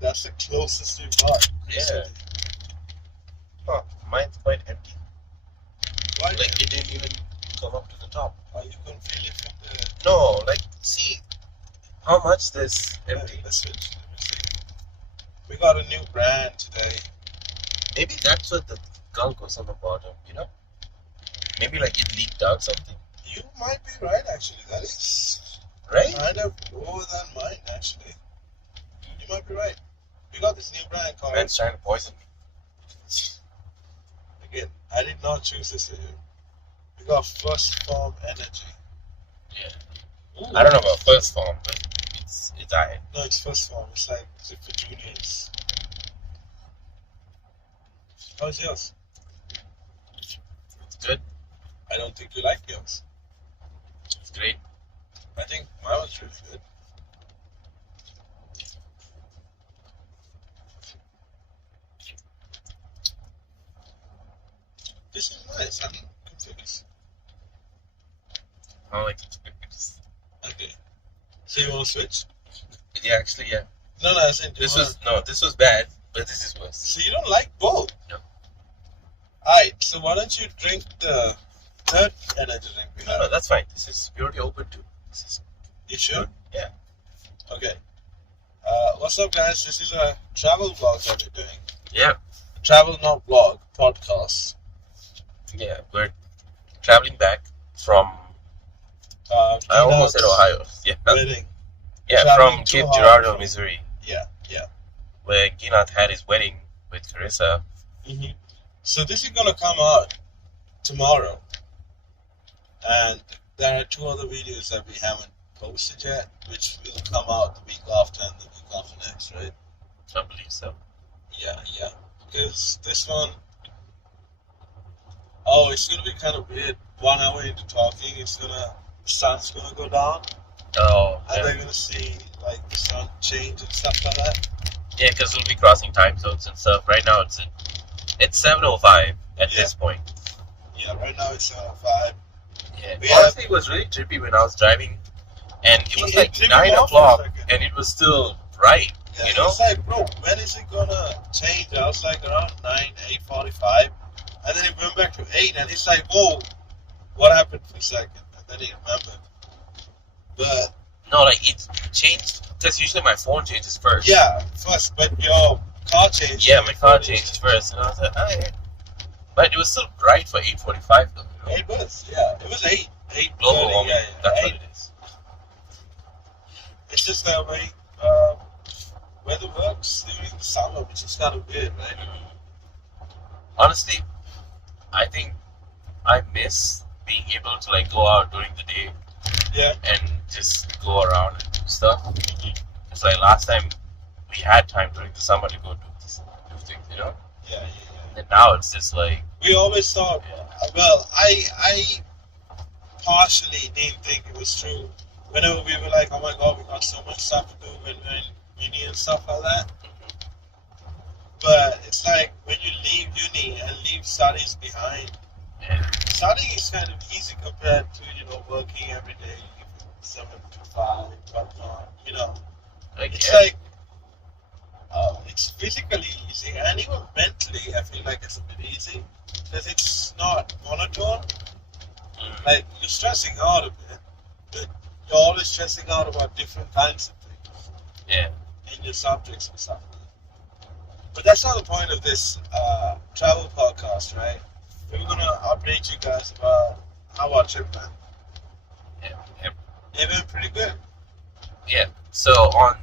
think that's the closest we've got. Yeah. Huh, mine's quite empty. Why? Like, it didn't even come up to the top. Oh, you couldn't feel it from the... No, like, see how much this empty. Let's switch. Let me see. We got a new brand today. Maybe that's what the gunk was on the bottom, you know? Maybe like it leaked out something. You might be right, actually. That is Right? kind of lower than mine, actually. You might be right. We got this new brand called... Man's trying to poison me. Again, I did not choose this. We got First Form Energy. Yeah. I don't know about first form, but it's I. No, it's First Form. It's like for juniors. How's yours? It's good. I don't think you like yours. It's great. I think mine was really good. This is nice. I'm confused. I like Okay. So you want to switch? Yeah, actually, yeah. No, I said This was bad, but this is worse. So you don't like both? No. Alright, so why don't you drink the third energy drink? No, that's fine. This is purely open to. This is You sure? Yeah. Okay. What's up, guys? This is a travel vlog that we're doing. Yeah. Travel, not vlog, podcast. Yeah, we're traveling back from. I almost said Ohio. Yeah. Wedding. Yeah, Traveling from to Cape Ohio. Girardeau, Missouri, Yeah. where Ginath had his wedding with Carissa. Mm-hmm. So this is gonna come out tomorrow, and there are 2 other videos that we haven't posted yet, which will come out the week after and the week after next, right? I believe so. Yeah. Because this one, it's gonna be kind of weird. 1 hour into talking, the sun's gonna go down, Oh, and yeah. they're gonna see like the sun change and stuff like that. Yeah, because we'll be crossing time zones and stuff. Right now it's 7:05 at Yeah. this point. Yeah, right now it's 5. Yeah. We Honestly, it was really trippy when I was driving, and it was like It threw me 9 off for a o'clock, second. and it was still bright. Yeah, You know? it's like, bro, when is it gonna change? I was like around 8:45, and then it went back to 8, and it's like, whoa, what happened for a second? And then he remembered. But No, like it changed because usually my phone changes first. yeah, first, but your car changed. Yeah, my car changed first, and I was like, oh, yeah. But it was still bright for 8:45 though. You know? It was, yeah, it was 8. 8 Global warming. yeah, That's 8. what it is. It's just that way weather works during the summer, which is kind of weird, right? Honestly, I think I miss being able to like go out during the day Yeah. and just go around and do stuff. It's like last time we had time during the summer to go do things, you know. Yeah. And now it's just like, We always thought, well, I partially didn't think it was true. Whenever we were like, oh my god, we got so much stuff to do when uni and stuff like that. But it's like when you leave uni and leave studies behind, yeah, studying is kind of easy compared to, working every day, 7 to 5, whatnot, like It's yeah, like, it's physically easy, and even mentally, I feel like it's a bit easy, because it's not monotone. Like, you're stressing out a bit, but you're always stressing out about different kinds of things yeah. in your subjects and stuff. But that's not the point of this travel podcast, right? We're going to update you guys about how our trip went. Yeah. It went pretty good. Yeah. So on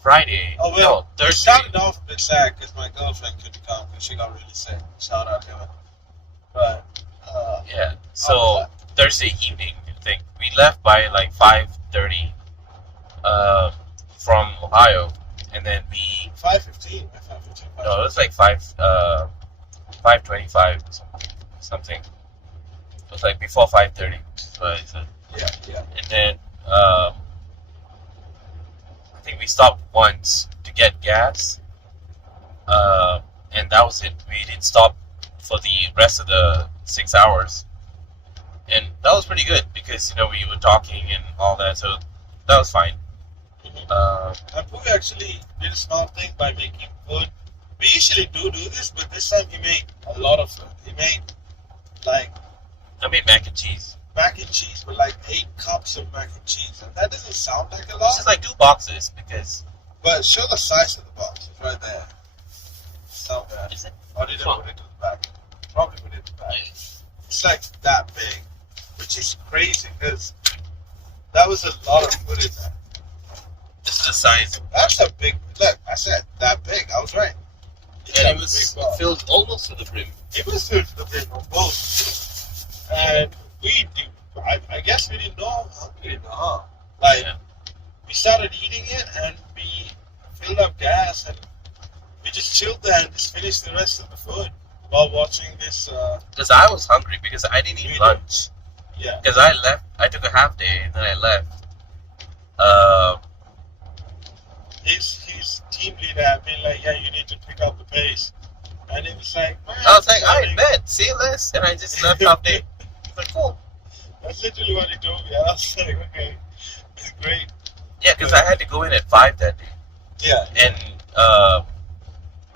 Friday, Oh, well, no, we Thursday. started off a bit sad because my girlfriend couldn't come because she got really sick. Shout out to her. But, Yeah. So Thursday evening, I think we left by like 5:30 from Ohio, and then we 5:15. no, it was like 5:25 or something. It was like before 5:30. So I said, Yeah. and then I think we stopped once to get gas, and that was it. We didn't stop for the rest of the 6 hours, and that was pretty good because we were talking and all that, so that was fine. Mhm. And Pooh actually did a smart thing by making food. We usually do this, but this time he made a lot of food. He made like I made mac and cheese. mac and cheese with like 8 cups of mac and cheese, and that doesn't sound like a It's lot. just like 2 boxes because. But show the size of the box. It's right there. So bad. Is it? Or did I put it to the back? Probably put it to the back. It's like that big, which is crazy because that was a lot of food in there. This is the size. That's a big. Look, I said that big. I was right. It's And a it was big box. filled almost to the brim. It was filled to the brim on both. And we do. I guess we didn't know how hungry we were. Like Yeah. we started eating it and we filled up gas and we just chilled there and just finished the rest of the food while watching this. Because I was hungry because I didn't eat video. lunch. Yeah. Because I left. I took a half day and then I left. His team leader had been like, yeah, you need to pick up the pace. And it was like, man. I was like, I bet. See you less. And I just left half day. It's like, cool. That's literally what he told me. I was like, okay, it's great. Yeah, because I had to go in at 5 that day. Yeah. And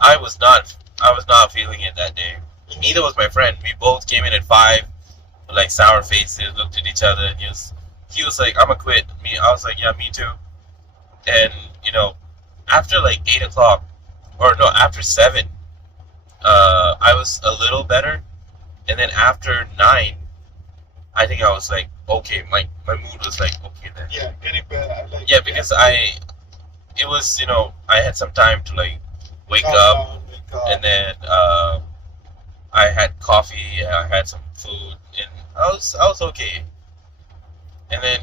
I was not feeling it that day. Neither was my friend. We both came in at 5 with like sour faces, looked at each other, and he was like, I'ma quit. I was like, yeah, me too. And after like 8 o'clock, or no, after 7, I was a little better. And then after 9, I think I was like, okay, my mood was like, okay then. Yeah, getting better. Like, Yeah, because I had some time to like wake calm up, down, wake up. and then I had coffee, I had some food, and I was okay. And then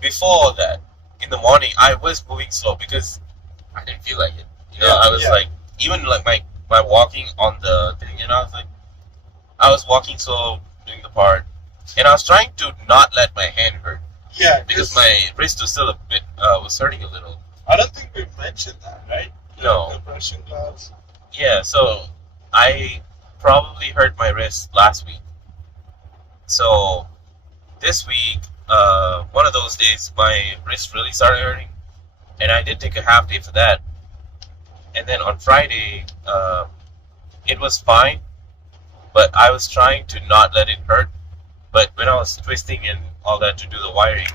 before that, in the morning, I was moving slow because I didn't feel like it. I was like, even like my walking on the thing, I was walking slow, doing the part, and I was trying to not let my hand hurt. Yeah, Because my wrist was still a bit, was hurting a little. I don't think we mentioned that, right? No. Compression gloves. Yeah, so I probably hurt my wrist last week. So this week, one of those days, my wrist really started hurting, and I did take a half day for that. And then on Friday, it was fine, but I was trying to not let it hurt. But when I was twisting and all that to do the wiring,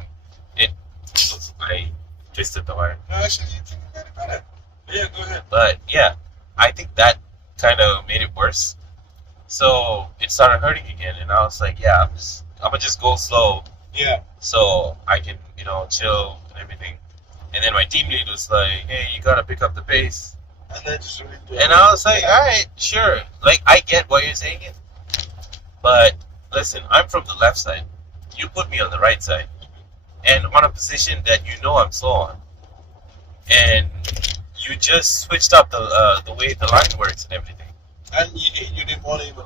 I twisted the wire. No, actually, you think you got it better. Yeah, go ahead. But yeah, I think that kind of made it worse. So it started hurting again, and I was like, yeah, I'm gonna just go slow Yeah. so I can, chill and everything. And then my team lead was like, hey, you gotta pick up the pace. And then just really do it. And I was like, alright, sure. Like, I get what you're saying, but listen, I'm from the left side. You put me on the right side, and on a position that I'm slow on, and you just switched up the way the line works and everything. And you didn't want to even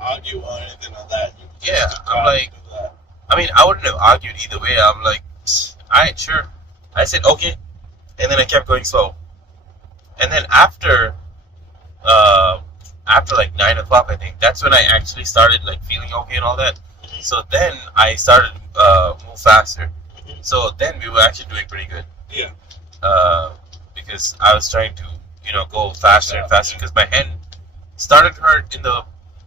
argue or anything like that. You Yeah, just I'm like, do that. I mean, I wouldn't have argued either way. I'm like, alright, sure. I said okay, and then I kept going slow. And then after like 9 o'clock, I think that's when I actually started like feeling okay and all that. So then I started move faster. So then we were actually doing pretty good. Yeah. Because I was trying to go faster and faster because my hand started hurt in the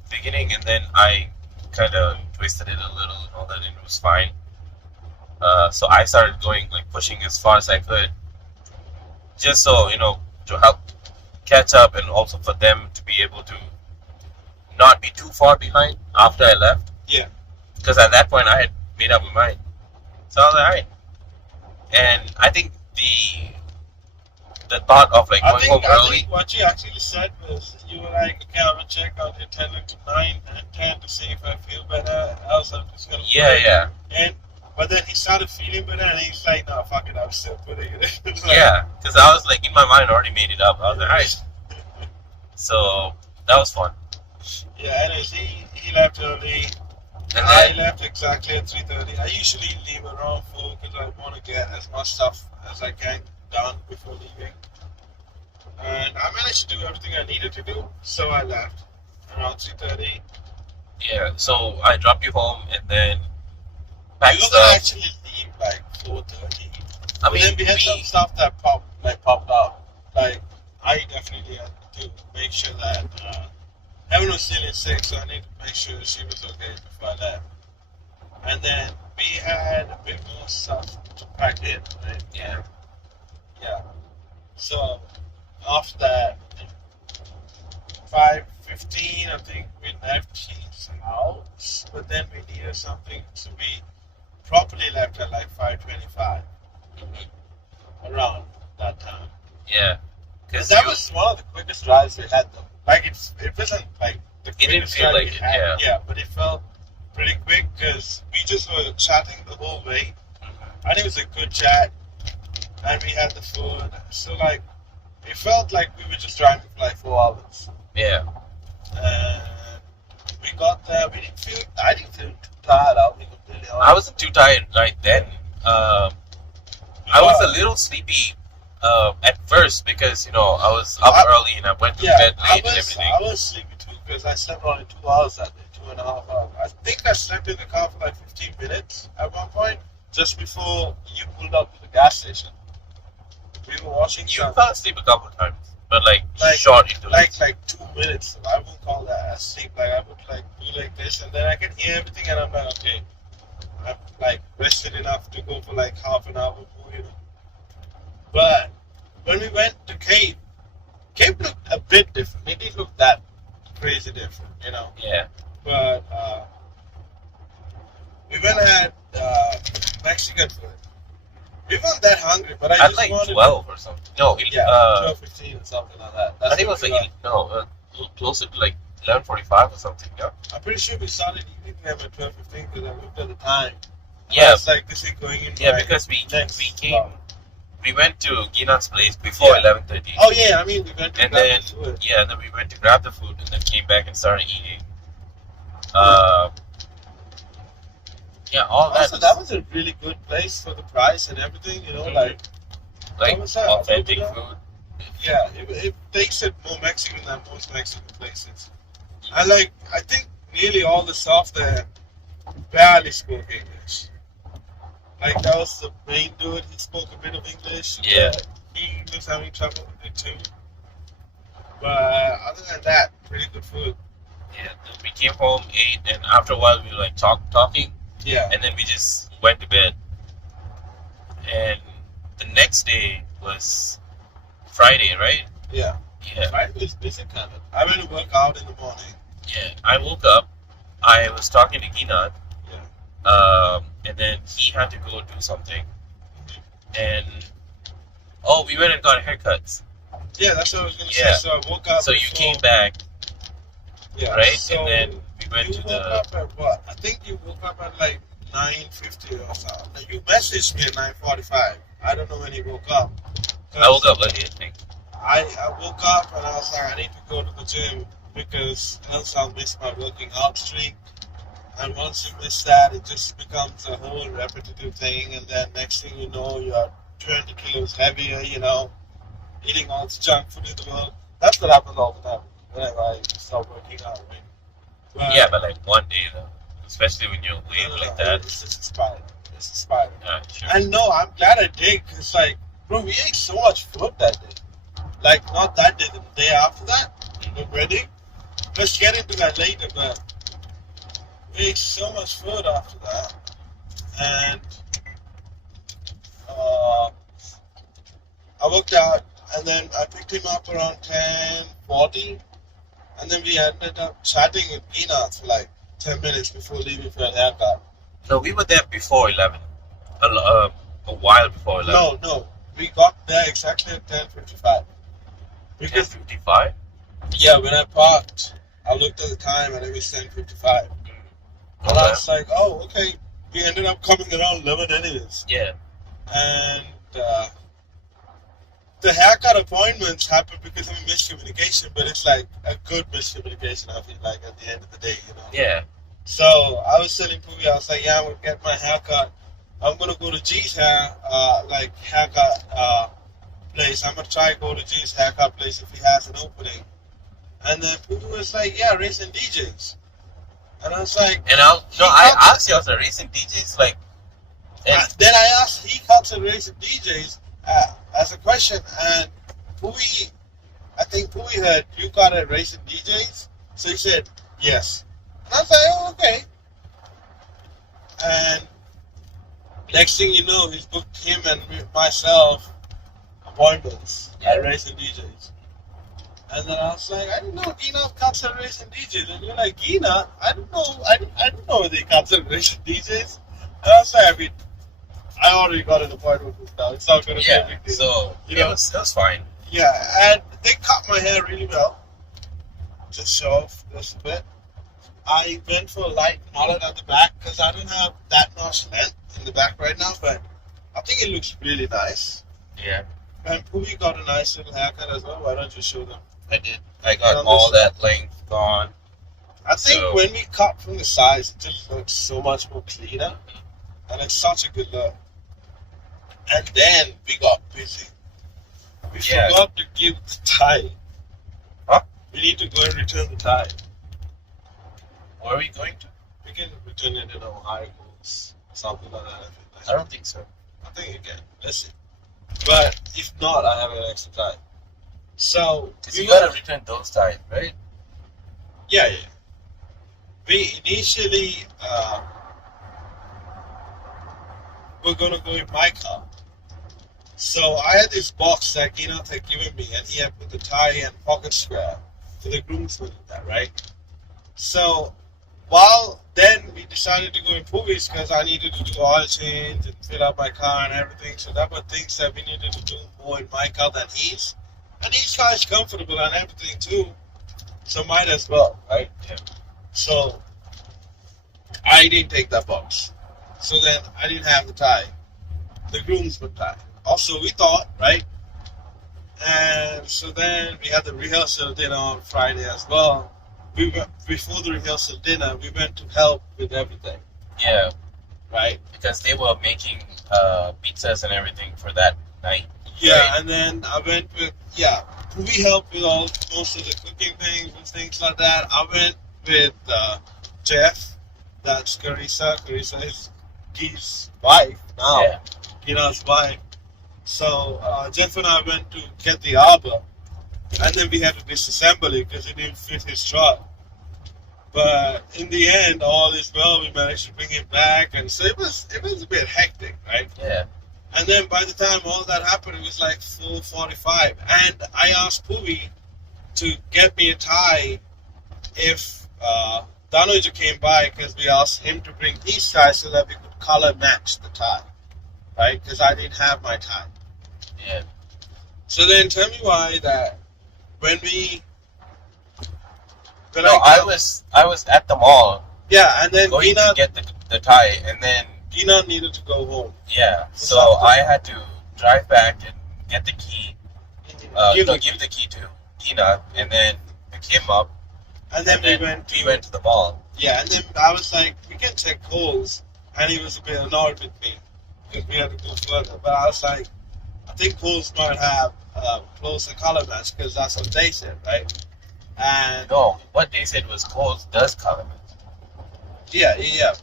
beginning, and then I kind of twisted it a little and all that, and it was fine. So I started going, like, pushing as far as I could, just so to help catch up, and also for them to be able to not be too far behind after I left. Yeah. Because at that point I had made up my mind. So I was like, alright. And I think the thought of like going home I early. think what you actually said was you were like, okay, I'm gonna check out the 10 to 9 and 10 to see if I feel better. Else I'm just gonna Yeah. But then he started feeling better, and he's like, no, fuck it, I'm still putting it. It's like, Yeah, because I was like in my mind already made it up. I was like, alright. So that was fun. Yeah, anyways, he left early. And I then left exactly at 3:30. I usually leave around 4 because I want to get as much stuff as I can done before leaving. And I managed to do everything I needed to do, so I left around 3:30. yeah, so I dropped you home and then We packed were gonna stuff. actually leave like 4:30. I But mean, then we had some stuff that popped out. Like I definitely had to make sure that Heaven was feeling sick, so I need to make sure she was okay before I left. And then we had a bit more stuff to pack in, right? yeah. Yeah. So after that, 5:15, I think we left his house, but then we needed something to be properly left at like 5:25, around that time. Yeah. And Because that was one of the quickest drives we had, though. Like it wasn't like the didn't quickest feel drive like we it, had. yeah. But it felt pretty quick because we just were chatting the whole way. And it was a good chat, and we had the food. So like, it felt like we were just driving for like 4 hours. Yeah. And we got there. I didn't feel too tired. I'll be completely honest. I wasn't too tired right then. I was a little sleepy at first because I was up early and I went to bed late and everything. I was sleepy too because I slept only 2 hours that day, 2.5 hours. I think I slept in the car for like 15 minutes at one point, just before you pulled up to the gas station. We were watching You some, fell asleep a couple of times, but like Like- short into like 2 minutes. I wouldn't call that as sleep. Like I would like do like this, and then I can hear everything, and I'm like, okay, I'm like rested enough to go for like half an hour more. But when we went to Cape looked a bit different. It didn't look that crazy different, Yeah. But we went and had Mexican food. We weren't that hungry, but I At just like wanted 12 or something. No, Yeah, 12:15 or something like that. I think it was like closer to like 11:45 or something. Yeah. I'm pretty sure we started eating them at 12:15 because I looked at the time. Yeah. It's like this is going in. Yeah, my because we next came. stop. We went to Ginan's place before Yeah. 11:30. Oh yeah, I mean we went to And grab then the food. yeah, and then we went to grab the food and then came back and started eating. Yeah, all that. Also, that was a really good place for the price and everything. Mhm. Like like was that? authentic What food. yeah, it tasted more Mexican than most Mexican places. And like I think nearly all the staff there barely spoke English. Like that was the main dude. He spoke a bit of English. Yeah. but he was having trouble with it too. But other than that, pretty good food. Yeah, then we came home, ate, and after a while we were like talking, Yeah. and then we just went to bed. And the next day was Friday, right? Yeah. Yeah, Friday was busy kind of. I went to work out in the morning. yeah. I woke up, I was talking to Ginan, Yeah. and then he had to go do something, and we went and got haircuts. Yeah, that's what I was gonna Yeah. say. So I woke up. So you before- came back, yeah, right? So And then we went you to woke the. up at what? I think you woke up at like 9:50 or something. Like, you messaged me at 9:45. I don't know when you woke up. I woke up early, I think. I woke up and I was like, I need to go to the gym because else I'll miss my working out streak. And once you miss that, it just becomes a whole repetitive thing. And then next thing you know, you're 20 kilos heavier, eating all the junk food in the world. That's what happens all the time whenever I start working out. Right? Yeah, but like one day though, especially when you're weighed like that. It's just inspiring. It's inspiring. Yeah, sure. And no, I'm glad I did because, like, bro, we ate so much food that day. Like, not that day, the day after that, the wedding. Let's get into that later, but we ate so much food after that. And I worked out, and then I picked him up around 10:40, and then we ended up chatting with Gina for like 10 minutes before leaving for a haircut. No, we were there before 11. A while before 11. No, we got there exactly at 10:55. Because 10:55. yeah, when I parked, I looked at the time and it was 10:55. And I was like, oh, okay. We ended up coming around 11 anyways. Yeah. And the haircut appointments happen because of a miscommunication, but it's like a good miscommunication, I feel like, at the end of the day, Yeah. So I was telling Puvi, I was like, yeah, I'm going to get my haircut. I'm going to go to G's haircut place. I'm going to try to go to G's haircut place if he has an opening. And then Puvi was like, yeah, racing DJs. And I was like, And I asked you, I was like, racing DJs, like, Then I asked he cuts and racing DJs as a question, and Puvi, I think Puvi heard you cut and racing DJs, so he said yes. And I was like, oh, okay. And next thing you know, he's booked him and myself appointments at racing DJs. And then I was like, I didn't know Gina cuts and racing DJs. And you're like, Gina, I don't know they cuts and racing DJs. And I was like, I mean, I already got an appointment with now. It's not going to be a big deal. So You know? it was fine. Yeah, and they cut my hair really well. Just show off just a bit. I went for a light mullet at the back because I don't have that much length in the back right now, but I think it looks really nice. Yeah, And Puvi got a nice little haircut as well. Why don't you show them? I did. I got all that length gone. I think So- when we cut from the sides, it just looks so much more cleaner, and it's such a good look. And then we got busy. We Yeah. forgot to give the tie. Huh? We need to go and return the tie. Where are we going to? We can return it in Ohio, something like that. I don't think so. I think you can. Let's see. But if not, I have an extra tie. So Because you gotta return those ties, right? Yeah. We initially were gonna go in my car. So I had this box that Ginath had given me, and he had put the tie and pocket square for the groomsmen in that, right? So while then we decided to go in Puvi's because I needed to do oil change and fill up my car and everything. So that were things that we needed to do more in my car than his. And his car is comfortable and everything too. So might as well, right? Yeah. So I didn't take that box. So then I didn't have the tie, the groomsman tie. Also, we thought, right? And so then we had the rehearsal dinner on Friday as well. We went, before the rehearsal dinner, we went to help with everything, Yeah, right? because they were making pizzas and everything for that night. Yeah, Right. and then I went with, we helped with most of the cooking things and things like that. I went with Jeff, that's Carissa. Carissa is Gee's wife now, Yeah. Gina's wife. So Jeff and I went to get the arbor, and then we had to disassemble it because it didn't fit his truck. But in the end, all is well. We managed to bring it back, and so it was a bit hectic, right? Yeah. And then by the time all that happened, it was like 4:45, and I asked Puvi to get me a tie if Danuja came by, because we asked him to bring his tie so that we could color match the tie, right? Because I didn't have my tie. Yeah. So then tell me why that when I was at the mall and then going Gina to get the tie, and then needed to go home. yeah, What's so up? I had to drive back and get the key. Give Give the key to Gina, and then pick him up. and then and we then went to the mall. Yeah, and then I was like, we can check Kohl's, and he was a bit annoyed with me because we had to go further. But I was like, I think Kohl's might have closer color match because that's what they said, right? And No, what they said was Kohl's does color match. yeah,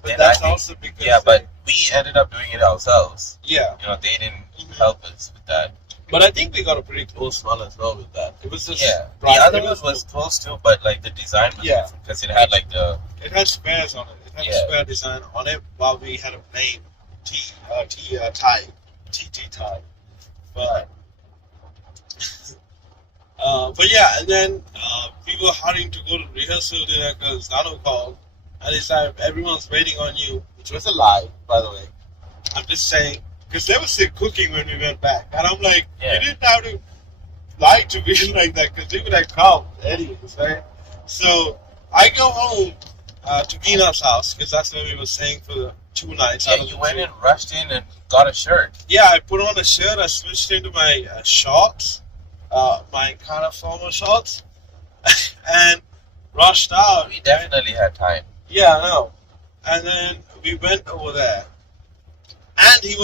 but And that's I think- also because Yeah, but we ended up doing it ourselves. yeah, You know, they didn't help us with that. but I think we got a pretty close one as well with that. It was just Yeah, the bright. other It one was close too, but like the design was Yeah. different because it had like the It had squares on it. It had Yeah. square design on it, while we had a plain tie, TT tie. But yeah, and then we were hurrying to go to rehearsal dinner because Dano called, and he said everyone's waiting on you, which was a lie, by the way. I'm just saying, because they were still cooking when we went back, and I'm like, Yeah. you didn't have to lie to me like that because they would have come anyways, right? So I go home to Gina's house because that's where we were staying for the 2 nights. out of you the went 2. and rushed in and got a shirt. Yeah, I put on a shirt. I switched into my shorts, my kind of formal shorts, and rushed out. We definitely had time. Yeah, I know. And then we went over there, and he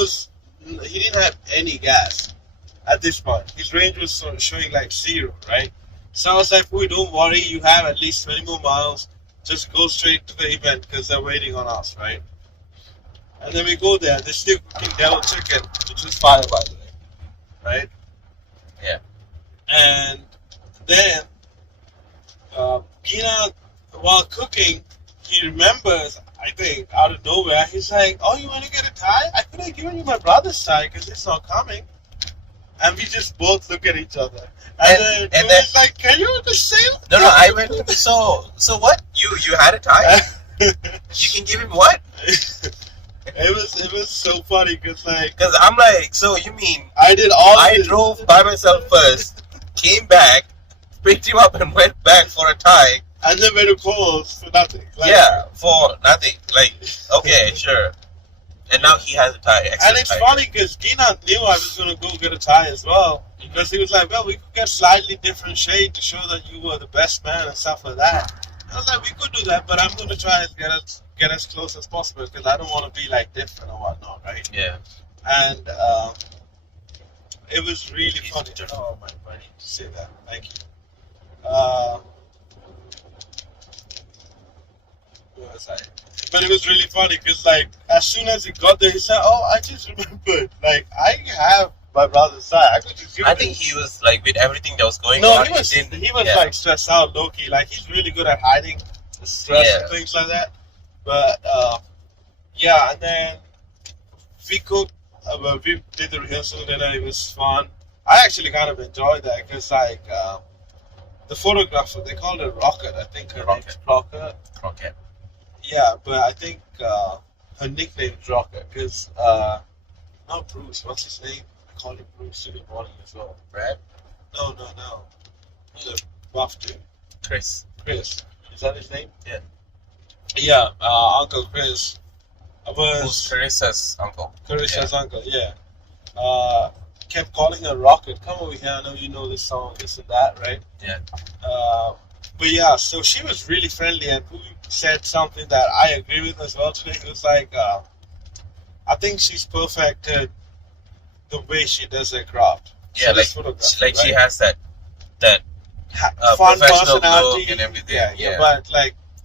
didn't have any gas at this point. His range was sort of showing like 0, right? So I was like, "Boy, don't worry. You have at least 20 more miles. Just go straight to the event because they're waiting on us, right?" And then we go there. They're still cooking devil chicken, which is fire, by the way, right? Yeah. And then Gina, while cooking, he remembers, I think, out of nowhere, he's like, "Oh, you want to get a tie? I could have given you my brother's tie because it's not coming." And we just both look at each other. And then it's like, "Can you just say that?" No, I went. So what? You had a tie? You can give him what? It was so funny because I'm like, so you mean I did all I drove by myself first, came back, picked him up, and went back for a tie. And then made a calls for nothing. Yeah, for nothing. Like, okay, sure. And now he has a tie. And it's funny because Gina knew I was going to go get a tie as well. Because he was like, "Well, we could get slightly different shade to show that you were the best man and stuff like that." I was like, "We could do that, but I'm going to try and get as close as possible because I don't want to be like different or whatnot, right?" Yeah. And it was really funny. Oh, I need to say that. Thank you. Where was I? But it was really funny because, as soon as he got there, he said, "Oh, I just remembered. I have my brother's side. I could just give I it." think he was with everything that was going No, on. he was stressed out, low-key. He's really good at hiding the stress and things like that. But yeah, and then we cooked. We did the rehearsal dinner. It was fun. I actually kind of enjoyed that because the photographer, they called her Rocket. I think her name's Rocket. Rocket. Yeah, but I think her nickname's Rocket because not Bruce. What's his name? I called him Bruce in the morning as well. Brad? No. The buff dude. Chris. Is that his name? Yeah. Yeah, Uncle Chris. Who's Carissa's uncle? Carissa's uncle, yeah. Kept calling her Rocket. Come over here, I know you know this song, this and that, right? Yeah. But yeah, so she was really friendly and Pooh said something that I agree with as well today. It was like, I think she's perfected the way she does her craft. Yeah, she has that fun professional personality look and everything. Yeah, but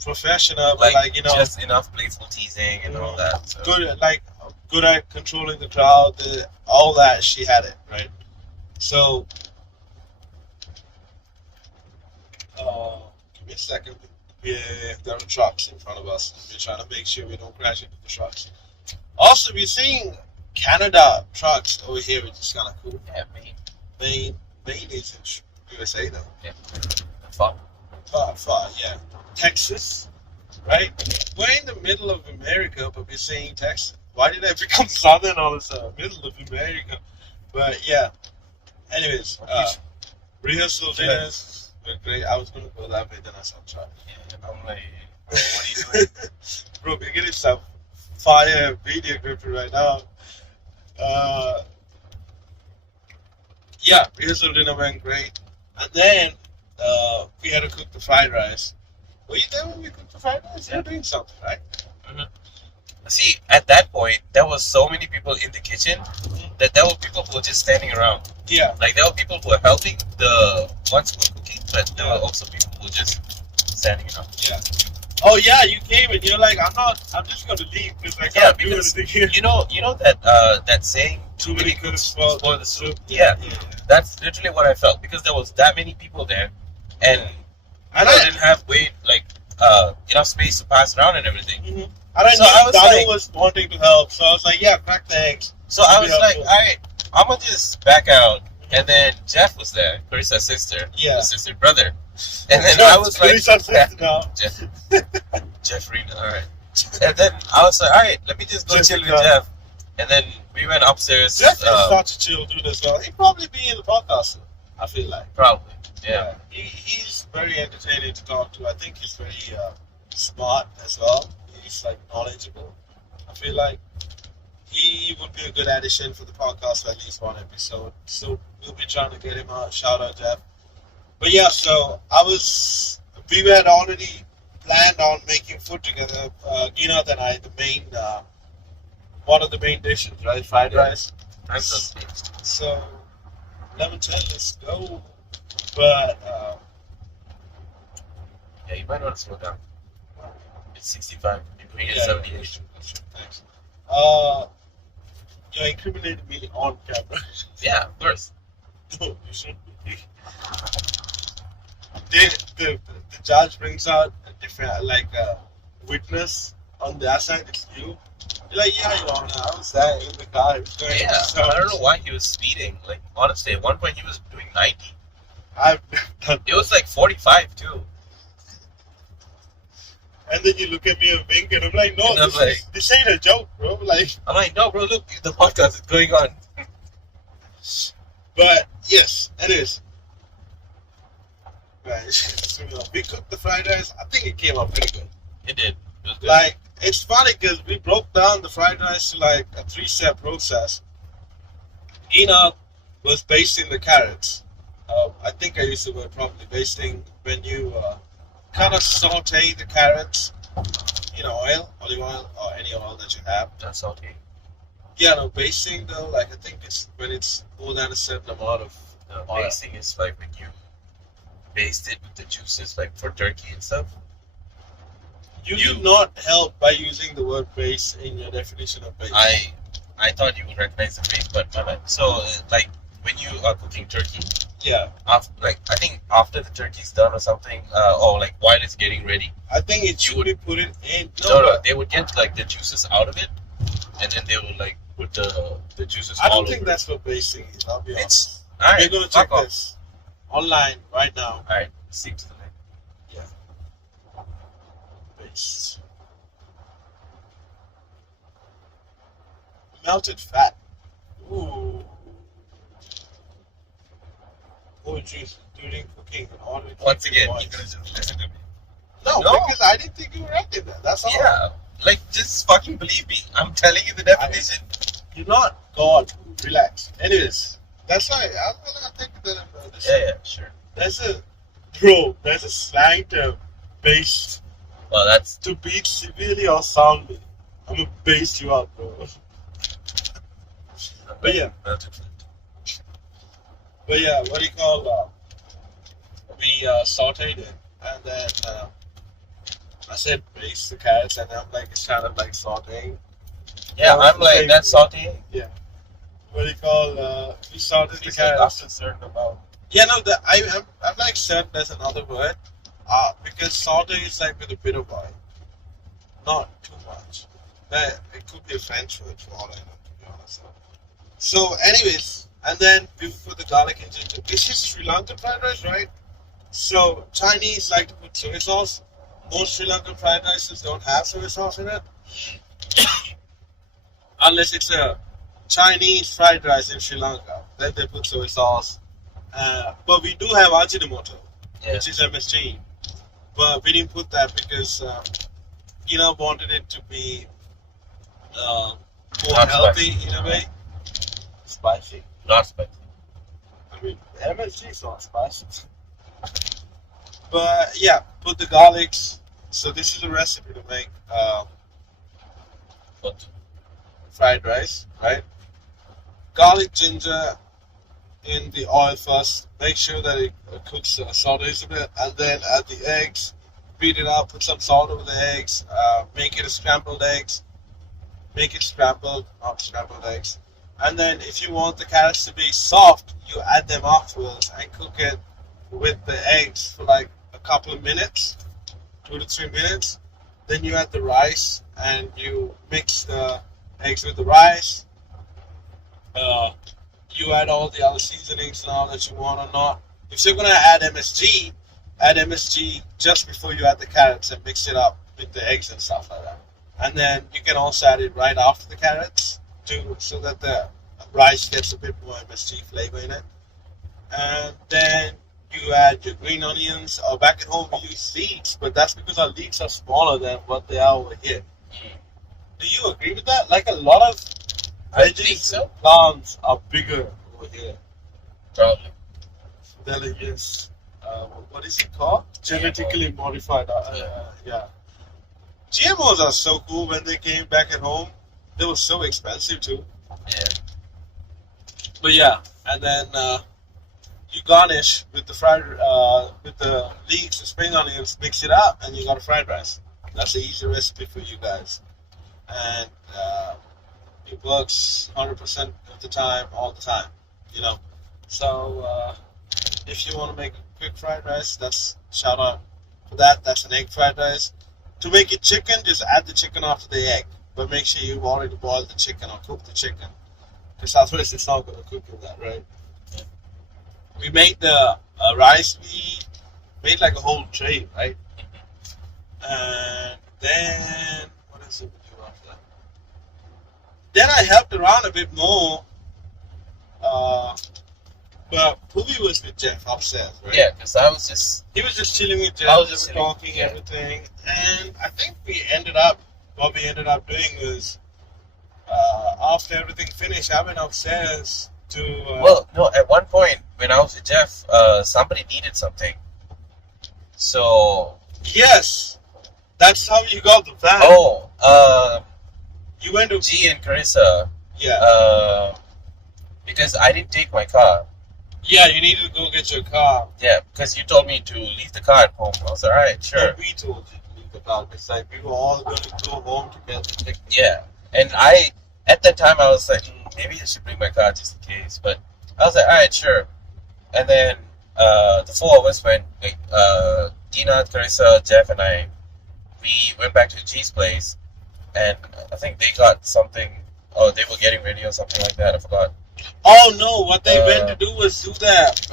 professional, but just enough playful teasing and all that. So. Good at controlling the crowd, all that. She had it right. So, give me a second. There are trucks in front of us. We're trying to make sure we don't crash into the trucks. Also, we're seeing Canada trucks over here, which is kind of cool. Yeah, Maine is in USA though. Yeah, far, yeah. Texas, right? We're in the middle of America, but we're saying Texas. Why did I become Southern all of a sudden? Middle of America. But yeah. Anyways, rehearsal dinners were great. I was gonna go that way, then I saw Chuck. Yeah, I'm like, bro, what are you doing? Bro, we're getting some fire video gripping right now. Yeah, rehearsal dinner went great. And then we had to cook the fried rice. Were you there when we cooked the fried rice? You're doing something, right? Mm-hmm. See, at that point, there was so many people in the kitchen that there were people who were just standing around. Yeah. There were people who were helping the ones who were cooking, but there were also people who were just standing around. Yeah. Oh yeah, you came and you're like, I'm just gonna leave because I can't do anything here. You know that saying, too many cooks for the soup. Yeah. That's literally what I felt because there was that many people there, and I didn't have enough space to pass around and everything. Mm-hmm. And I know Dano was wanting to help, so I was like, yeah, crack the eggs. So I was like, alright, I'm gonna just back out. And then Jeff was there, Carissa's sister, yeah, sister brother. And then I was like, Jeff Rena, alright. And then I was like, alright, let me just go chill with Jeff. And then we went upstairs. Jeff is such a chill dude as well. He'd probably be in the podcast, I feel like. Probably, yeah. He's very entertaining to talk to. I think he's very smart as well. He's knowledgeable. I feel like he would be a good addition for the podcast for at least one episode. So we'll be trying to get him out. Shout out, Jeff. But yeah, so we had already planned on making food together. Gina and I, one of the main dishes, right? Fried rice. So, lemon tail, let's go. But, yeah, you might want to slow down. It's 65. You're doing it 78. Thanks. You're incriminating me on camera. Yeah, of course. No, you shouldn't be. The judge brings out a different, like a witness on their side. It's you. You're like, yeah, Your Honor, I was there in the car. It was going Yeah, I don't know why he was speeding. Like, honestly, at one point he was doing 90. I've done. It was like 45 too. And then you look at me and wink, and I'm like, no, And I'm this ain't a joke, bro. Like, I'm like, no, bro, look, the podcast is going on. but yes, anyways. Right, so, we cooked the fried rice. I think it came out pretty good. It did. It was good. Like, it's funny because we broke down the fried rice to like a 3-step process. Enoch was basting the carrots. I think I used the word properly. Basting when you kind of saute the carrots in oil, olive oil, or any oil that you have. That's okay. Yeah, no, basting though, like I think it's when it's more than a certain amount of oil. Basting is like when you baste it with the juices, like for turkey and stuff. You did not help by using the word base in your definition of base. I thought you would recognize the phrase, but my bad. So, like, when you are cooking turkey, Yeah, I think after the turkey's done or something, or like while it's getting ready, I think it should be put in. no, they would get like the juices out of it, and then they would like put the juices I all don't think over that's what basting is. I'll be honest. It's alright. We're gonna check this online right now. Alright, stick to the name. Base. Melted fat. Ooh. Oh, juice during cooking in order to Once keep again, it you're moist. gonna just listen to me. No, No. because I didn't think you were right in that. That's all. Yeah, like just fucking believe me. I'm telling you the definition. You're not God. Relax. Anyways, that's why I think that Yeah, sure. there's a slang term, base, Well, that's to beat severely or soundly. I'm gonna base you up, bro. But yeah. melted fat. But yeah, what do you call? We sauteed it, and then I said base the carrots, and I'm like it's kind of like sauteing. Yeah, That was I'm the like same that's thing. sauteing. What do you call? We sauteed the It's like carrots. after a certain amount. Yeah, no, I'm like certain there's another word. Because saute is like with a bit of oil, not too much. But it could be a French word for all I know, to be honest. So, anyways, and then we put the garlic and ginger. This is Sri Lankan fried rice, right? So Chinese like to put soy sauce. Most Sri Lankan fried rices don't have soy sauce in it, unless it's a Chinese fried rice in Sri Lanka. Then they put soy sauce. But we do have Ajinomoto, Yeah. which is MSG. But we didn't put that because Ina wanted it to be more Not healthy spicy. in a way. Spicy. Not spicy. I mean, MSG is not spicy. But yeah, put the garlics. So this is a recipe to make But fried rice, right? Garlic, ginger in the oil first. Make sure that it cooks, sautés a bit, and then add the eggs. Beat it up. Put some salt over the eggs. Make it a scrambled eggs. Make it scrambled, not scrambled eggs. And then if you want the carrots to be soft, you add them afterwards and cook it with the eggs for like a couple of minutes, 2 to 3 minutes. Then you add the rice and you mix the eggs with the rice. You add all the other seasonings now that you want or not. If you're gonna add MSG just before you add the carrots and mix it up with the eggs and stuff like that. And then you can also add it right after the carrots too, so that the rice gets a bit more MSG flavor in it. And then you add your green onions. Or back at home we use leeks, but that's because our leeks are smaller than what they are over here. Do you agree with that? Like a lot of I think veggies so. and plants are bigger over here. Probably. Deligus. What is it called? Genetically modified. Yeah. GMOs are so cool. When they came back at home, they were so expensive too. Yeah. But yeah, and then you garnish with the leeks, the spring onions, mix it up, and you got a fried rice. That's an easy recipe for you guys. And It works 100% of the time, all the time. You know. So if you want to make a quick fried rice, that's shout out for that. That's an egg fried rice. To make it chicken, just add the chicken after the egg, but make sure you've already boiled the chicken or cooked the chicken, because otherwise it's not going to cook in that, right? We made the rice. We made like a whole tray, right? And then what else did we do after that? Then I helped around a bit more. But Pubi was with Jeff upstairs, right? Yeah, because I was just He was just chilling with Jeff, I was they just were chilling, talking, yeah. everything. And I think what we ended up doing was, after everything finished, I went upstairs to... well, no. At one point when I was with Jeff, somebody needed something. So Yes! That's how you got the van. You went to... G and Carissa, Yeah. because I didn't take my car. Yeah, you needed to go get your car. Yeah, because you told me to leave the car at home. I was like, all right, sure. No, we told you to leave the car. It's like we were all going to go home together. Yeah, and at that time, I was like, maybe I should bring my car just in case. But I was like, all right, sure. And then the four of us went, like, Dina, Carissa, Jeff, and I. We went back to G's place, and I think they got something. Oh, they were getting ready or something like that. I forgot. Oh no, what they went to do was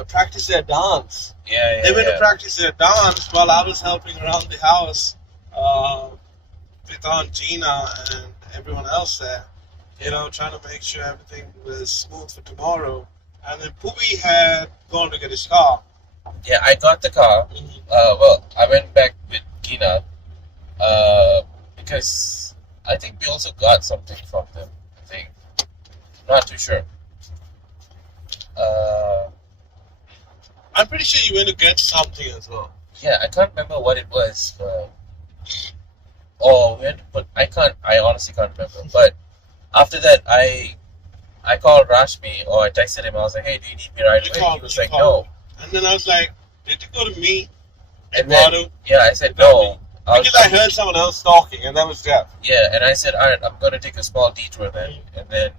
practice their dance. Yeah, They went to practice their dance while I was helping around the house with Aunt Gina and everyone else there. You know, trying to make sure everything was smooth for tomorrow. And then Pubi had gone to get his car. Yeah, I got the car. Well, I went back with Gina because I think we also got something from them. I think. Not too sure. I'm pretty sure you went to get something as well. Yeah, I can't remember what it was. Oh, we had to put. I honestly can't remember. But after that, I called Rashmi, or I texted him. I was like, "Hey, do you need me right You away?" called He was me, like, you "No." called And then I was like, did you go to me? And then, Eduardo? yeah, I said no. Because I heard someone else talking, and that was Jeff. Yeah, and I said, all right, I'm gonna take a small detour then. And then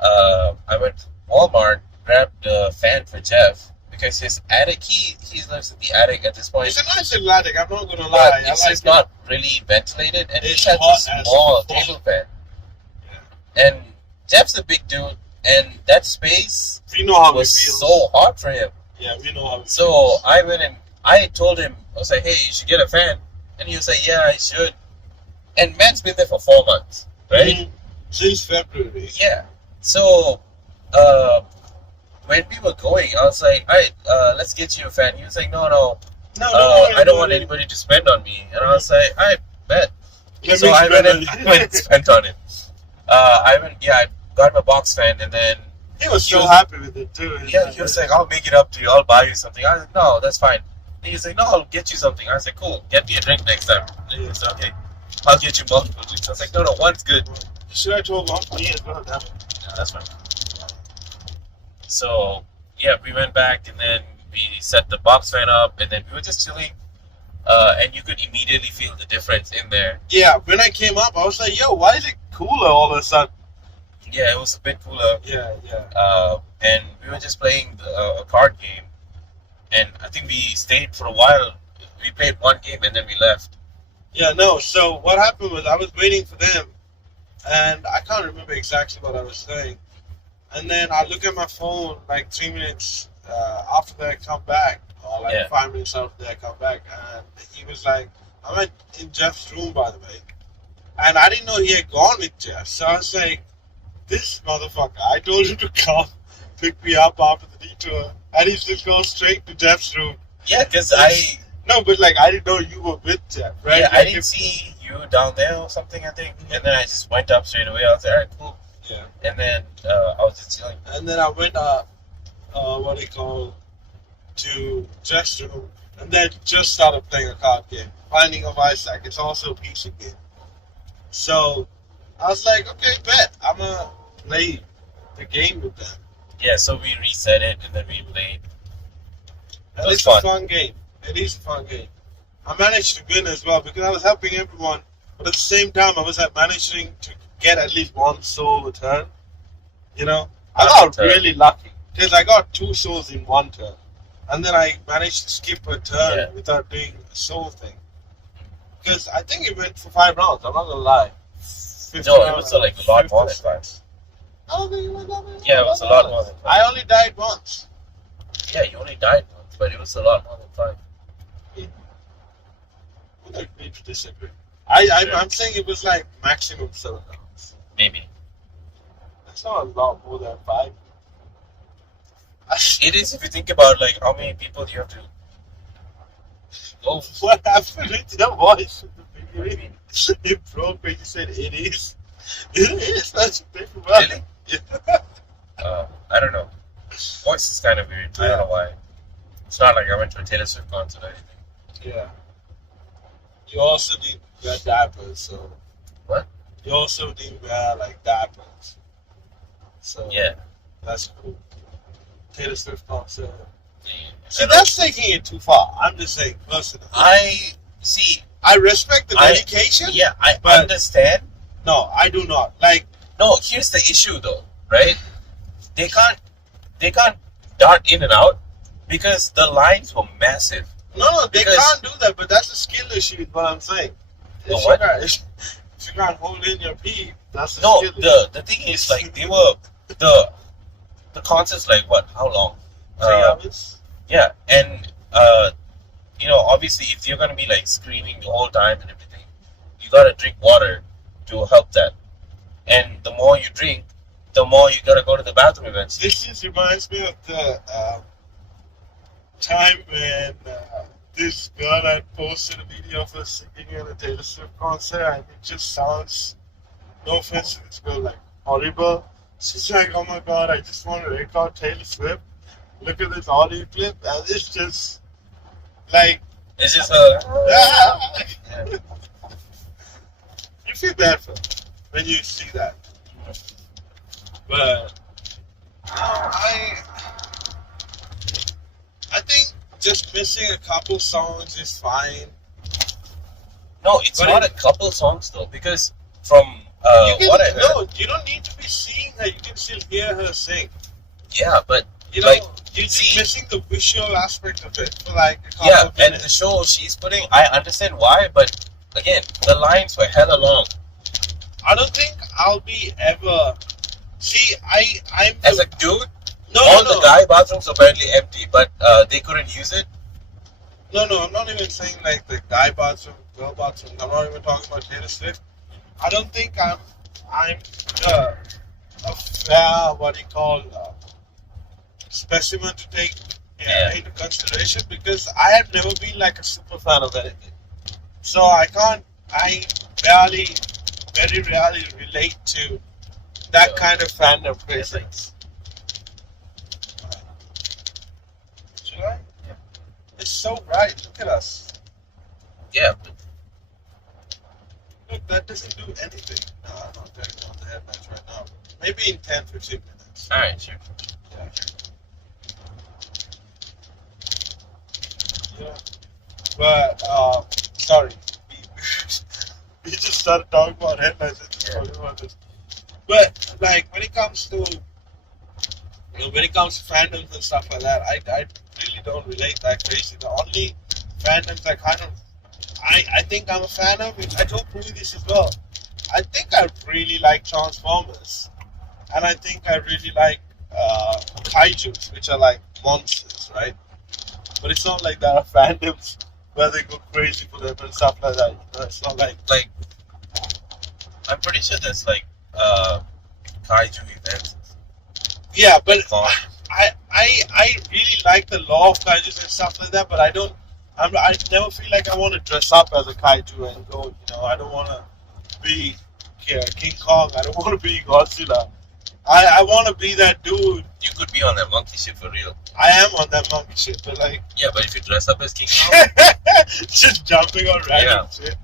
I went to Walmart, grabbed a fan for Jeff because his attic. He lives in the attic at this point. It's a nice little attic, I'm not gonna But lie. it's I just like not really ventilated, and It's he has hot a as small fuck. table fan. And Jeff's a big dude, and that space it. We know how was it feels. so hot for him. Yeah, we know how it So feels. I went and I told him, I was like, hey, you should get a fan. And he was like, yeah, I should. And man's been there for 4 months, right? Mhm. Since February. Yeah. So when we were going, I was like, all right, let's get you a fan. He was like, no, No, I don't want anybody to spend on me. And I was like, all right, bet. Let So me I spend went and on I you. went and spent on it. I got my box fan, and then He was He so was- happy with it too. yeah, he was like, I'll make it up to you. I'll buy you something. I was like, no, that's fine. And he was like, no, I'll get you something. I was like, cool, get me a drink next time. And he was like, okay, I'll get you multiple drinks. I was like, no, one's good. Should I told me as well? Damn it. Yeah, that's fine. So, yeah, we went back, and then we set the box fan up, and then we were just chilling. And you could immediately feel the difference in there. Yeah, when I came up, I was like, yo, why is it cooler all of a sudden? Yeah, it was a bit cooler. Yeah. And we were just playing a card game, and I think we stayed for a while. We played one game and then we left. Yeah, no, so what happened was I was waiting for them, and I can't remember exactly what I was saying. And then I look at my phone like 3 minutes after they come back, or like Yeah. 5 minutes after they come back, and he was like, I'm in Jeff's room, by the way. And I didn't know he had gone with Jeff, so I was like, this motherfucker, I told him to come pick me up after the detour, and he's just gone straight to Jeff's room. Yeah, because No, but like, I didn't know you were with Jeff, right? yeah, I Like, didn't see you down there or something, I think. And then I just went up straight away. I was like, all right, cool. Yeah. And then I was just chilling. And then I went to Jeff's room, and then just started playing a card game, Binding of Isaac. It's also a PC game. So I was like, okay, bet I'm gonna play the game with them. Yeah, so we reset it and then we played. And was it's fun. a fun game. It is a fun game. I managed to win as well because I was helping everyone, but at the same time I was managing to get at least one solo turn. You know, I One got turn. really lucky because I got 2 solos in one turn, and then I managed to skip a turn Yeah. without doing a solo thing. Because I think it went for 5 rounds. I'm not gonna lie. Fifth No, it round, was like a lot fifth more or than 5. sixth. I don't think it was that many. Yeah, it was a lot more than 5. I only died once. Yeah, you only died once, but it was a lot more than 5. Would agree to disagree. I'm Yeah. saying it was like maximum 7 rounds. Maybe. That's not a lot more than 5. It is if you think about like how many people you have to go. What happened with your voice at the beginning? It broke when you said it is. It is. That's a big one. Really? Yeah. I don't know. Voice is kind of weird. I don't know why. It's not like I went to a Taylor Swift concert or anything. Yeah. You also need to wear diapers, so. What? You also need to wear like diapers. So. Yeah. That's cool. Taylor Swift concert. Yeah. See, that's taking it too far. I'm just saying, personally. I see. I respect the I- dedication. Yeah, I But- understand. No, I do not. Like, No, here's the issue though, right? They can't dart in and out because the lines were massive. no, they Because- can't do that, but that's a skill issue, is what I'm saying. The If what? if you can't hold in your pee, that's a No, skill the thing is like they were the concert's like what? How long? issue. 3 hours? Yeah, and obviously, if you're gonna be like screaming the whole time and everything, you gotta drink water to help that. And the more you drink, the more you gotta go to the bathroom eventually. This just reminds me of the time when this girl had posted a video of her singing at a Taylor Swift concert, and it just sounds, no offense to this girl, like horrible. She's like, oh my god, I just want to record Taylor Swift. Look at this audio clip, and it's just like, It's just a you feel bad for her when you see that. But I think just missing a couple songs is fine. no. It's But not a couple songs though, because from what I heard, no, you don't need to be seeing her. You can still hear her sing. yeah, but You know, Like, you're just see- missing the visual aspect of it for like a couple yeah, of and minutes. the show she's putting, I understand why, but again, the lines were hella long. I don't think I'll be ever. See, I'm As a dude, no, all no, the guy bathrooms are apparently empty, but they couldn't use it. no, I'm not even saying like the guy bathroom, girl bathroom. I'm not even talking about Taylor Swift. I don't think I'm a fair, what do you call, specimen to take into consideration, because I have never been like a super fan of anything. So I very rarely relate to that So, kind of fandom yeah, craziness. Should I? Yeah. It's so bright. Look at us. Yeah, but Look, that doesn't do anything. No, I'm not turning on the headlights right now. Maybe in 10, 15 minutes. all right, sure. Yeah. Yeah. But, sorry. We just started talking about headlights and just talking about this. But, like, when it comes to fandoms and stuff like that, I really don't relate that crazy. The only fandoms I kind of, I think I'm a fan of, which I told Puri this as well. I think I really like Transformers. And I think I really like kaijus, which are like monsters, right? But it's not like there are fandoms where they go crazy for them and stuff like that. You know, it's not like Like, I'm pretty sure there's like kaiju events. yeah, but Fun. I really like the law of kaijus and stuff like that. But I never feel like I want to dress up as a kaiju and go. You know, I don't want to be King Kong. I don't want to be Godzilla. I want to be that dude. You could be on that monkey ship for real. I am on that monkey shit, but like Yeah, but if you dress up as King Kong, just jumping on random shit.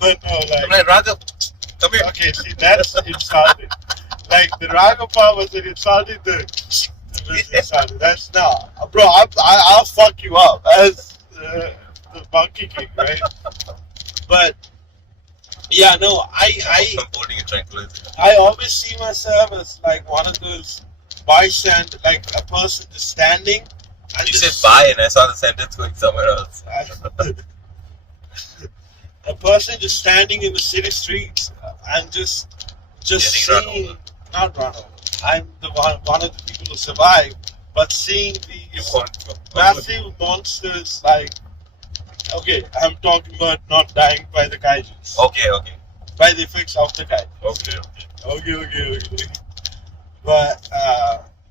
But no, I'm like like, Raghav, come here. okay, see that's insulting. Like the Raga part was an insulting thing. It was insulting. That's not, bro. I'll fuck you up as the monkey king, right? But Yeah, no, I'm holding a tranquilizer. I always see myself as like one of those bystand, like a person just standing. And You just, said bye, and I saw the sentence going somewhere else. a person just standing in the city streets and just Getting run seeing, over. not run over. I'm the one of the people who survive, but seeing You these want massive monsters like. Okay, I'm talking about not dying by the kaijus. Okay. By the effects of the kaiju. Okay. But,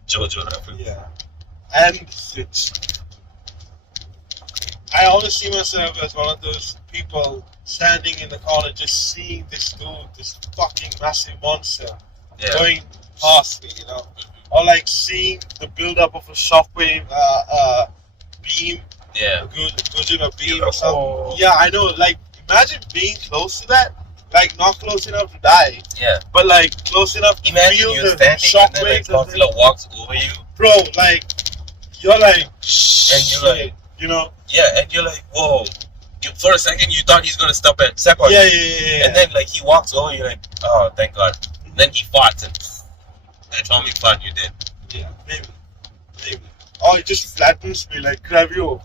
Jojo reference. yeah. And I always see myself as one of those people standing in the corner just seeing this dude, this fucking massive monster Yeah. going past me, you know? Or like seeing the build up of a shockwave beam, Yeah. Gojira beam Yeah. or something. Oh. Yeah, I know. Like, imagine being close to that. Like, not close enough to die, Yeah. but like close enough to Imagine feel you're the standing and then like shockwaves. And then, Godzilla walks over you. bro, like, you're like, And you're like, you know? yeah, and you're like, whoa. For a second, you thought he's gonna step on Yeah, you. And then like he walks over, you're like, oh, thank God. And then he farts and that atomic fart you did. Yeah, maybe. Or it just flattens me, like, grab you.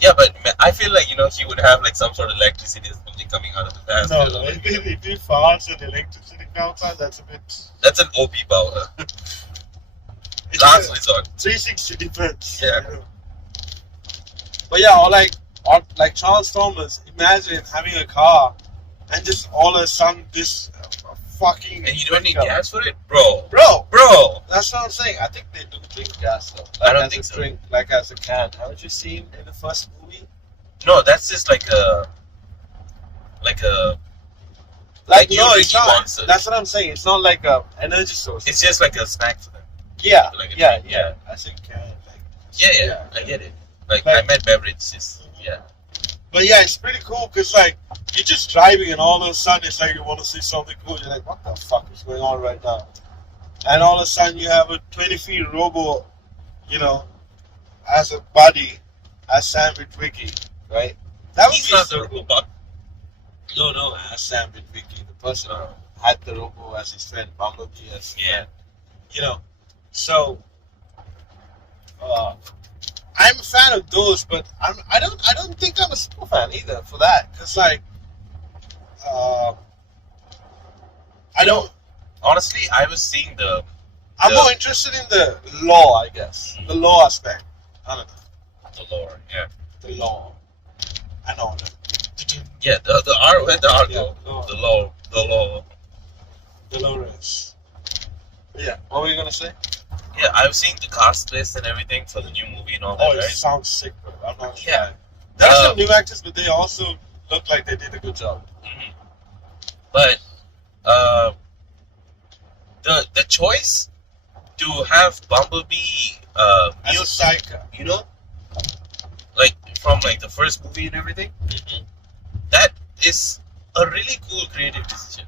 Yeah, but I feel like, he would have like some sort of electricity or something coming out of his ass. No, Like, if he farts and electricity comes out, that's a bit. that's an OP power. It's Last a resort. 360 defense. Yeah. You know? But yeah, or like Transformers, imagine having a car and just all of a sudden this fucking. And you don't need pickup. gas for it? Bro. Bro, that's what I'm saying. I think they do drink gas though. Like I don't as think a so. drink, like as a can. Haven't you seen in the first movie? No, that's just like a. Like No, you it's really not. want it. That's what I'm saying. It's not like a energy source. It's just like a snack for them. Yeah, like a yeah, drink, yeah. I think can. Like, Yeah, I get it. Like, Like- I meant beverages. Yeah. but yeah, it's pretty cool because like you're just driving and all of a sudden it's like you want to see something cool. You're like, what the fuck is going on right now? And all of a sudden you have a 20 feet robo, as a buddy, as Sam Witwicky, right? That would He's be not so the cool. robot. No, as Sam Witwicky, the person who had the robo as his friend, Bumblebee as Yeah. So I'm a fan of those, but I don't think I'm a super fan either for that, because like I don't. Honestly, I was seeing I'm more interested in the law, I guess, the law aspect. I don't know the lore. Yeah. the law and order. Yeah, the R, where the R Yeah, go? The law. Dolores. Yeah, what were you gonna say? Yeah, I was seeing the cast list and everything for the new movie and all Oh, that, it right? sounds sick, bro. I'm not. Yeah. There's some new actors, but they also look like they did a good job. Mhm. But the choice to have Bumblebee As a mute, psycho. like from like the first movie and everything, that is a really cool creative decision.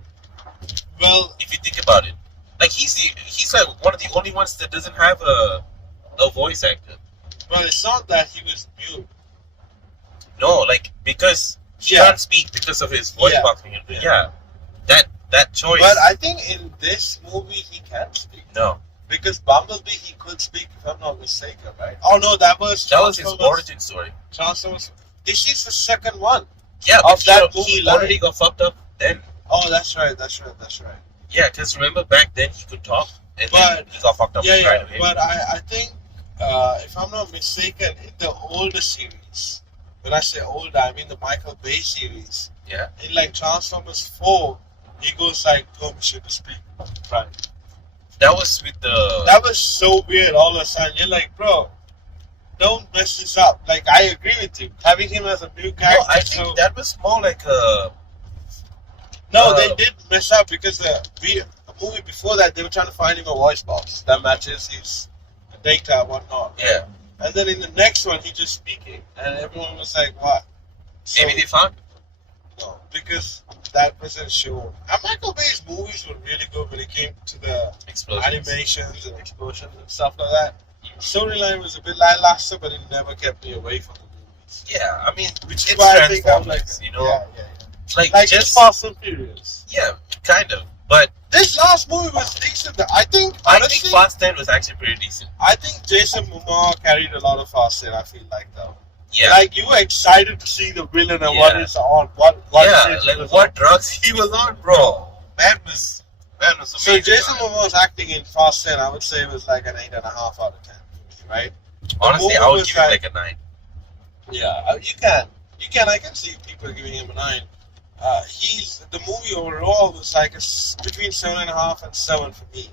Well, If you think about it, like he's like one of the only ones that doesn't have a voice actor. it's not that he was mute. No, like because he Yeah. can't speak because of his voice Yeah. boxing. Yeah. Yeah, that choice. But I think in this movie he can speak. No, Because Bumblebee, he could speak, if I'm not mistaken, right? Oh no, that was that was his Transformers. origin story. Transformers. This is the second one. Yeah, Of but that he movie, already got fucked up then. Oh, that's right. Yeah, because remember back then he could talk, and then But- he got fucked up right away. But I think, if I'm not mistaken, in the older series, when I say older, I mean the Michael Bay series. Yeah. In like Transformers 4, he goes like permission to speak. Right. That was with the. That was so weird. All of a sudden, you're like, bro, don't mess this up. Like, I agree with you. Having him as a new No, character. I think that was more like a. No, they did mess up because the movie before that, they were trying to find him a voice box that matches his data and whatnot. Yeah, And then in the next one, he just speaking, and everyone was like, "What?" So, maybe they found. no, because that wasn't shown. And Michael Bay's movies were really good when it came to the Explosions. animations and explosions and stuff like that. Storyline was a bit lackluster, but it never kept me away from the movies. Yeah, I mean, Which is it's why I think I'm like, Transformers, yeah. like Like just it's Fast and Furious. yeah, kind of. But This last movie was decent. I think I honestly, think Fast 10 was actually pretty decent. I think Jason Momoa carried a lot of Fast 10. I feel like though. Yeah, Like you were excited to see the villain and what Yeah. is on, what yeah, shit he like was what on. drugs he was on, bro. Man was amazing. So Jason man. Momoa's acting in Fast 10, I would say, was like an 8.5 out of 10, right? Honestly, movie I would was give him like- like a 9. Yeah, you can. I can see people giving him a 9. The movie overall was like between 7.5 and 7 for me,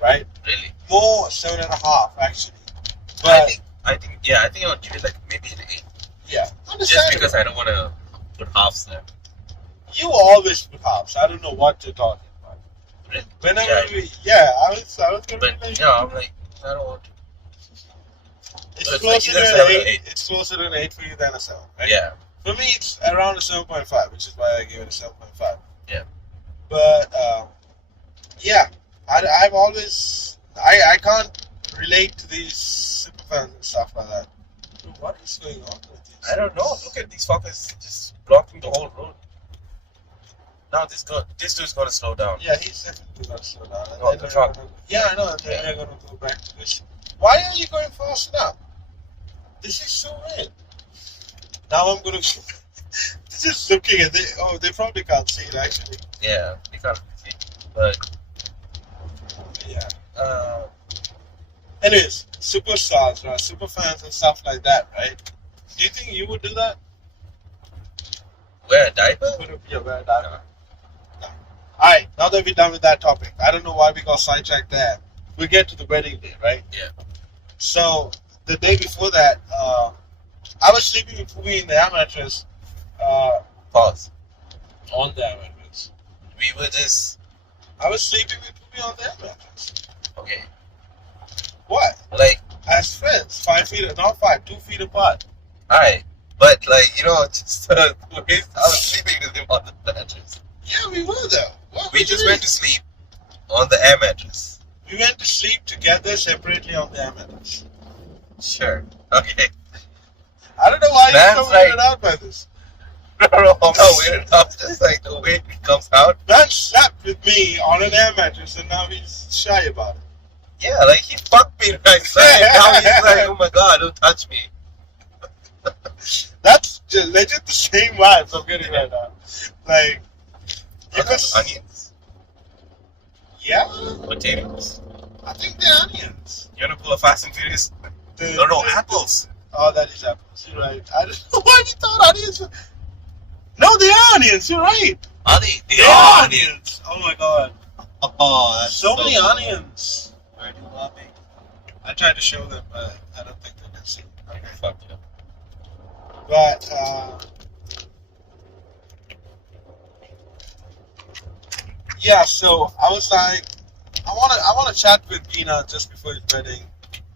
right? Really? More 7.5 actually. I But think I think I would give it like maybe an 8. yeah, Just understandable. because I don't want to put halves there. You always put halves. I don't know what you're talking about. Really? Whenever Yeah. I was gonna But be like, yeah, I'm like, I don't want to. it's But it's closer like to either an 7 or 8. 8. It's closer to an 8 for you than a 7, right? Yeah. For me, it's around a 7.5, which is why I gave it a 7.5. Yeah. But yeah, I've always I can't relate to these superfans and stuff like that. Dude, what is going on with this? I don't know. Look at these fuckers just blocking the whole road. Now this dude's gonna slow down. Yeah, he's definitely gonna slow down. And Oh, then the they're truck. yeah, I know. And then they're gonna go back to this. Why are you going fast now? This is so weird. Now I'm gonna. Just looking at it. Oh, they probably can't see it actually. Yeah, you can't see. But Yeah. uh, Anyways, superstars, right? Super fans and stuff like that, right? Do you think you would do that? wear a diaper? Put up your wear diaper. No. Alright, now that we're done with that topic, I don't know why we got sidetracked there. We get to the wedding day, right? Yeah. So the day before that, I was sleeping with Pubi in the air mattress. Pause. On the air mattress. We were just I was sleeping with Pubi on the air mattress. okay. What? Like, As friends, 5 feet, not 5, 2 feet apart. alright, but like just the way I was sleeping with him on the mattress. Yeah, we were though. What We were just you went to sleep on the air mattress. We went to sleep together separately on the air mattress. Sure. Okay. I don't know why Man's you're so like- weirded out by this. No, I'm not weirded out. Just like the way it comes out. Man slept with me on an air mattress and now he's shy about it. Yeah, like he fucked me right side. Now he's like, oh my god, don't touch me. That's just legit the same vibes I'm getting right now. Like, you Are could, those onions? yeah, Potatoes? I think they're onions. You wanna pull a Fast and Furious? The- No, apples. Oh, that is apples. You're right. I don't know why you thought onions were... No, they are onions. You're right. Are they? They They are are onions. onions. Oh my god. Oh, that's So many cool. onions. Where do you want me? I tried to show them, but I don't think they can see. Okay, fuck you. But, yeah, so I was like, I wanna chat with Gina just before his wedding.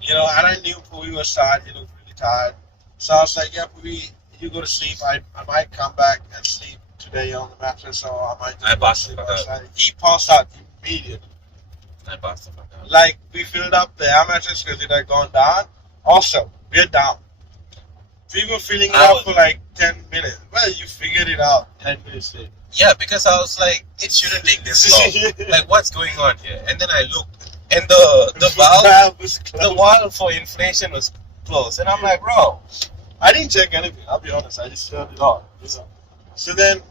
You know, and I knew Puvi was tired, he looked really tired. So I was like, yeah, Puvi, you go to sleep. I might come back and sleep today on the mattress, or I might just I go passed sleep the fuck out. outside. He passed out immediately. I passed the fuck out. Like, we filled up the air mattress because it had gone down. Also, we're down. We were filling it I up was- for like 10 minutes. Well, you figured it out 10 minutes later. Yeah, because I was like, it shouldn't take this long. Like, what's going on here? And then I looked, and the valve, was the closed. valve for inflation was closed, and I'm like, bro, I didn't check anything, I'll be honest. I just turned it on. So then,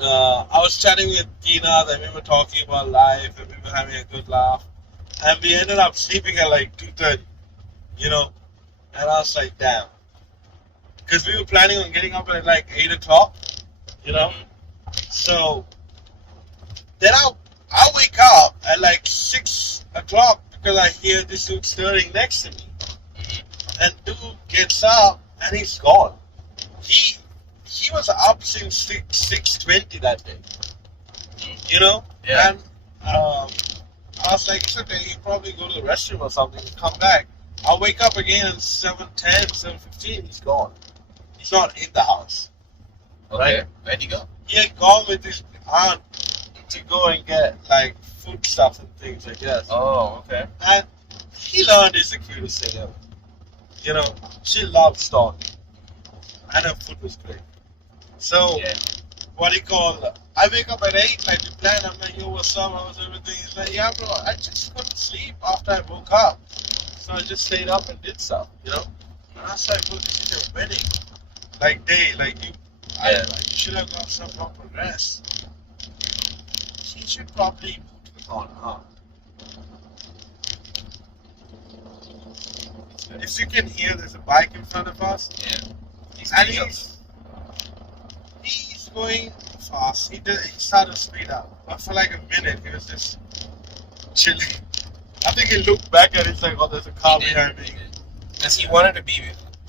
I was chatting with Tina, then we were talking about life, and we were having a good laugh. And we ended up sleeping at like 2:30, you know? And I was like, damn. Because we were planning on getting up at like 8 o'clock, you know? So, then I wake up at like 6 o'clock because I hear this dude stirring next to me. And dude gets up and he's gone. He was up since 6:20 that day. You know? Yeah. And I was like, it's okay, he'll probably go to the restroom or something and come back. I'll wake up again at 7:10, 7:15, he's gone. He's not in the house. okay, Right. where'd you go? He had gone with his aunt to go and get like food stuff and things, I guess. Oh, okay. And he learned is the cutest thing ever. You know, she loves dog. And her food was great. So, Yeah. what do you call? I wake up at 8, like we plan. I'm like, yo, what's up? How's everything? He's like, yeah, bro. I just couldn't sleep after I woke up, so I just stayed up and did stuff. And I was like, bro, this is your wedding, like day, like you. Yeah. You should have got some proper rest. He should probably put on, huh? If you can hear, there's a bike in front of us, Yeah. He's and speeding up. he's going fast. He started to speed up, but for like a minute, he was just chilling. I think he looked back at it, like, oh, there's a car behind me. Because he wanted to be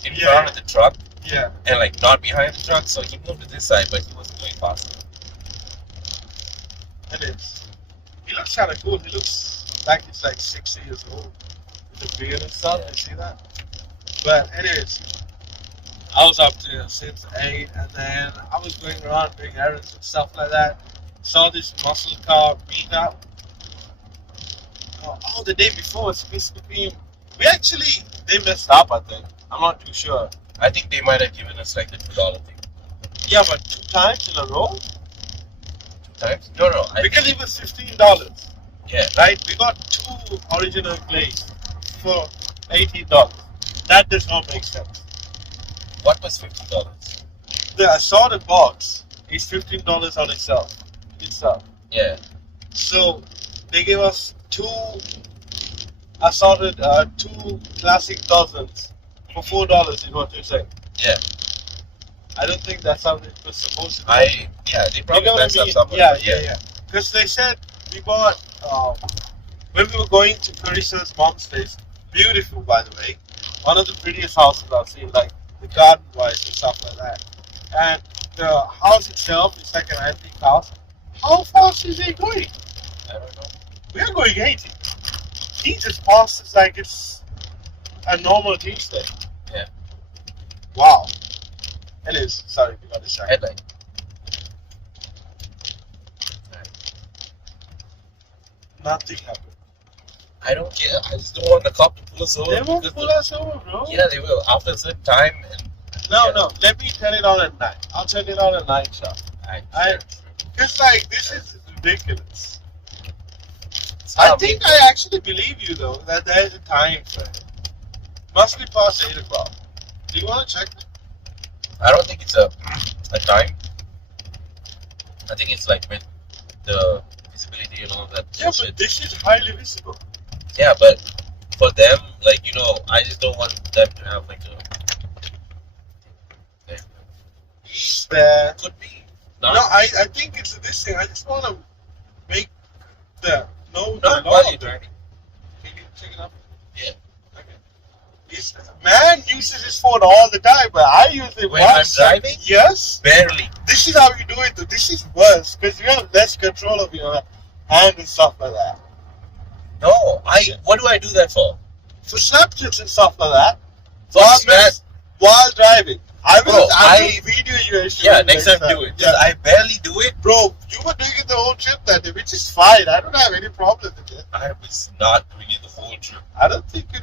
in Yeah. front of the truck Yeah, and like not behind the truck, so he moved to this side, but he wasn't going faster. it is. He looks kind of cool. He looks like he's like 60 years old with the beard and stuff. Yeah. You see that? But anyways, I was up there since 8, and then I was going around doing errands and stuff like that. Saw this muscle car meet up. Oh, the day before was supposed to be. They messed up, I think. I'm not too sure. I think they might have given us like the $2 thing. Yeah, but 2 times in a row? 2 times? No. Because it was $15, Yeah. right? We got 2 original plates for $18. That does not make sense. What was $50? The assorted box is $15 on itself. Yeah. So they gave us 2 assorted, 2 classic dozens for $4. Is what you're saying? Yeah. I don't think that's how it was supposed to be. They probably messed up somewhere. Yeah. Because they said we bought when we were going to Carissa's mom's place. Beautiful, by the way. One of the prettiest houses I've seen, like the garden wise and stuff like that. And the house itself is like an antique house. How fast is he going? I don't know. We are going 80. He just passes like it's a normal Tuesday. Yeah. Wow. It is. Sorry, we got distracted. Headlight. Nothing happened. I don't care. I just don't want the cop to pull us over. They won't because pull us over, bro. Yeah, they will. After a certain time. No, yeah. no. Let me turn it on at night. I'll turn it on at night, shop. It's like, this is ridiculous. I think I actually believe you, though, that there is a time frame. Must be past 8 o'clock. Do you want to check it? I don't think it's a time. I think it's like with the visibility and all that. Yeah, shit. but this is highly visible. Yeah, but for them, like, I just don't want them to have like a. Could be. No, I think it's this thing. I just want to make the Not the while law. you're driving. Can you check it up? Yeah. Okay. Man uses his phone all the time, but I use it When once. I'm driving? Yes. Barely. This is how you do it, though. This is worse because you have less control of your hand and stuff like that. No, what do I do that for? For Snapchats and stuff like that. Snap- While driving. I will I video you and show Yeah, you next time do it. Yeah. I barely do it. Bro, you were doing it the whole trip that day, which is fine. I don't have any problem with it. I was not doing it the whole trip. I don't think you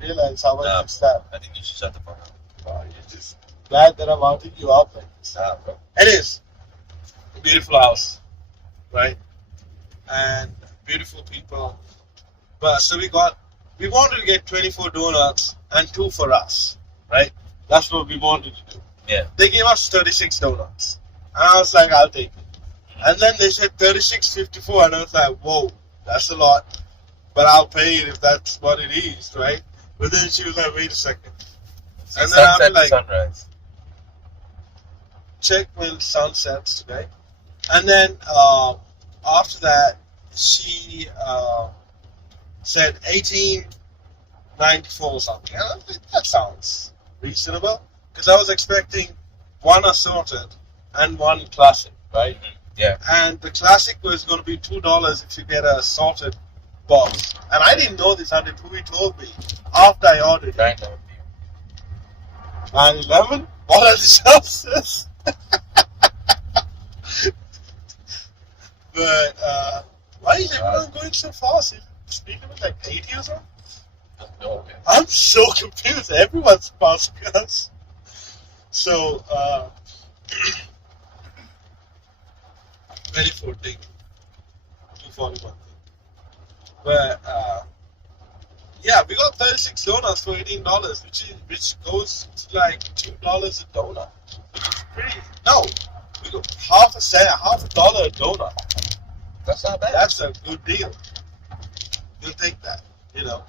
realize how much No. you snap. I think you should shut the fuck up. You're just glad that I'm outing you out like this. Nah, bro. It is a beautiful house, right? And beautiful people. But so we wanted to get 24 donuts and 2 for us, right? That's what we wanted to do. Yeah. They gave us 36 donuts. And I was like, I'll take it. And then they said 36.54, and I was like, whoa, that's a lot. But I'll pay it if that's what it is, right? But then she was like, wait a second. So And then I'm sunset to like- sunrise. Check when sun sets today. And then after that, she said 18.94 or something. And I think that sounds reasonable because I was expecting 1 assorted and 1 classic, right? Yeah. And the classic was going to be $2 if you get a assorted box. And I didn't know this until Pui told me after I ordered it. Kind of. 9/11? What are the chances? But why is everyone going so fast? Is speed limit like 80 or something? No, man. I'm so confused. Everyone's passing us. So very full thing. 241 thing. But yeah, we got 36 donuts for $18, which goes to like $2 a donut. Which is pretty. No, we got half a dollar a donut. That's not bad. That's a good deal. You'll take that, you know.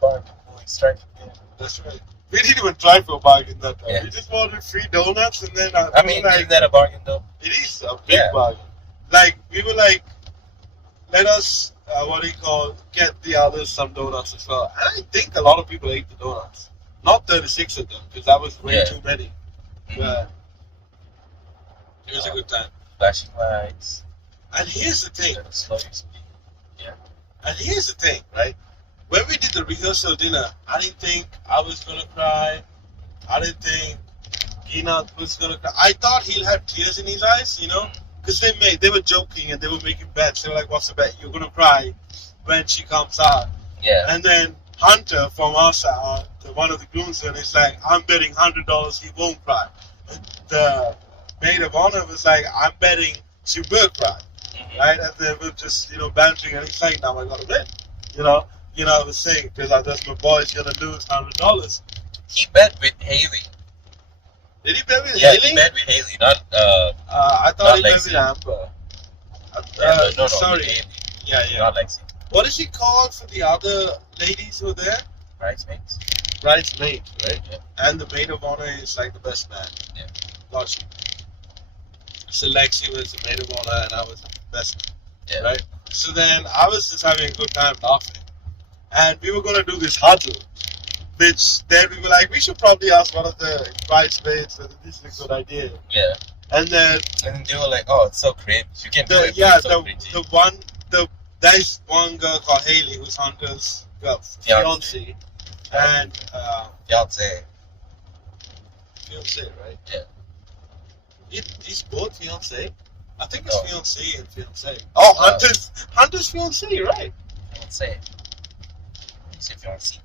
Bargain boy strike again. That's right. We didn't even try for a bargain that time. Yeah. We just wanted free donuts, and then I mean, like, isn't that a bargain though? it is a big Yeah. bargain. Like we were like, let us get the others some donuts as well. And I think a lot of people ate the donuts. Not 36 of them, because that was way Yeah. too many. But it was a good time. Flashing lights. And here's the thing. Slow your speed. And here's the thing, right? When we did the rehearsal dinner, I didn't think I was gonna cry. I didn't think Gina was gonna cry. I thought he'll have tears in his eyes, you know, because they were joking and they were making bets. They were like, "What's the bet? You're gonna cry when she comes out." Yeah. And then Hunter from our side, one of the groomsmen, is like, "I'm betting $100 he won't cry." And the maid of honor was like, "I'm betting she will cry." Right? And they were just, bantering, and he's like, "Now I gotta win." I was saying, because that's my boy's gonna lose $100. He bet with Haley. Did he bet with Yeah, Haley? he bet with Haley, not I thought not he bet Lexi. with Amber. no, Sorry. with Haley, Yeah. not Lexi. What is he called for the other ladies who were there? Bridesmaids. Bridesmaid, right? Yeah. And the maid of honor is like the best man. Yeah. Gotcha. So Lexi was the maid of honor, and I was the best man. Yeah. Right? So then I was just having a good time laughing. And we were going to do this huddle, which then we were like, we should probably ask one of the bridesmaids whether this is a good idea. Yeah. And then And they were like, "Oh, it's so cringe. You can do it." But it's so cringy." there's one girl called Haley who's Hunter's fiance. And Fiance. fiance, right? Yeah. It's both fiance. I think it's No. fiance and fiance. Oh, Hunter's fiance, right? Fiance. Say fiance.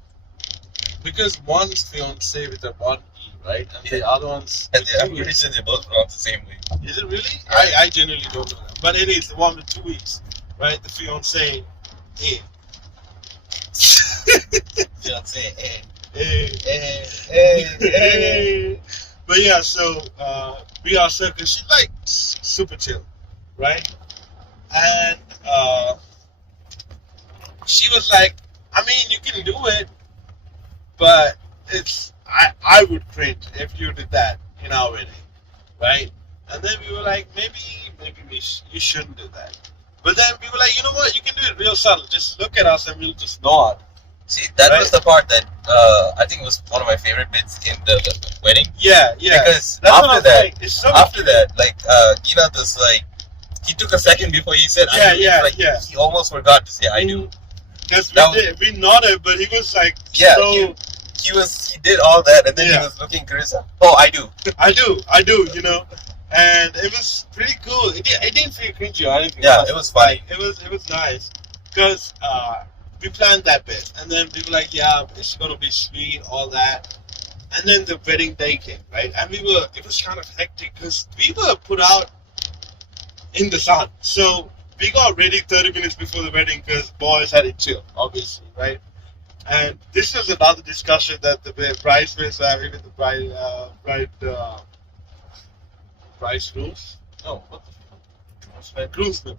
Because one's fiance with a one E, right? And the Yeah. other one's And with I'm two pretty E's. sure they both pronounce the same way. Is it really? Yeah. I genuinely don't know that. But it is the one with 2 E's, right? The fiance. Eh. Fiance. Eh. But yeah, so we are circus. She's like super chill, right? And she was like, I mean, you can do it, but I would cringe if you did that in our wedding, right? And then we were like, maybe you shouldn't do that. But then we were like, you know what? You can do it real subtle. Just look at us and we'll just nod. See, that Right. was the part that I think was one of my favorite bits in the wedding. Yeah. Because That's what after I'm that, saying. It's so after that, like Gina was like, he took a second before he said, Yeah, "I do." yeah, Like, yeah. He almost forgot to say, "I do." Because That we nodded, but he was like, Yeah, so he did all that, and then Yeah. he was looking Carissa. "Oh, I do." I do, and it was pretty cool. It didn't feel cringy or anything. Yeah, it was funny. It was nice because we planned that bit, and then we were like, yeah, it's gonna be sweet, all that, and then the wedding day came, right? And it was kind of hectic because we were put out in the sun, so we got ready 30 minutes before the wedding because boys had it chill, obviously, right? And this was another discussion that the bridesmaids were having with the bridegrooms. No, what the groomsmen.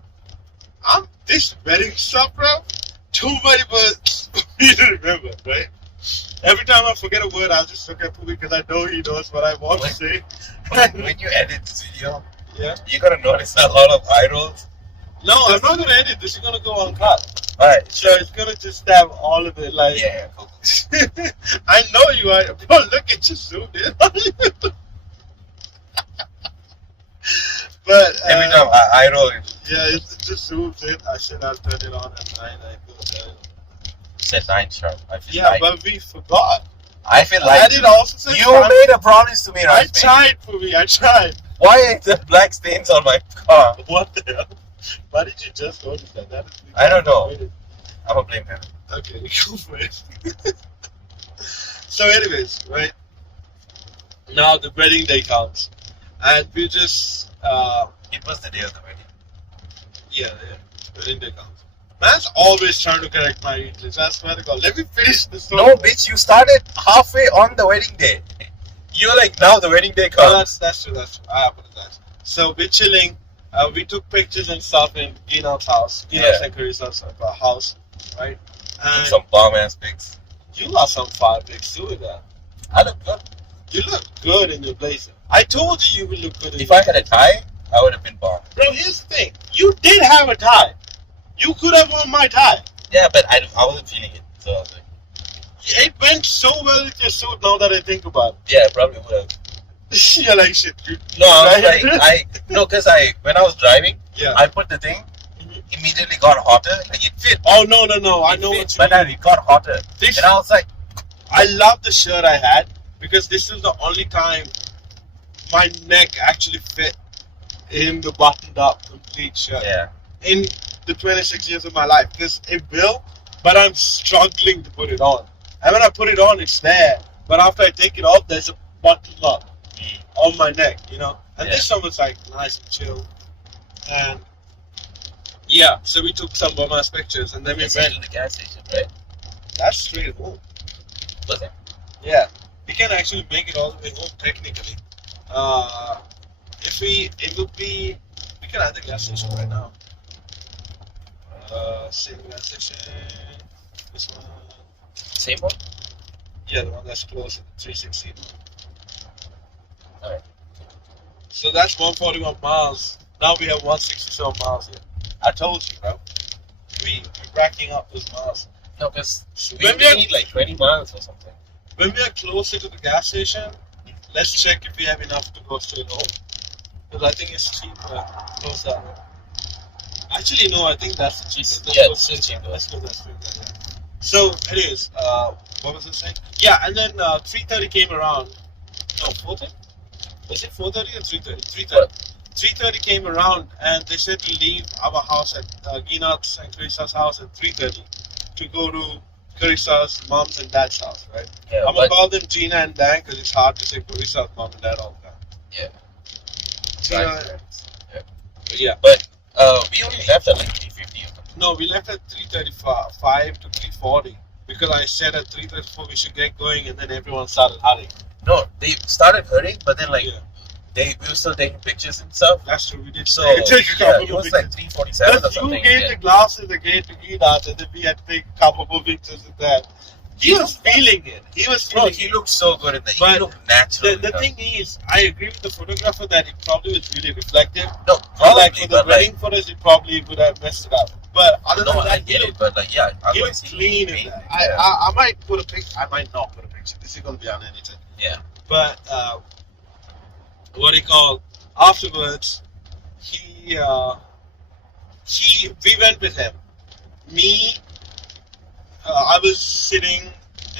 This wedding stuff, bro. Too many words for me to remember, right? Every time I forget a word, I'll just look at Pubi because I know he knows what I want to say. When you edit this video, Yeah. you're gonna notice a lot of eye rolls. No, I'm not gonna edit. This is gonna go uncut. Alright, So it's gonna just have all of it, like. yeah, cool. I know you are. Bro, look at you zoomed in. But Every time I eye roll, yeah, it just zooms in. I said I'll turn it on at 9. I go there. you said 9 sharp. I feel Yeah, like but we forgot. I feel I like did also say you five. made a promise to me, I right? tried, Pubi. I tried. Why is there black stains on my car? What the hell? Why did you just notice that? That is I don't know. I'm gonna blame him. Okay, go for it. So, anyways, right now, the wedding day comes, and we just It was the day of the wedding. Yeah. Wedding day comes. Man's always trying to correct my English. I swear to God. Let me finish the story. No, bitch, you started halfway on the wedding day. You're like, now the wedding day Oh, comes. that's true. I apologize. So we're chilling. We took pictures and stuff in Gina's house. Gina's and Carissa's house, right? And Some bomb ass pics. you lost some fire pics too with that. I look good. You look good in your blazer. I told you would look good in If I had a tie, I would have been bomb. Bro, here's the thing. You did have a tie. You could have worn my tie. Yeah, but I wasn't feeling it. So I was like, It went so well with your suit now that I think about yeah, I probably would have. it. You're like, shit, dude. No, I was like, because when I was driving, Yeah. I put the thing, immediately got hotter. Like it fit. Oh, no. I It know fits, what but you then it got hotter. This- And I was like, I love the shirt I had because this is the only time my neck actually fit in the buttoned up complete shirt. yeah. In the 26 years of my life. Because it will, but I'm struggling to put it on. And when I put it on, it's there. But after I take it off, there's a button up on my neck, you know. And Yeah. this one was like nice and chill. And yeah, so we took some bomb ass pictures and then we It's went. to the gas station, right? That's straight home. Was it? Yeah, we can actually make it all the way home technically. It would be, we can add the gas station right now. Same gas station. This one. Same one? Yeah, the one that's close to the 360. Alright. So that's 141 miles. Now we have 167 miles here. I told you, bro. We're racking up those miles. No, because we When only we are- need like 20 miles or something. When we are closer to the gas station, let's check if we have enough to go straight home. Because I think it's cheaper close that way. Actually, no, I think that's the cheapest. Let's Yeah, go it's straight cheaper. there. Let's go that straight there, yeah. So, anyways, what was I saying? Yeah, and then 3:30 came around. No, 4:30? Was it 4:30 or 3:30? 3:30. What? 3:30 came around and they said to leave our house at Gina's and Carissa's house at 3:30 to go to Carissa's mom's and dad's house, right? Yeah, I'm gonna but call them Gina and Dan because it's hard to say Carissa's mom and dad all the time. yeah. Gina, Right. yeah. But we only left at like 3:50 or something. No, we left at 3:35 to 3:40 because I said at 3:34 we should get going and then everyone started hurrying. No, they started hurting, but then like Yeah. we were still taking pictures and stuff. That's true, we did So take a yeah, couple it of was pictures. like 3:47 or Because you something. gave Yeah. the glasses again to Gina and then we had to take a couple of pictures with that. He was feeling it. He was Bro, feeling he it. looked so good in that. He But looked natural. The thing is, I agree with the photographer that it probably was really reflective. no, But probably, like for the but like, wedding photos, it probably would have messed it up. But other no, than that, I get it, but like, yeah, He otherwise looks clean in amazing. that. Yeah. I might put a picture. I might not put a picture. This is gonna be unedited. Yeah. But what do you call? Afterwards, we went with him. Me, I was sitting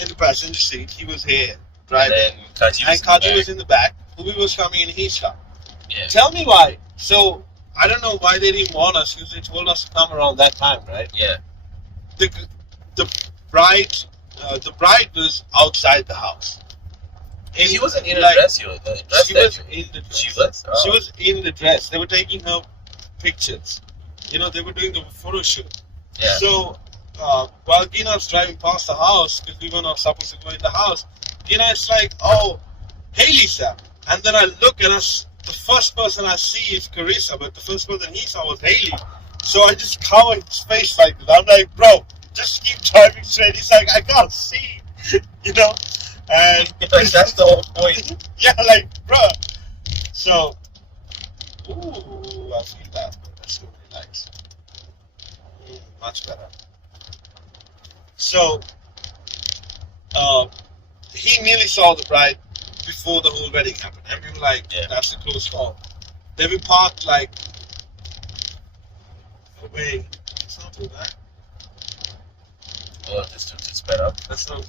in the passenger seat. He was here driving, And then Kaji and Kaji was in the back. Ubi was coming in his car. Yeah. Tell me why. So I don't know why they didn't want us because they told us to come around that time, right? Yeah. The bride was outside the house. She wasn't in a like, dress. She was in the dress. She was. Oh. She was in the dress. They were taking her pictures. You know, they were doing the photo shoot. Yeah. So while Gina's driving past the house, because we were not supposed to go in the house, Gina's like, "Oh, hey Lisa," and then I look and the first person I see is Carissa, but the first person he saw was Haley. So I just covered his face like this. I'm like, "Bro, just keep driving straight." He's like, "I can't see," you know. And Like, that's the whole point. yeah, like, bruh. So, ooh, I feel that. That's so relaxed. Much better. So, he nearly saw the bride before the whole wedding happened, and we were like, Yeah. "That's a close call." Then we parked like away. Let's not do that. Oh, just to sped up. Let's not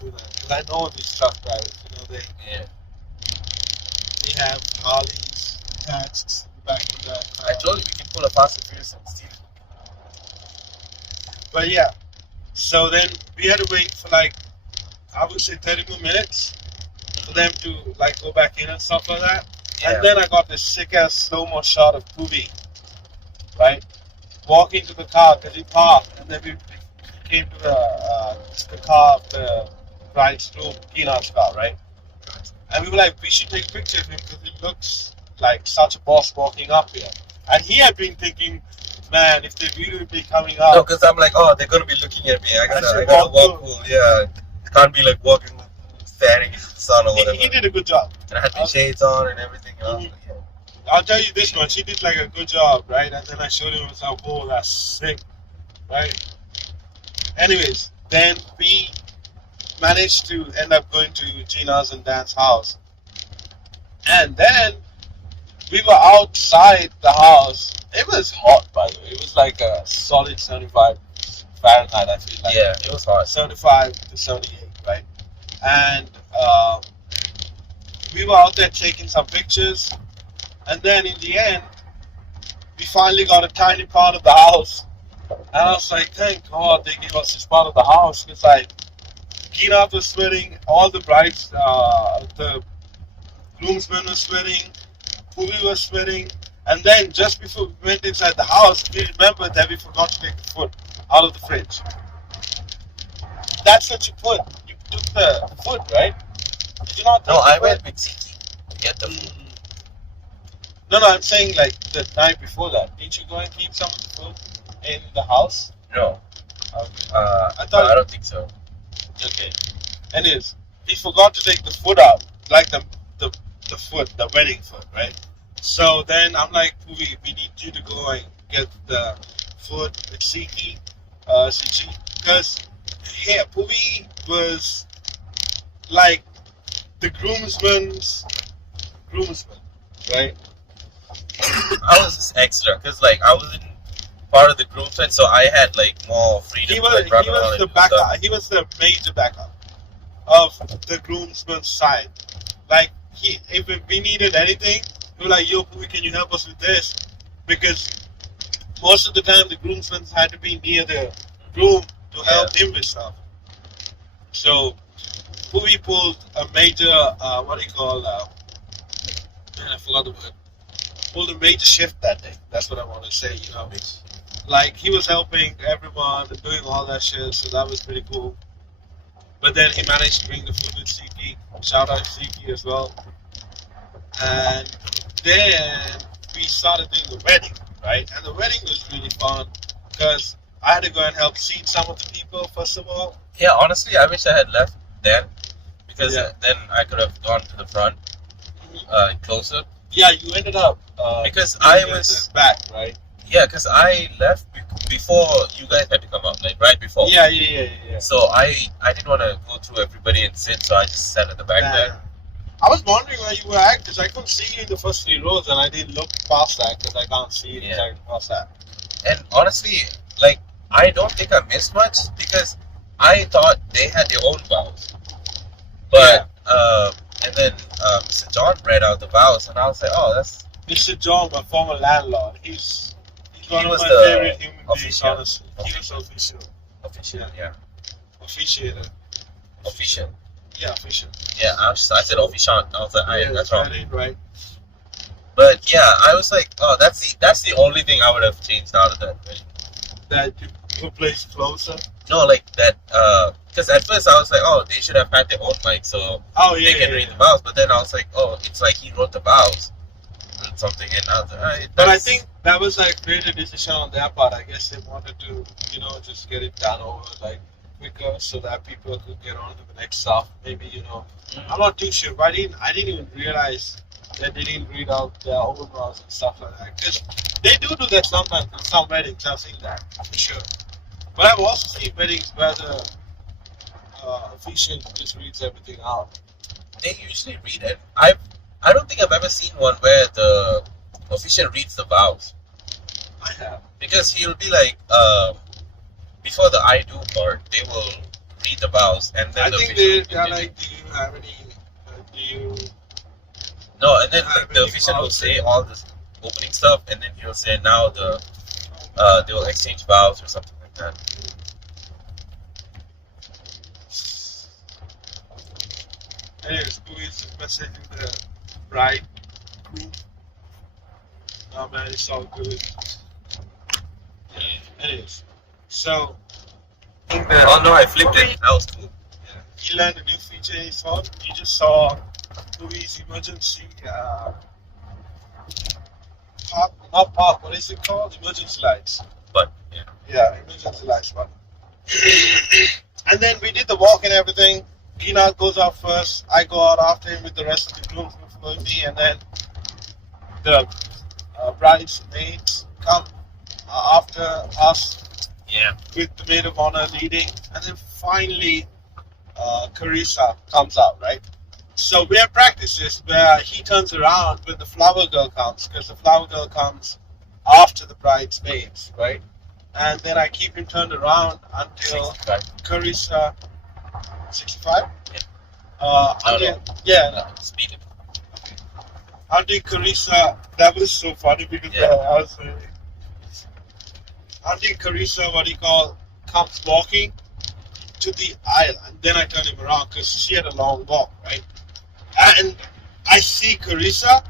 do that. Because I know these truck drivers. You know, Yeah. they have Harleys attached in the back of that. I told you we can pull a Fast and Furious and steal. But yeah, so then we had to wait for like, I would say 30 more minutes for them to like go back in and stuff like that. Yeah. And then I got this sick ass slow mo shot of Pubi, right? walking to the car because he parked, and then we came to the car of the bride's room, Keenan's car, right? And we were like, we should take a picture of him because he looks like such a boss walking up here. And he had been thinking, man, if they really be coming up. No, because I'm like, oh, they're gonna be looking at me. I should gotta walk walk cool. Yeah, can't be like walking, staring into the sun or whatever. He did a good job. And I had my shades on and everything. Mhm. I'll tell you this much, he did like a good job, right? And then I showed him, I was like, whoa, that's sick, right? Anyways, then we managed to end up going to Gina's and Dan's house. And then we were outside the house. It was hot, by the way. It was like a solid 75 Fahrenheit, I feel like. Yeah, it was hot. 75 to 78, right? And we were out there taking some pictures. And then in the end, we finally got a tiny part of the house. And I was like, thank God they gave us this part of the house. Because like, Keenan was sweating, all the brides, the groomsmen were sweating, Puvi was sweating. And then just before we went inside the house, we remembered that we forgot to take the food out of the fridge. That's what you put. You took the food, right? Did you not take No, the I food? went with Ziki to get the food. No, I'm saying like the night before that. Didn't you go and keep some of the food in the house? No, Okay. I thought- don't think so. Okay. Anyways, he forgot to take the food out, like the food, the wedding food, right? So then I'm like, Puvi, we need you to go and get the food with Siki, because yeah, Puvi was like the groomsman, right? I was just extra because like I wasn't part of the groomsmen, so I had like more freedom. He to, was, like, run he around was and the do backup. stuff. He was the major backup of the groomsman's side. Like if we needed anything, we were like, "Yo, Puvi, can you help us with this?" Because most of the time the groomsmen had to be near the groom to help him with stuff. So Puvi pulled a major, what do you call? Man, I forgot the word. Pulled a major shift that day. That's what I want to say. You know. Like he was helping everyone and doing all that shit, so that was pretty cool. But then he managed to bring the food with Siki. Shout out to Siki as well. And then we started doing the wedding, right? And the wedding was really fun because I had to go and help seat some of the people first of all. Yeah, honestly, I wish I had left then because Yeah. then I could have gone to the front closer. Yeah, you ended up Because being I at was the back, right? yeah, because I left before you guys had to come up, like right before. Yeah. So I didn't want to go through everybody and sit, so I just sat at the back there. I was wondering where you were at because I couldn't see you in the first 3 rows and I didn't look past that because I can't see it exactly past that. And honestly, like I don't think I missed much because I thought they had their own vows. But and then Mr. John read out the vows, and I was like, oh, that's Mr. John, my former landlord, he's one He of was my the favorite human beings, official. honestly. He was official. official. Yeah, Officiator. official. Yeah, official. Yeah, I said official. I was like, that's wrong. That ain't right. But yeah, I was like, oh, that's the only thing I would have changed out of that wedding. That you put place closer. No, like that, because at first I was like, oh, they should have had their own mic so Oh, yeah, they can read the vows. But then I was like, oh, it's like he wrote the vows or something, and I was like, alright, But I that's- think that was like creative decision on their part. I guess they wanted to, just get it done over like quicker so that people could get on to the next stuff. Maybe, I'm not too sure. But I didn't even realize that they didn't read out their own vows and stuff like that. Because they do that sometimes in some weddings. I've seen that for sure. But I've also seen weddings where the official just reads everything out. they usually read it. I don't think I've ever seen one where the official reads the vows. I have. Because he'll be like, before the I do part, they will read the vows, and then I the think official they're will like, do you have any? Do you? no, and then have like, the any official will vows? say all this opening stuff, and then he'll say now they will exchange vows or something like that. Anyways, who is messaging the bride crew? Oh man, it's all good. Yeah. It is. So, in Oh no, I flipped it. That was cool. he learned a new feature he saw. He just saw Louis emergency not park, what is it called? Emergency lights. But yeah. Yeah, emergency lights button. And then we did the walk and everything. Gina goes out first. I go out after him with the rest of the group with me, and then the bridesmaids come after us Yeah. with the maid of honor leading, and then finally Carissa comes out, right? So we have practices where he turns around when the flower girl comes, because the flower girl comes after the bridesmaids, right? And then I keep him turned around until 65. Carissa, 65? Yeah. Until, yeah, No, speed it. until Carissa, that was so funny because Yeah. I was until Carissa, what do you call, comes walking to the aisle, and then I turn him around because she had a long walk, right? And I see Carissa,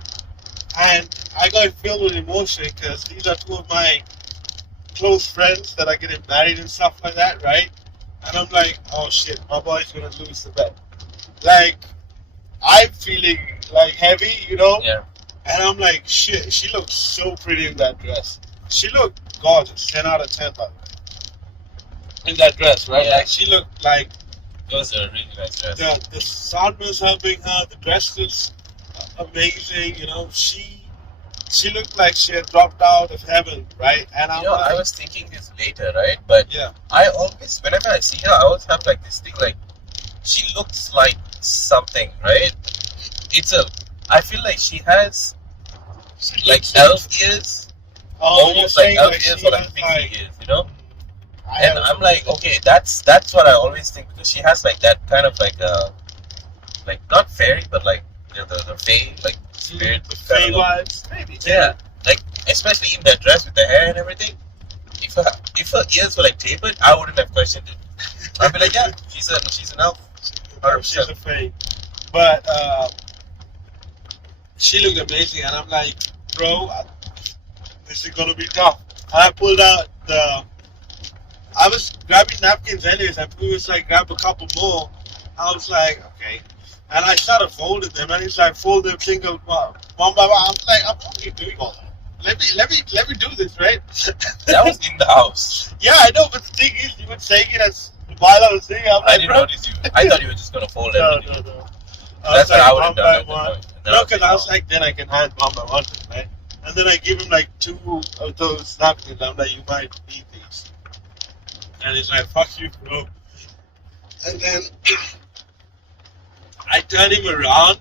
and I got filled with emotion because these are two of my close friends that are getting married and stuff like that, right? And I'm like, oh shit, my boy's gonna lose the bet. Like, I'm feeling like heavy, you know? Yeah. And I'm like, shit, she looks so pretty in that dress. She looked gorgeous, 10 out of 10, by the way. In that dress, right? Yeah. Like, she looked like It was a really nice dress. the sun was helping her, the dress was amazing, you know. She looked like she had dropped out of heaven, right? And I'm You know, like, I was thinking this later, right? But yeah, I always, whenever I see her, I always have like this thing, like she looks like something, right? I feel like she has like elf ears, oh, you're almost like saying elf like ears she or like has, pixie ears, you know? I And have- I'm like, okay, that's what I always think, because she has like that kind of like not fairy, but like the fae, like spirit, Faye kind of look. vibes, maybe. Yeah, like especially in that dress with the hair and everything. If her ears were like tapered, I wouldn't have questioned it. I'd be like, yeah, she's an elf. She's a fake. But she looked amazing, and I'm like, bro, this is gonna be tough. And I pulled out I was grabbing napkins anyways, and he was like, grab a couple more. I was like, okay. And I started folding them, and he's like, fold them single one by one. I'm like, I'm only doing all that. Let me do this, right? That was in the house. Yeah, I know, but the thing is, you were saying it as while I was saying, I'm I like, didn't bro. notice you. I thought you were just gonna fold No, everything. no. That's what I would have one done by at that one. point. And then No, I because I was like, then I can hand one by one, right? And then I give him like 2 of those napkins. I'm like, you might need these. And he's like, fuck you, bro. And then I turn him around,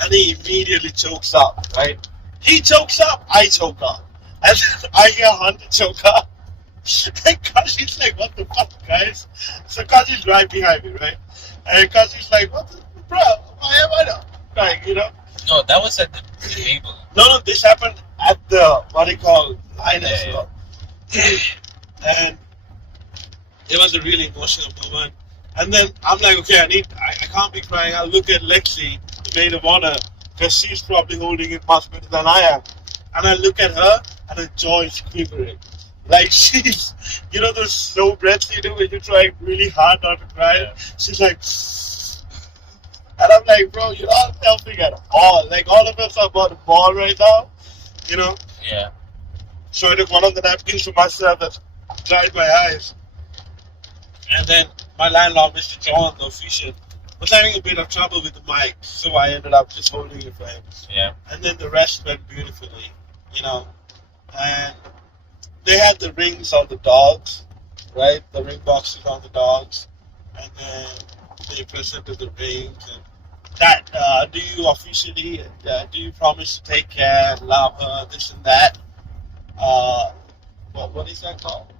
and he immediately chokes up, right? He chokes up, I choke up. And I hear Hunter choke up. And Kashi's like, what the fuck, guys? So Kashi's right behind me, right? And Kashi's like, what the, bro, why am I not crying, you know? no, that was at the table. No, this happened at the, what do you call, line as Yeah, well. And it was a really emotional moment. And then I'm like, okay, I can't be crying. I'll look at Lexi, the maid of honor, because she's probably holding it much better than I am. And I look at her, and her jaw is quivering. Like she's, you know those slow breaths you do when you try really hard not to cry? Yeah. She's like, and I'm like, bro, you're not helping at all. Like all of us are about to ball right now, you know? Yeah. So I took one of the napkins for myself that dried my eyes. And then my landlord, Mr. John, the official, was having a bit of trouble with the mic, so I ended up just holding it for him. Yeah. And then the rest went beautifully, you know. And they had the rings on the dogs, right? The ring boxes on the dogs. And then they presented the rings. And that, do you officially, do you promise to take care, love her, this and that? What is that called?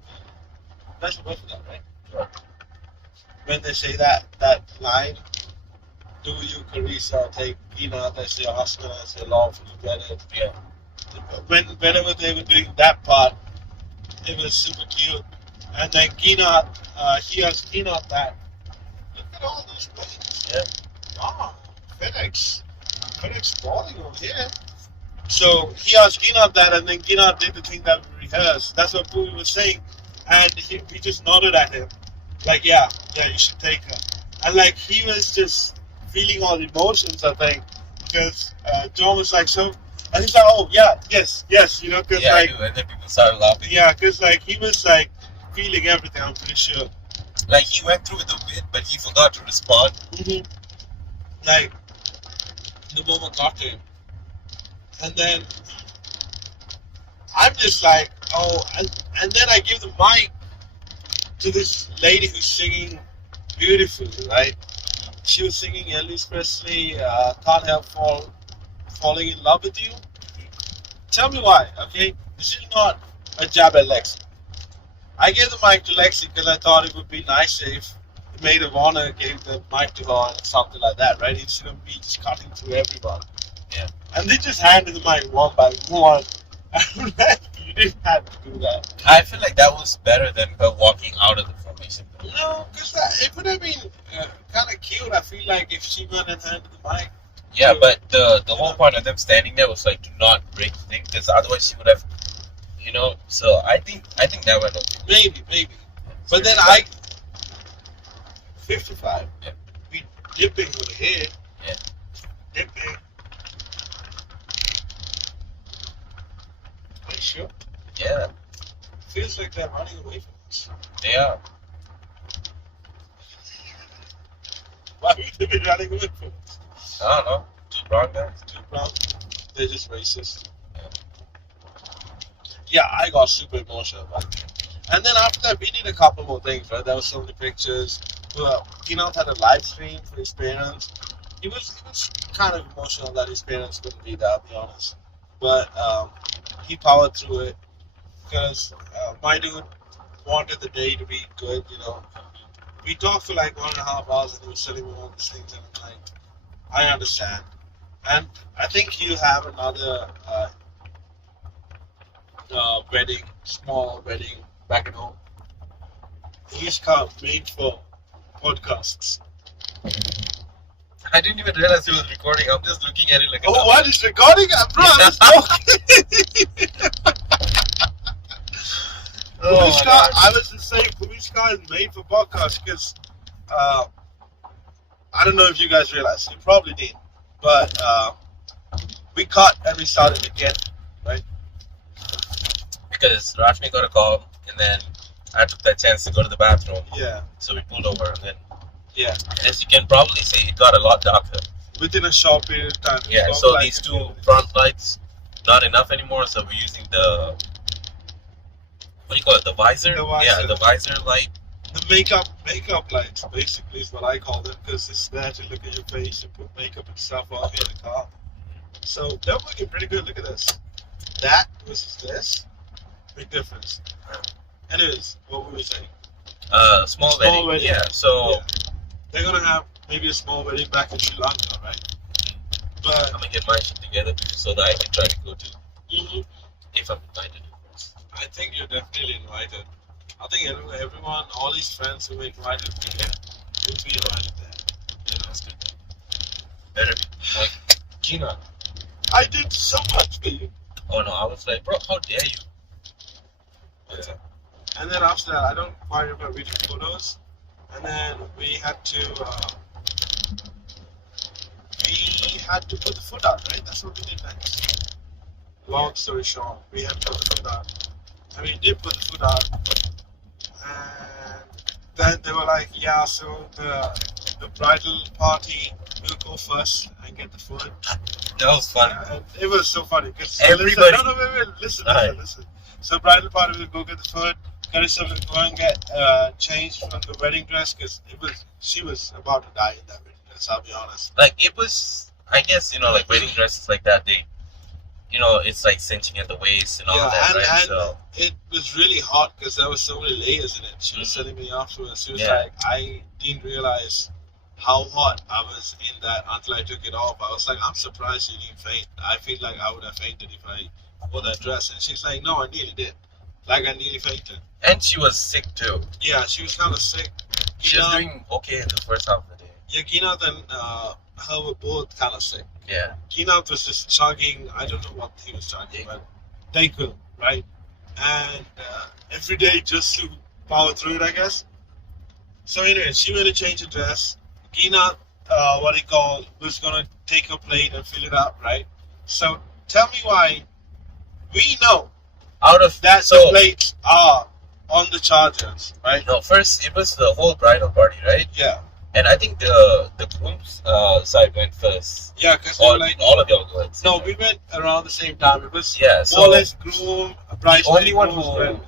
That's the word for that, right? Sure. When they say that line, do you, Carissa, take Gina as your husband, as your lawful wedded? Yeah. Whenever they were doing that part, it was super cute. And then Gina, he asked Gina that. Look at all these planes. Yeah. Wow, FedEx balling over here. So he asked Gina that, and then Gina did the thing that we rehearsed. That's what Pooey was saying. and we just nodded at him, like, yeah, you should take her. And like he was just feeling all the emotions, I think, because John was like so, and he's like, oh yeah, yes, you know, because Yeah, like, I knew, and then people started laughing. yeah, because like he was like feeling everything. I'm pretty sure. Like he went through with the bit, but he forgot to respond. Mm-hmm. Like the moment got to him, and then I'm just like, oh, and then I give the mic to this lady who's singing beautifully, right? She was singing Elvis Presley, Can't Help Falling in Love with You. Tell me why, okay? This is not a jab at Lexi. I gave the mic to Lexi because I thought it would be nice if the maid of honor gave the mic to her or something like that, right? Instead of me just cutting through everyone. Yeah. And they just handed the mic one by one. I'm like, you didn't have to do that. I feel like that was better than her walking out of the formation. No, because it would have been kind of cute. I feel like if she went and handed the mic. Yeah, but the whole point of them standing there was like to not break the thing, because otherwise she would have, you know. So I think that went okay. Maybe. But then 55. Yeah. We dipping with the head. Yeah. Dipping. Are you sure? Yeah, Feels like they're running away from us. they are. Why would they be running away from us? I don't know. Two brown guys. Too brown. They're just racist. Yeah. Yeah, I got super emotional about it. And then after that, we did a couple more things, right? There were so many pictures. Well, Keynote had a live stream for his parents. He was kind of emotional that his parents couldn't be there, I'll be honest. But he powered through it because my dude wanted the day to be good, you know. We talked for like 1.5 hours and he was telling me all these things, and I'm like, I understand. And I think he'll have another wedding, small wedding back at home. His car made for podcasts. I didn't even realize it was recording. I'm just looking at it like. Oh, what is recording? Bro, I was talking. Police car, I was just saying, police car is made for podcasts because I don't know if you guys realize. You probably did, but we cut and we started again, right? Because Rashmi got a call, and then I took that chance to go to the bathroom. Yeah. So we pulled over, and then, Yeah. as you can probably see, it got a lot darker. Within a short period of time. Yeah. It's So not these like- two front lights, not enough anymore. So we're using the, what do you call it? The visor. The visor. Yeah, the visor light. The makeup lights, basically, is what I call them, because it's there to look at your face and put makeup and stuff on in the car. So they're looking pretty good. Look at this. That versus this, big difference. Anyways, what were we saying? Small Small wedding. wedding. Yeah. So Yeah. They're gonna have maybe a small wedding back in Sri Lanka, right? But I'm gonna get my shit together so that I can try to go to, if I'm invited. I think you're definitely invited. I think everyone, all these friends who were invited here, will be invited there. Yeah, that's good. Better be. Like, Gina. I did so much for you. Oh no, I was like, bro, how dare you? Yeah. And then after that, I don't quite remember, we took photos, and then we had to put the foot out, right? That's what we did next. Long story short, we had to put the foot out. And we did put the foot out, and then they were like, yeah, so the bridal party will go first and get the food. That was fun. And it was so funny because Everybody- listen. Alright. So bridal party will go get the food. Carissa will go and get changed from the wedding dress because she was about to die in that wedding dress. I'll be honest. Like, it was, I guess, you know, like wedding dresses like that, they, you know, it's like cinching at the waist and all Yeah, that, and, right? and So, it was really hot because there was so many layers in it. She was telling me afterwards. She was Yeah. like, I didn't realize how hot I was in that until I took it off. I was like, I'm surprised you didn't faint. I feel like I would have fainted if I wore that dress. And she's like, no, I nearly did. Like, I nearly fainted. and she was sick too. Yeah, she was kind of sick. She was doing okay in the first half of the day. Yeah, Ginath and her were both kind of sick. Yeah. Ginath was just chugging. I don't know what he was chugging, but they could, right? And every day just to power through it, I guess. So anyway, she went to change her dress. Gina, was gonna take her plate and fill it up, right? So tell me why we know Out of that so the plates are on the chargers, right? no, first it was the whole bridal party, right? Yeah, And I think the groom's side went first. yeah, because Or like all of y'all go at the same no, time. we went around the same time. It was Yeah, more so or less groom, bride. the only one who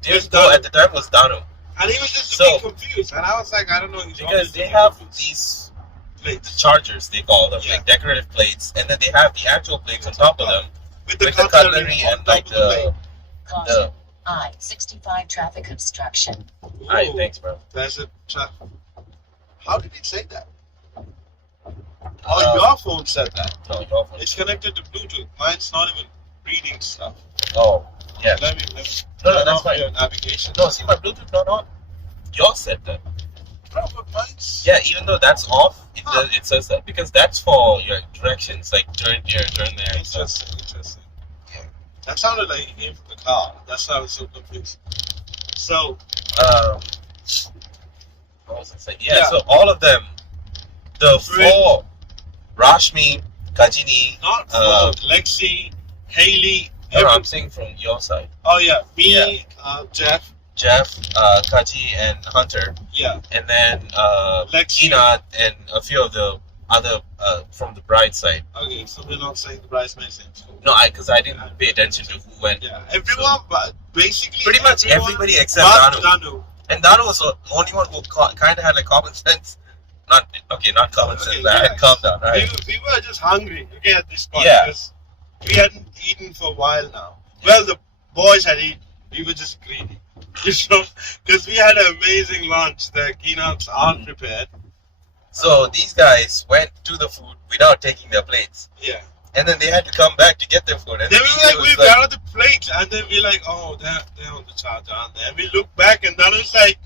didn't go at the time was Danu. and he was just So- looking confused, and I was like, I don't know, he's Because obviously they have confused. these plates chargers, they call them, Yeah. like decorative plates, and then they have the actual plates on top of them with with the cutlery on and top like of the plate. the. I-65 traffic obstruction. Alright, Ooh, thanks, bro. There's a trap. How did he say that? Oh, Uh, your phone said that. No, your phone. It's connected to Bluetooth. Mine's not even reading stuff. Oh, yeah. Let me No, turn that's off fine. your navigation. No, see my Bluetooth not on. Yours said that. Bro, but mine's... Yeah, even though that's off, Huh. it says that because that's for your directions, like turn here, turn there. And stuff. Interesting. That sounded like he came from the car. That's why I was so confused. So, What was I saying? Yeah, Yeah. so all of them, the Right. four, Rashmi, Kajini, not Uh, Lexi, Haley, no, I'm saying from your side, oh yeah, me, Yeah. Jeff, Jeff, Kaji, and Hunter, yeah, and then Lexi. Gina and a few of the other from the bride side. Okay, so we're not saying the bridesmaids names. No, because I didn't pay attention to who went. Yeah, everyone, but basically Pretty much everyone everybody except but Danu. And Danu was the only one who kind of had like common sense. Not common Okay, sense. I had guys, calm down, right? We were just hungry, okay, at this point. Yeah. Because we hadn't eaten for a while now. Well, the boys had eaten. We were just greedy. You know, because we had an amazing lunch that Keenan's aunt prepared. So these guys went to the food without taking their plates, Yeah. and then they had to come back to get their food. And Then the we DJ were like, was we got the plate, and then we like, oh, they're on the charger, aren't they? And we look back, and then it's like,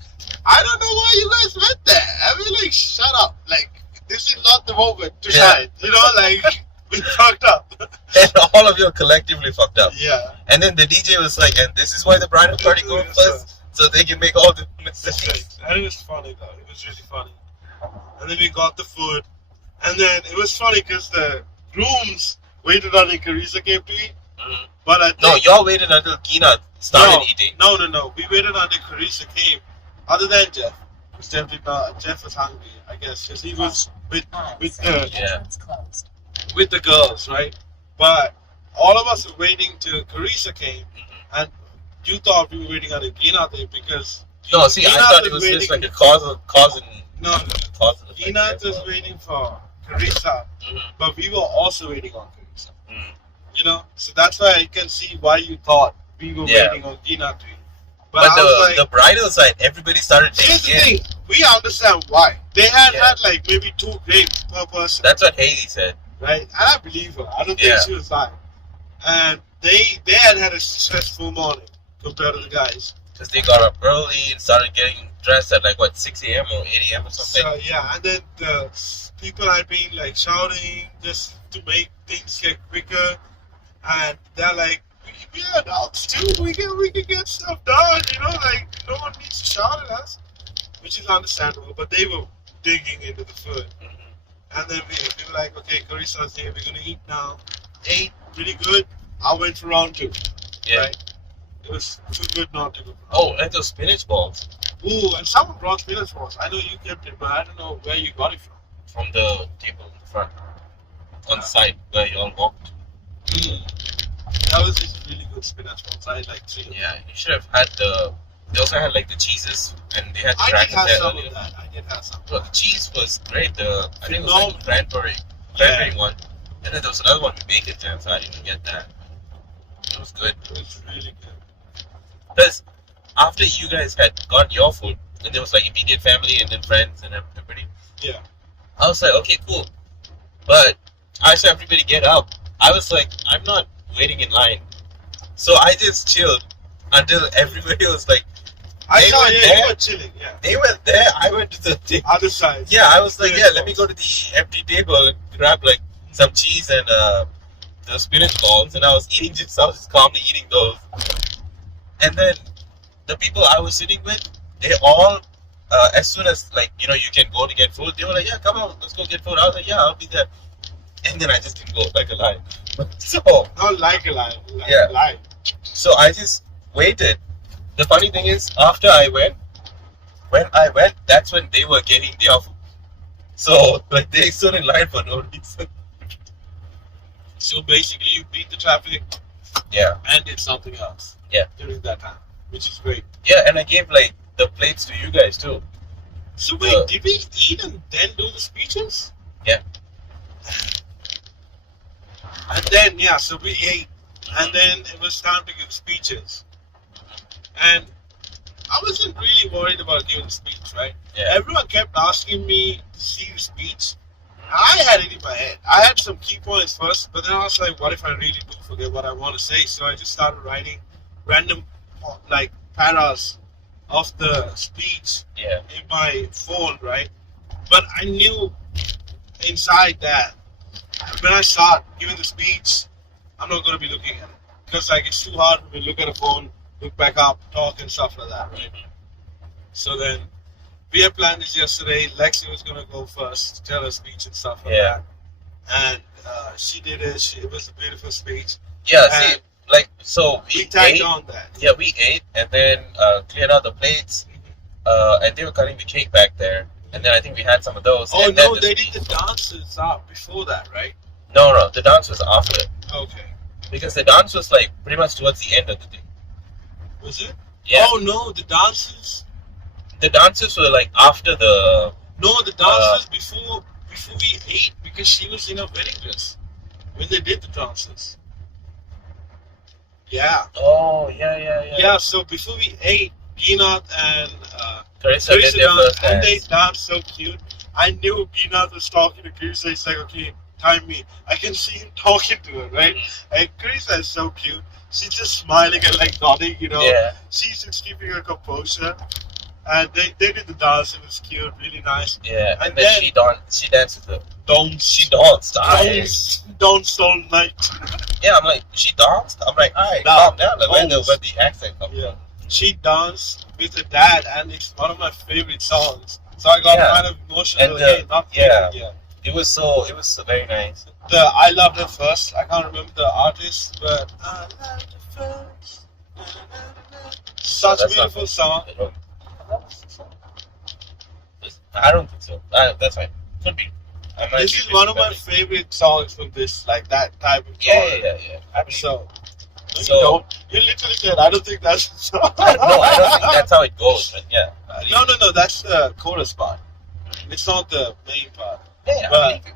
I don't know why you guys went there. I mean, like, shut up. Like, this is not the moment to Yeah. shine. You know, like, we fucked up. and all of you collectively fucked up. Yeah. And then the DJ was like, and this is why the bridal party goes first, so they can make all the That's mistakes. right. And it was funny, though. It was really funny. And then we got the food. And then it was funny because the grooms waited until Carissa came to eat. Mhm. But I think... No, y'all waited until Kina started No. eating. No. We waited until Carissa came. Other than Jeff. Because Jeff did not... Jeff was hungry, I guess. Because he was with I-70 Yeah. entrance closed. with the girls, right? But all of us were waiting till Carissa came. Mhm. And you thought we were waiting until Gina came because... No, see, I Gina thought it was just like a cause and No. cause and effect. Gina was waiting for Carissa. Mhm. But we were also waiting on Carissa. Mhm. You know? So that's why I can see why you thought we were Yeah. waiting on Gina to eat. But I was like, the bridal side, everybody started here's taking the in. thing. We understand why. They had Yeah. had like maybe 2 grapes per person. That's what Haley said. Right? And I believe her. I don't Yeah. think she was lying. And they had a stressful morning compared to the guys. Because they got up early and started getting dressed at like what 6 a.m. or 8 a.m. or something. So yeah, and then the people had been like shouting just to make things get quicker, and they're like, "We are adults too. We can get stuff done. You know, like no one needs to shout at us," which is understandable. But they were digging into the food, Mhm. and then we were like, "Okay, Carissa's here. We're gonna eat now." Ate pretty good. I went for round 2. Yeah. Right? It was too good not to go. Oh, and those spinach balls Ooh, and someone brought spinach for us. I know you kept it, but I don't know where you got it from. from the table in front, on the side where you all walked. That was just really good spinach balls. I like 3. Yeah, you should have had the. They also had like the cheeses, and they had I did crackers have there some earlier. of that. I did have some. Well, the cheese was great. I think it was Phenomenal. like cranberry one, and then there was another one with bacon jam, so I didn't get that. It was good. It was really good. Because after you guys had got your food, and there was like immediate family and then friends and everybody, Yeah. I was like, okay, cool. But I saw everybody get up. I was like, I'm not waiting in line. So I just chilled until everybody was like, I They saw were you. there? You were chilling. Yeah. they went there. I went to the table. Other side. Yeah, I was like, Spinach yeah, let me balls. go to the empty table and grab like some cheese and the spinach balls. And I was just calmly eating those. And then the people I was sitting with, they all, as soon as like you can go to get food, they were like, yeah, come on, let's go get food. I was like, yeah, I'll be there. And then I just didn't go like a lie. So Not like a lie. Like Yeah. a lie. so I just waited. The funny thing is, after I went, when I went, that's when they were getting their food. So like they stood in line for no reason. So basically, you beat the traffic Yeah, and did something else. Yeah. During that time, which is great. yeah, and I gave like the plates to you guys too. So wait, Uh, did we eat and then do the speeches? Yeah. And then so we ate, and then it was time to give speeches. And I wasn't really worried about giving a speech, right? Yeah, Everyone kept asking me to see the speech. I had it in my head. I had some key points first, but then I was like, what if I really do forget what I want to say? So I just started writing random like paras of the speech yeah, in my phone, right? But I knew inside that when I start giving the speech, I'm not going to be looking at it. Because like it's too hard for me to look at a phone, look back up, talk and stuff like that, right? So then we had planned this yesterday. Lexi was going to go first, tell her speech and stuff like Yeah. that. And she did it. It was a beautiful speech. yeah. See, And like so we we tagged ate. on that. Yeah, we ate and then cleared out the plates. And they were cutting the cake back there. And then I think we had some of those. Oh and then no, the they speech- did the dances before that, right? No, the dance was after. Okay. Because the dance was like pretty much towards the end of the day. Was it? Yeah. Oh no, the dances. The dances were like after the. No, the dances before we ate because she was in a wedding dress when they did the dances. Yeah. Oh, yeah. Yeah, so before we ate, Peanut and Carissa did Carissa their danced, first and they dance. danced so cute. I knew Peanut was talking to Carissa. He's like, okay, time me. I can see him talking to her, right? And Carissa is so cute. She's just smiling and like nodding, Yeah, She's just keeping her composure. And they did the dance. It was cute, really nice. yeah. And And then then- she danced with the. Don't She danced. don't all night. Yeah, I'm like, she danced? I'm like, alright, Nah, calm down. Like, where the almost. accent come Yeah. from? She danced with her dad, and it's one of my favorite songs. So I got Yeah. kind of emotional. And Hey, not yeah. feeling, It was so very nice. I loved her first. I can't remember the artist, but I loved her first. Such a That's not- beautiful song. I don't think so. That's fine. Could be. I'm not This sure is one of my if it's favorite songs from this, like that type of Yeah, genre. yeah. I believe So, no, So- you don't. You literally said, I don't think that's the song. No, I don't think that's how it goes. But yeah. No, that's the chorus part. It's not the main part. Yeah, But- I believe you.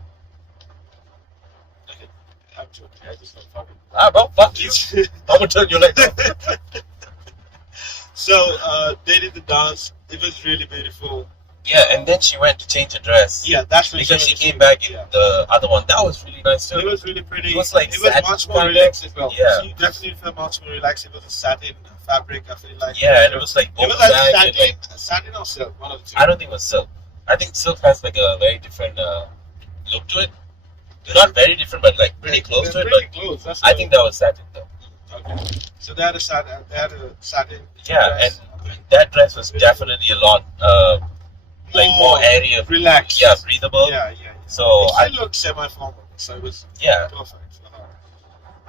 Okay, I'm joking. I just don't fucking. Bro, fuck you. I'm gonna turn your leg down. So they did the dance. It was really beautiful. Yeah, and then she went to change her dress. Yeah, that's when Because she went came to- back in Yeah. the other one. That was really nice too. It was really pretty. It was like it was satin much more kind of- relaxed as well. Yeah. She definitely felt much more relaxed. It was a satin fabric. I feel like. Yeah, and it was like It open was like back and, satin, like, satin or silk, one of the two. I don't think it was silk. I think silk has like a very different look to it. Not very different, but like pretty close to They're it. pretty But close. That's I the- think that was satin though. Okay. So they had a satin. They had a satin. Yeah, dress. That dress was definitely a lot like more airy, relaxed. yeah, breathable. Yeah. So It I still looked semi-formal, so it was yeah, perfect for her.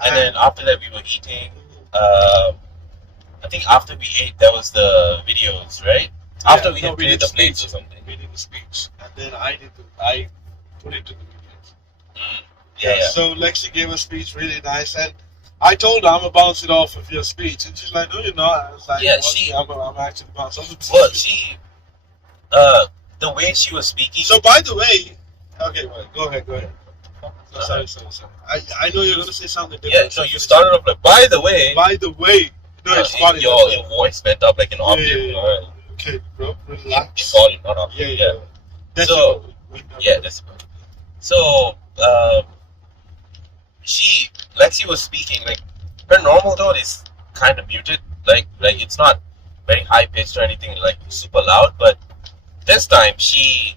and then after that we were eating. I think after we ate, that was the videos, right? After we had cleared the plates or something. We did the speech, and then I put it to the videos. Yeah. So Lexi gave a speech really nice, and I told her I'm gonna bounce it off of your speech, and she's like, "No, you're not." I was like, Yeah, "What? I'm actually bouncing off." Of Well, she, the way she was speaking. So by the way, okay, wait, go ahead. Sorry. I know you're gonna say something Yeah, different. so you started off like, by the way, By the way, no, it's funny. your voice went up like an Yeah, octave. yeah, yeah. Alright. Okay, bro, In relax. volume, not octave. Yeah. That's So, it. Yeah, that's about it. So, Lexi was speaking, like, her normal tone is kind of muted, like it's not very high pitched or anything, like, super loud, but this time she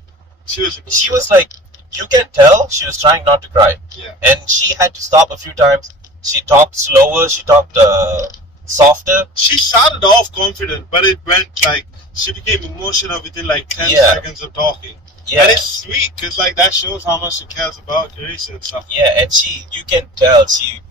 was like, you can tell she was trying not to cry, Yeah. and she had to stop a few times. She talked slower, she talked softer. She started off confident, but it went like she became emotional within like 10 Yeah. seconds of talking. Yeah. And it's sweet because like that shows how much she cares about Carissa and stuff. Yeah, and you can tell she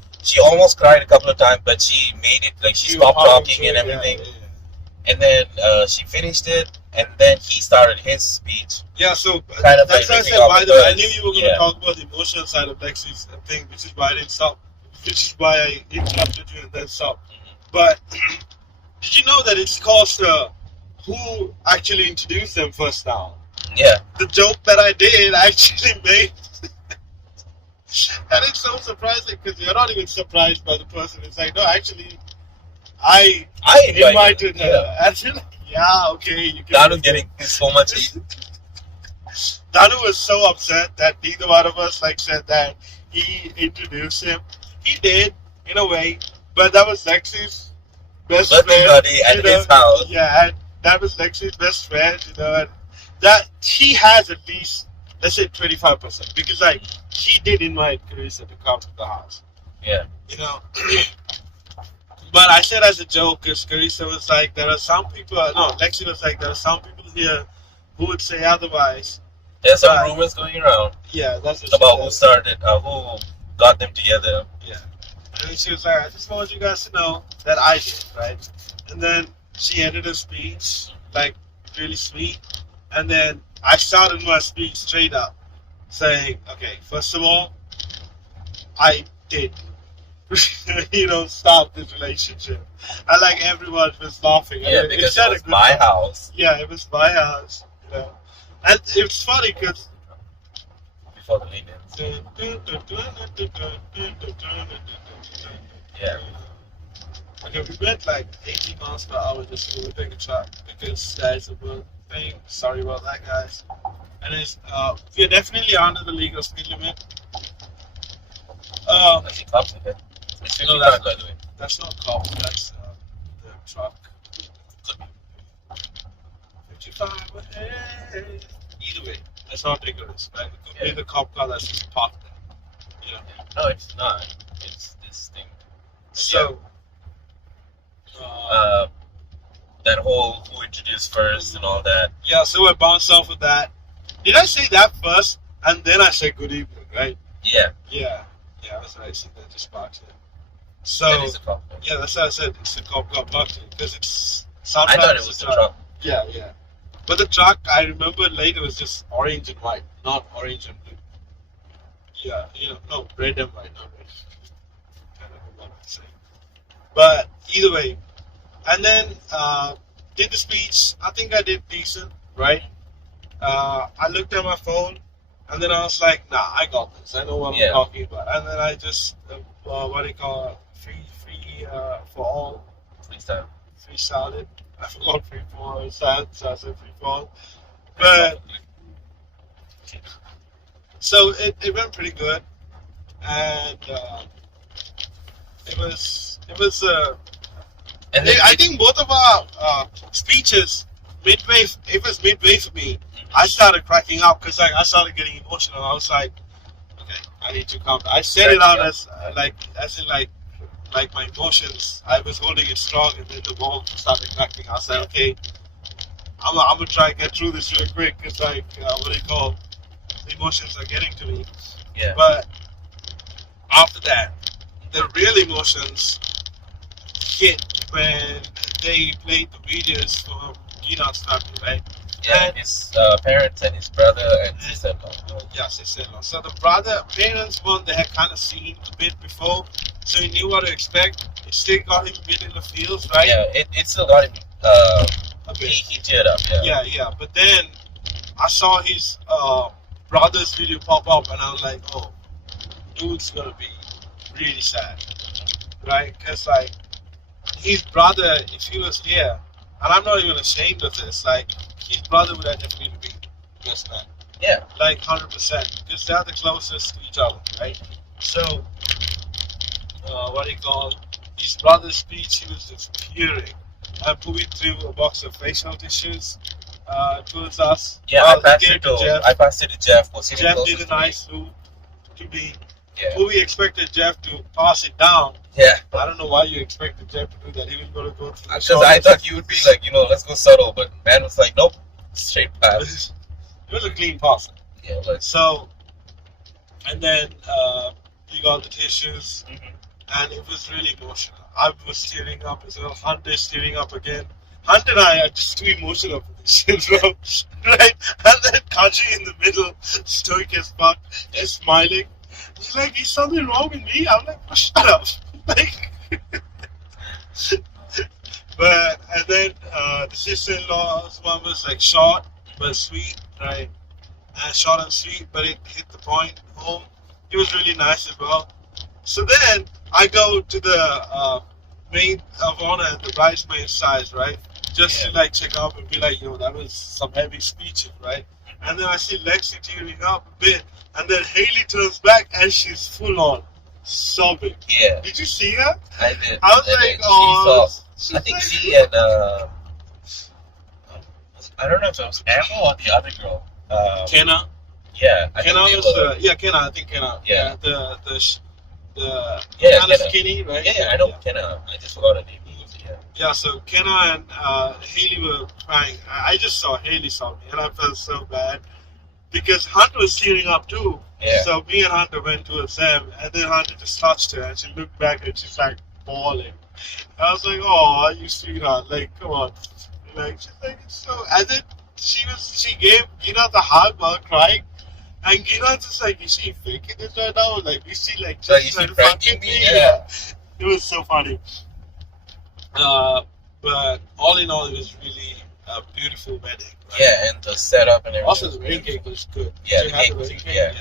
almost cried a couple of times, but she made it, like she She stopped was talking through and it, everything, Yeah. and then she finished it, and then he started his speech. Yeah, so Kind of that's like why I ripping said, off by the the way, I birds. knew you were going to Yeah. talk about the emotional side of Lexi's thing, which is why I didn't stop, which is why I interrupted you and then stopped. But did you know that it's called who actually introduced them first now? Yeah, The joke that I did actually made. And it's so surprising because you're not even surprised by the person. It's like, no, actually, I invited her. Yeah. And she's like, yeah, okay. You can Danu's getting so much heat. Danu was so upset that neither one of us like said that he introduced him. He did, in a way, but that was Lexi's best Birthday friend. party at you know. his house. Yeah, and that was Lexi's best friend, you know, and that he has at least, let's say 25%, because like he did invite Carissa to come to the house, Yeah, you know. But I said as a joke, because Carissa was like, there are some people, no, Lexi was like, there are some people here who would say otherwise. there's some Right. rumors going around Yeah, that's what she about said. who started, who got them together. Yeah. And then she was like, I just want you guys to know that I did, right? And then she ended her speech, like, really sweet. And then I started my speech straight up, saying, okay, first of all, I did, stop this relationship. And, like, everyone was laughing. Yeah, And because had it a was good my laugh. house Yeah, it was my house, you know. And it's funny because before the lead-ins. Yeah. Okay, we went like 80 miles per hour just to take a truck because there's a bird thing. Sorry about that, guys. And it's we're definitely under the legal speed limit. Like it comes with it. It's 55, No, that's- by the way. That's not cop. That's the truck. Could be 55 ahead. Either way, let's not take a risk. Right? It could be Yeah. the cop car that's just parked there. You know. No, it's not. It's this thing. So. That whole who introduced first and all that. Yeah, so I bounced off with that. Did I say that first and then I said good evening, right? Yeah, Yeah, that's what I said. That just parked here. that So is a compliment. yeah, that's what I said. It's a cop car parked here because it's. I Sometimes thought it it's was a the truck. Yeah. But the truck, I remember later was just orange and white, not orange and blue. Yeah, no, red and white, not red. I don't know what I'm saying. But either way, and then did the speech. I think I did decent, right? I looked at my phone, and then I was like, nah, I got this. I know what Yeah. I'm talking about. And then I just, what do you call it? Free for all. Freestyle. Freestyled it. I forgot free for all. So I said free for all. But so it went pretty good, and it was And then I think both of our speeches midway. It was midway for me. I started cracking up because I started getting emotional. I was like, okay, I need to calm down. I said it out as my emotions. I was holding it strong, and then the moment started cracking. I was like, okay, I'm gonna try and get through this real quick because the emotions are getting to me. yeah, But after that, the real emotions hit when they played the videos from Gina's family, right? yeah. His parents and his brother and sister-in-law. Yes, sister-in-law. So the parents one they had kind of seen a bit before, so he knew what to expect. It still got him a bit in the feels, right? Yeah, it still got him. A bit. He teared up. Yeah. Yeah. But then I saw his brother's video pop up, and I was like, oh, dude's gonna be really sad, right? Because like his brother, if he was here, and I'm not even ashamed of this, like his brother would have definitely been best man, Yeah. like 100%, because they're the closest to each other, right? So, what do you call his brother's speech? He was just tearing. I put it through a box of facial tissues towards us. Yeah, Well, I passed he gave it to Jeff. I passed it to Jeff. Was he Jeff closest did a to me? nice loop to me. Yeah. We expected Jeff to pass it down. Yeah. I don't know why you expected Jeff to do that. He was going to go through the Because I thought you would be like, let's go subtle, but man was like, nope, straight pass. It was a clean pass. Yeah, it was. So, and then we got the tissues, and it was really emotional. I was tearing up as well. Hunter is tearing up again. Hunter and I are just too emotional for this shit, bro. Right? And then Kaji in the middle, stoic as fuck, just smiling. He's like, is something wrong with me? I'm like, oh, shut up. Like, but, and then the sister-in-law's one was like short but sweet, right? And short and sweet, but it hit the point home. It was really nice as well. So then I go to the maid of honor and the bridesmaid side, right? Just to like check up and be like, yo, that was some heavy speeches, right? And then I see Lexi tearing up a bit, and then Haley turns back and she's full on sobbing. Yeah. Did you see that? I did. I was And like, then oh. I think she and I don't know if it was Amber or the other girl. Kenna. Yeah. I Kenna think was they were- Kenna. I think Kenna. Yeah. The Yeah, kind of Kenna. skinny, right? Yeah, I know Kenna. I just forgot her name. Yeah. Yeah, so Kenna and Haley were crying. I just saw Haley sobbing, and I felt so bad because Hunter was tearing up too. Yeah. So me and Hunter went towards them, and then Hunter just touched her, and she looked back and she's like bawling. I was like, "Oh, you sweetheart! Like, come on!" Like she's like, "It's so." And then she gave Gina the hug while crying, and Gina just like, "Is she faking this right now? Like, is she like So just is trying she to fucking pranking me? Yeah. It was so funny. But all in all, it was really a beautiful wedding. Right? Yeah, and the setup and everything. Also, the wedding cake was good. Yeah, Did you the have cake was wedding good, yeah. It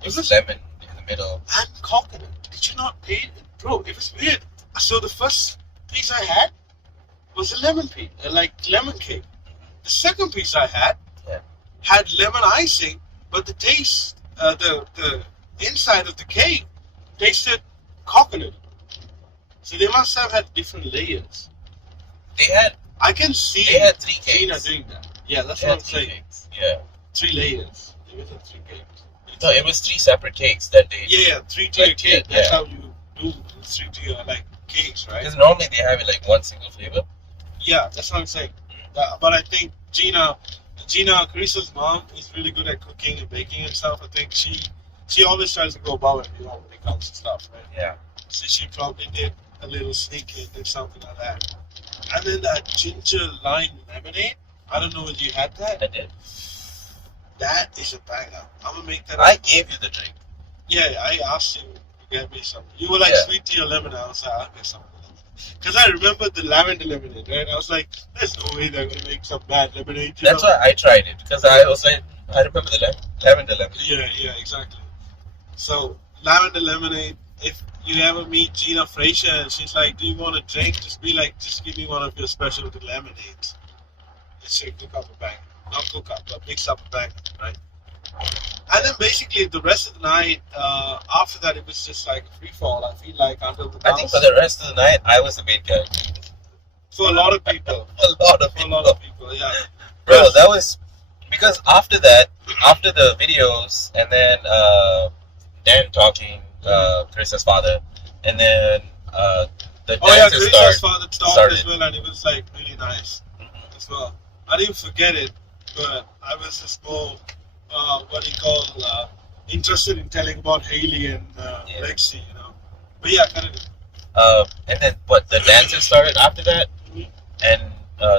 It was was lemon in the middle. and coconut. Did you not pay? Bro, it was weird. So the first piece I had was a lemon piece, like lemon cake. The second piece I had Yeah. had lemon icing, but the taste, the inside of the cake tasted coconut. So they must have had different layers. I can see They had 3 Gina cakes. doing that. Yeah, that's They what had I'm 3 saying. cakes. Yeah. 3 layers. It was a 3 cakes. No, it was 3 separate cakes that day. Yeah, 3-tier Like, cake. That's yeah. how you do 3-tier like cakes, right? Because normally they have it like one single flavor. Yeah, that's what I'm saying. But I think Gina, Carissa's mom, is really good at cooking and baking and stuff. I think she always tries to go above and beyond when it comes to stuff, right? Yeah. So she probably did a little sneaky and did something like that. And then that ginger lime lemonade, I don't know if you had that. I did. That is a banger. I'm gonna make that. I up. gave you the drink. Yeah, I asked you to get me some. You were like Yeah. sweet tea or lemon. I was like, I'll get some. Because I remember the lavender lemonade, right? I was like, there's no way they're gonna make some bad lemonade. You That's know? why I tried it. Because I was like, I remember the lavender lemon. Yeah, exactly. So lavender lemonade. If you ever meet Gina Frazier and she's like, "Do you want a drink?" Just be like, "Just give me one of your specialty lemonades." And she'll cook up a bang. Not cook up, but mix up a bang, right? And then basically the rest of the night, after that, it was just like a free fall. I feel like until the I think for the rest of the night, I was the main character. for a lot of people, A lot of for a people. lot of people, yeah. Bro, that was because after that, after the videos, and then Dan talking, Carissa's father, and then the Oh yeah, dances Carissa's father talked started. as well, and it was like really nice as well. I didn't forget it, but I was just more, what do you call, interested in telling about Haley and Yeah. Lexi, you know. But yeah, kind of. And then what? The dances started after that, Mhm. and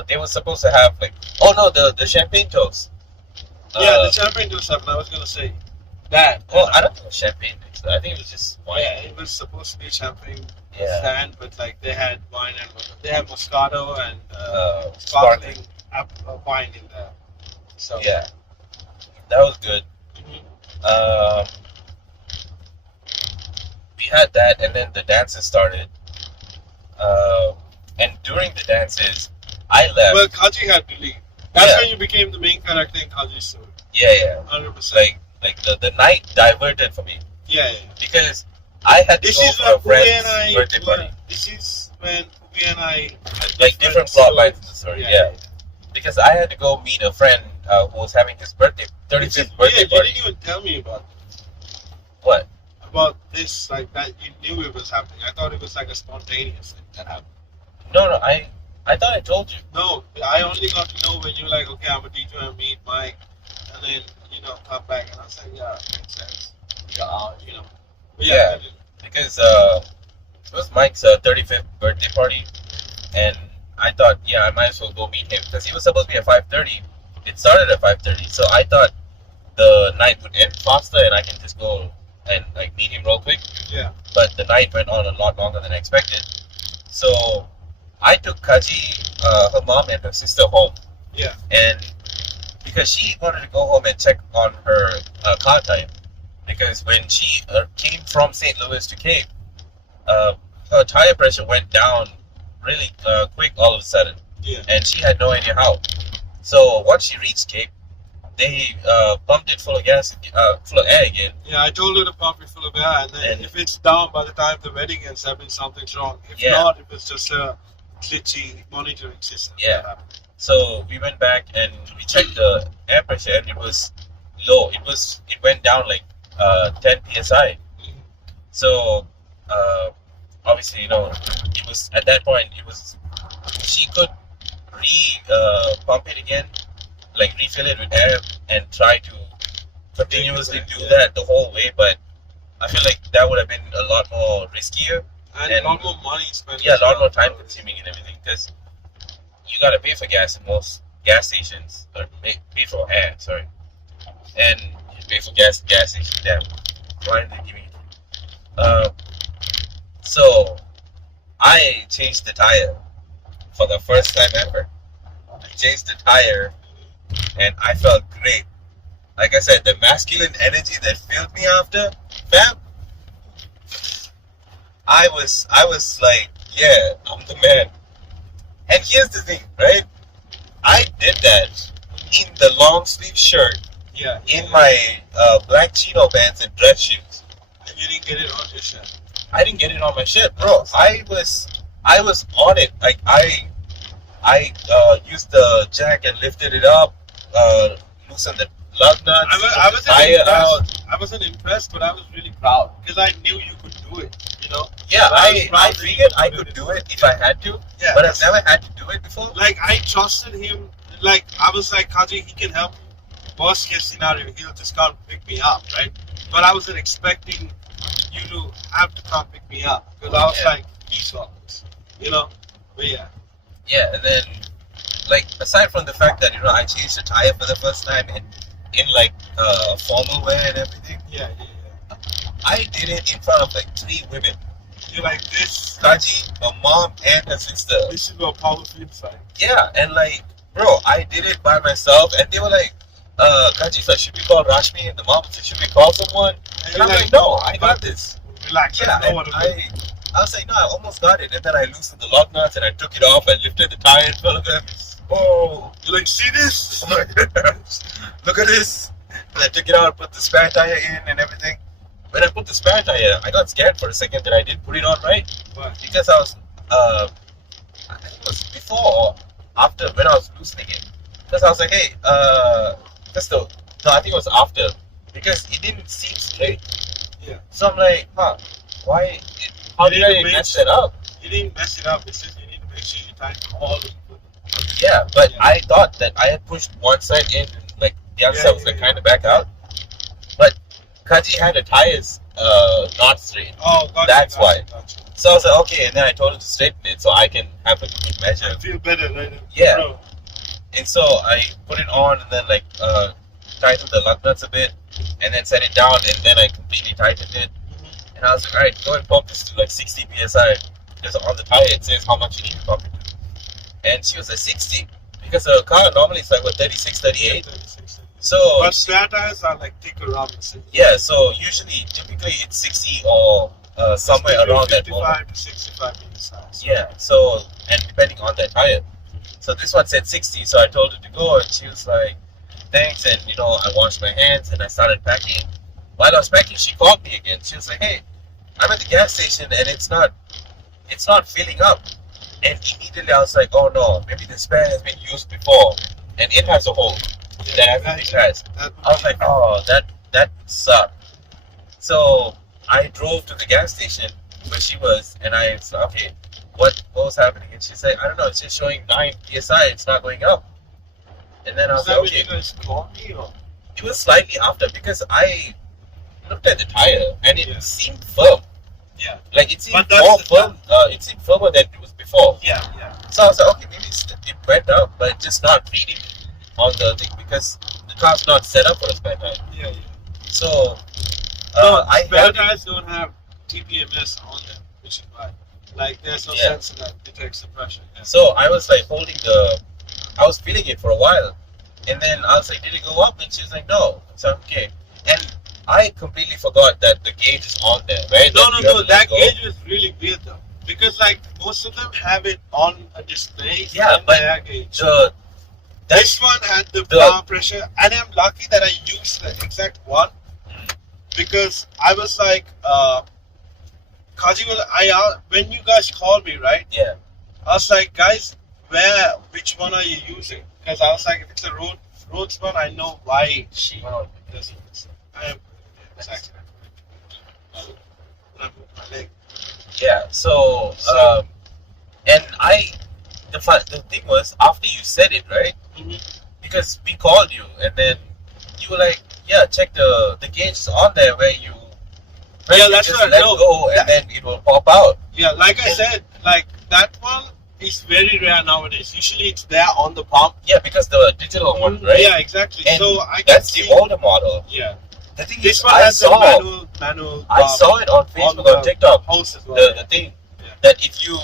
they were supposed to have like, oh no, the champagne toast. Yeah, the champagne toast happened. I was gonna say that. Well, I don't think it was champagne. I think it was just wine. Yeah, it was supposed to be champagne Yeah. stand, but like they had wine and they had Moscato and Sparkling. sparkling wine in there. So Yeah, that was good. Mhm. We had that, and then the dances started. And during the dances, I left. Well, Kaji had to leave. That's Yeah. when you became the main character in Kaji's story. Yeah. 100%. Like the night diverted for me Yeah. because I had to This go is for when a Uwe and friend's I. birthday party. This is when Uwe and I. had Like different plot lines in the story. Yeah. Yeah. Because I had to go meet a friend who was having his birthday, Which is 35th weird. birthday You party. didn't even tell me about What? about this, like that you knew it was happening. I thought it was like a spontaneous thing that happened. No, I thought I told you. No, I only got to know when you were like, okay, I'm a teacher, I meet Mike, and then come back, and I was like, yeah, makes sense. Yeah. But Yeah. Because it was Mike's 35th birthday party, and I thought, yeah, I might as well go meet him because he was supposed to be at 5:30. It started at 5:30, so I thought the night would end faster and I can just go and like meet him real quick. Yeah. But the night went on a lot longer than expected, so I took Kaji, her mom, and her sister home. Yeah. And because she wanted to go home and check on her car time, because when she came from St. Louis to Cape, her tire pressure went down really quick all of a sudden, Yeah. and she had no idea how. So once she reached Cape, they pumped it full of gas, full of air again. Yeah, I told her to pump it full of air, and then And- if it's down by the time the wedding ends, that means something's wrong. If Yeah. not, if it's just a glitchy monitoring system. Yeah. So we went back and we checked the air pressure, and it was low. It went down like 10 psi. Mhm. So obviously, it was at that point. She could pump it again, like refill it with air, and try to continuously do that the whole way. But I feel like that would have been a lot more riskier. And And- a lot more money spent. Yeah, a as lot well. more time consuming and everything, because you gotta pay for gas in most gas stations, or pay for air, sorry, and you pay for gas in gas stations. Damn, why are they giving it? So I changed the tire for the first time ever. I changed the tire, and I felt great. Like I said, the masculine energy that filled me after, fam. I was like, yeah, I'm the man. And here's the thing, right? I did that in the long sleeve shirt, Yeah. in my black chino pants and dress shoes. And you didn't get it on your shirt. I didn't get it on my shirt, bro. I was on it. Like I used the jack and lifted it up, loosened the lug nuts, I took the tire out. I wasn't impressed, but I was really proud because I knew you could do it. Yeah, So I was I proud that you figured I could could do do it. it if I had to, Yeah. but I've never had to do it before. Like I trusted him. Like I was like, Kaji, he can help me. Worst case scenario, he'll just come pick me up, right? But I wasn't expecting you to have to come pick me up because I was Yeah. like, peace officers, But yeah, Yeah, and then like aside from the fact that I changed the tire for the first time in like formal wear and everything, yeah. I did it in front of like 3 women: You're like this. Kaji, her mom, and her sister. This is what power feels like. Yeah, and like, bro, I did it by myself, and they were like, Kaji said, should we call Rashmi? And the mom said, should we call someone? And you're I'm like, no, I got this. Relax. Yeah, I know and what to do. I was like, no, I almost got it. And then I loosened the lug nuts and I took it off. I lifted the tire in front of them. Oh, You're like, see this? I'm like, look at this. And I took it out, put the spare tire in and everything. When I put the spare tire, I got scared for a second that I didn't put it on right. But Because I was, I think it was before or after when I was loosening it. Because I was like, hey, no, I think it was after. Because it didn't seem straight. Yeah. So I'm like, why? How You did need to I make mess sure- it up? you didn't mess it up. It's just you need to make sure you tie all of it. Yeah, but Yeah. I thought that I had pushed one side in, and like the other Yeah, side was yeah, like yeah. kind of back out. But Kaji had the tires not straight, Oh, gotcha, That's why. Gotcha. so I was like, okay, and then I told her to straighten it so I can have a good measure. I feel better, right? Yeah. Bro. And so I put it on, and then like tightened the lug nuts a bit, and then set it down, and then I completely tightened it. And I was like, all right, go and pump this to like 60 psi, because on the tire it says how much you need to pump it to. And she was like 60, because a car normally is like what 36, 38. 36. So But spare tires are like thicker Robinson. yeah, so typically it's 60 or somewhere around that 55 moment. to 65 size. Yeah, so and depending on that tire. So this one said 60, so I told her to go, and she was like, thanks. And I washed my hands and I started packing. While I was packing, she called me again. She was like, hey, I'm at the gas station and it's not filling up. And immediately I was like, oh no, maybe the spare has been used before and it has a hole that everything has. That I was like, oh, that sucked. So I drove to the gas station where she was, and I said, okay, what was happening? And she said, I don't know, it's just showing 9 psi, it's not going up. And then I Is was that like, when okay, you guys called me or? it was slightly after because I looked at the tire and it Yeah. seemed firm. Yeah. Like it seemed But that's more the- firm. It seemed firmer than it was before. Yeah. So I was like, okay, maybe it went up, but it's just not reading on the thing because the car's not set up for a spare tire. Yeah. So No, I spare held it. tires don't have TPMS on them, which is why. Like, there's no Yeah. sensor that detects the pressure. Yeah. So I was like holding I was feeling it for a while, and then I was like, did it go up? And she was like, no. So okay, and I completely forgot that the gauge is on there, right? No, Like, you have to let that go. gauge was really weird though. Because, like, most of them have it on a display. Yeah, in but their gauge. The This one had the The- power pressure, and I'm lucky that I used the exact one because I was like, Kaji was, when you guys called me, right? yeah. I was like, guys, which one are you using? Because I was like, if it's a roads one, I know why she doesn't. I am exactly. I moved my leg. Yeah, so, So- and the thing was, after you said it, right? Mhm. Because we called you, and then you were like, yeah, check the gauge is on there where you Yeah, you that's just right. let No, go, and that- then it will pop out. Yeah, like I said, like that one is very rare nowadays. Usually it's there on the pump. Yeah, because the digital one, right? Yeah, exactly. And so I can that's see. the older model. Yeah. The thing This is, one I has saw, the manual. I saw it on Facebook, on the TikTok. house as well. The thing Yeah. that if you,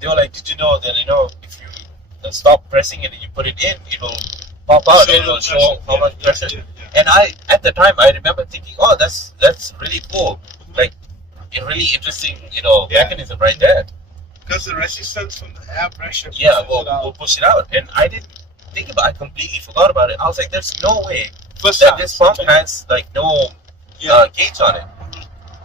they were like, did you know that if you stop pressing it and you put it in, it will pop out Show and it the will show pressure. how much pressure. Yeah. And at the time, I remember thinking, oh, that's really cool. Like, a really interesting, Yeah. mechanism right there. Because the resistance from the air pressure. Yeah, pushes it out. we'll push it out. And I didn't think about it. I completely forgot about it. I was like, there's no way First that time. this pump has, like, no Yeah. gauge on it.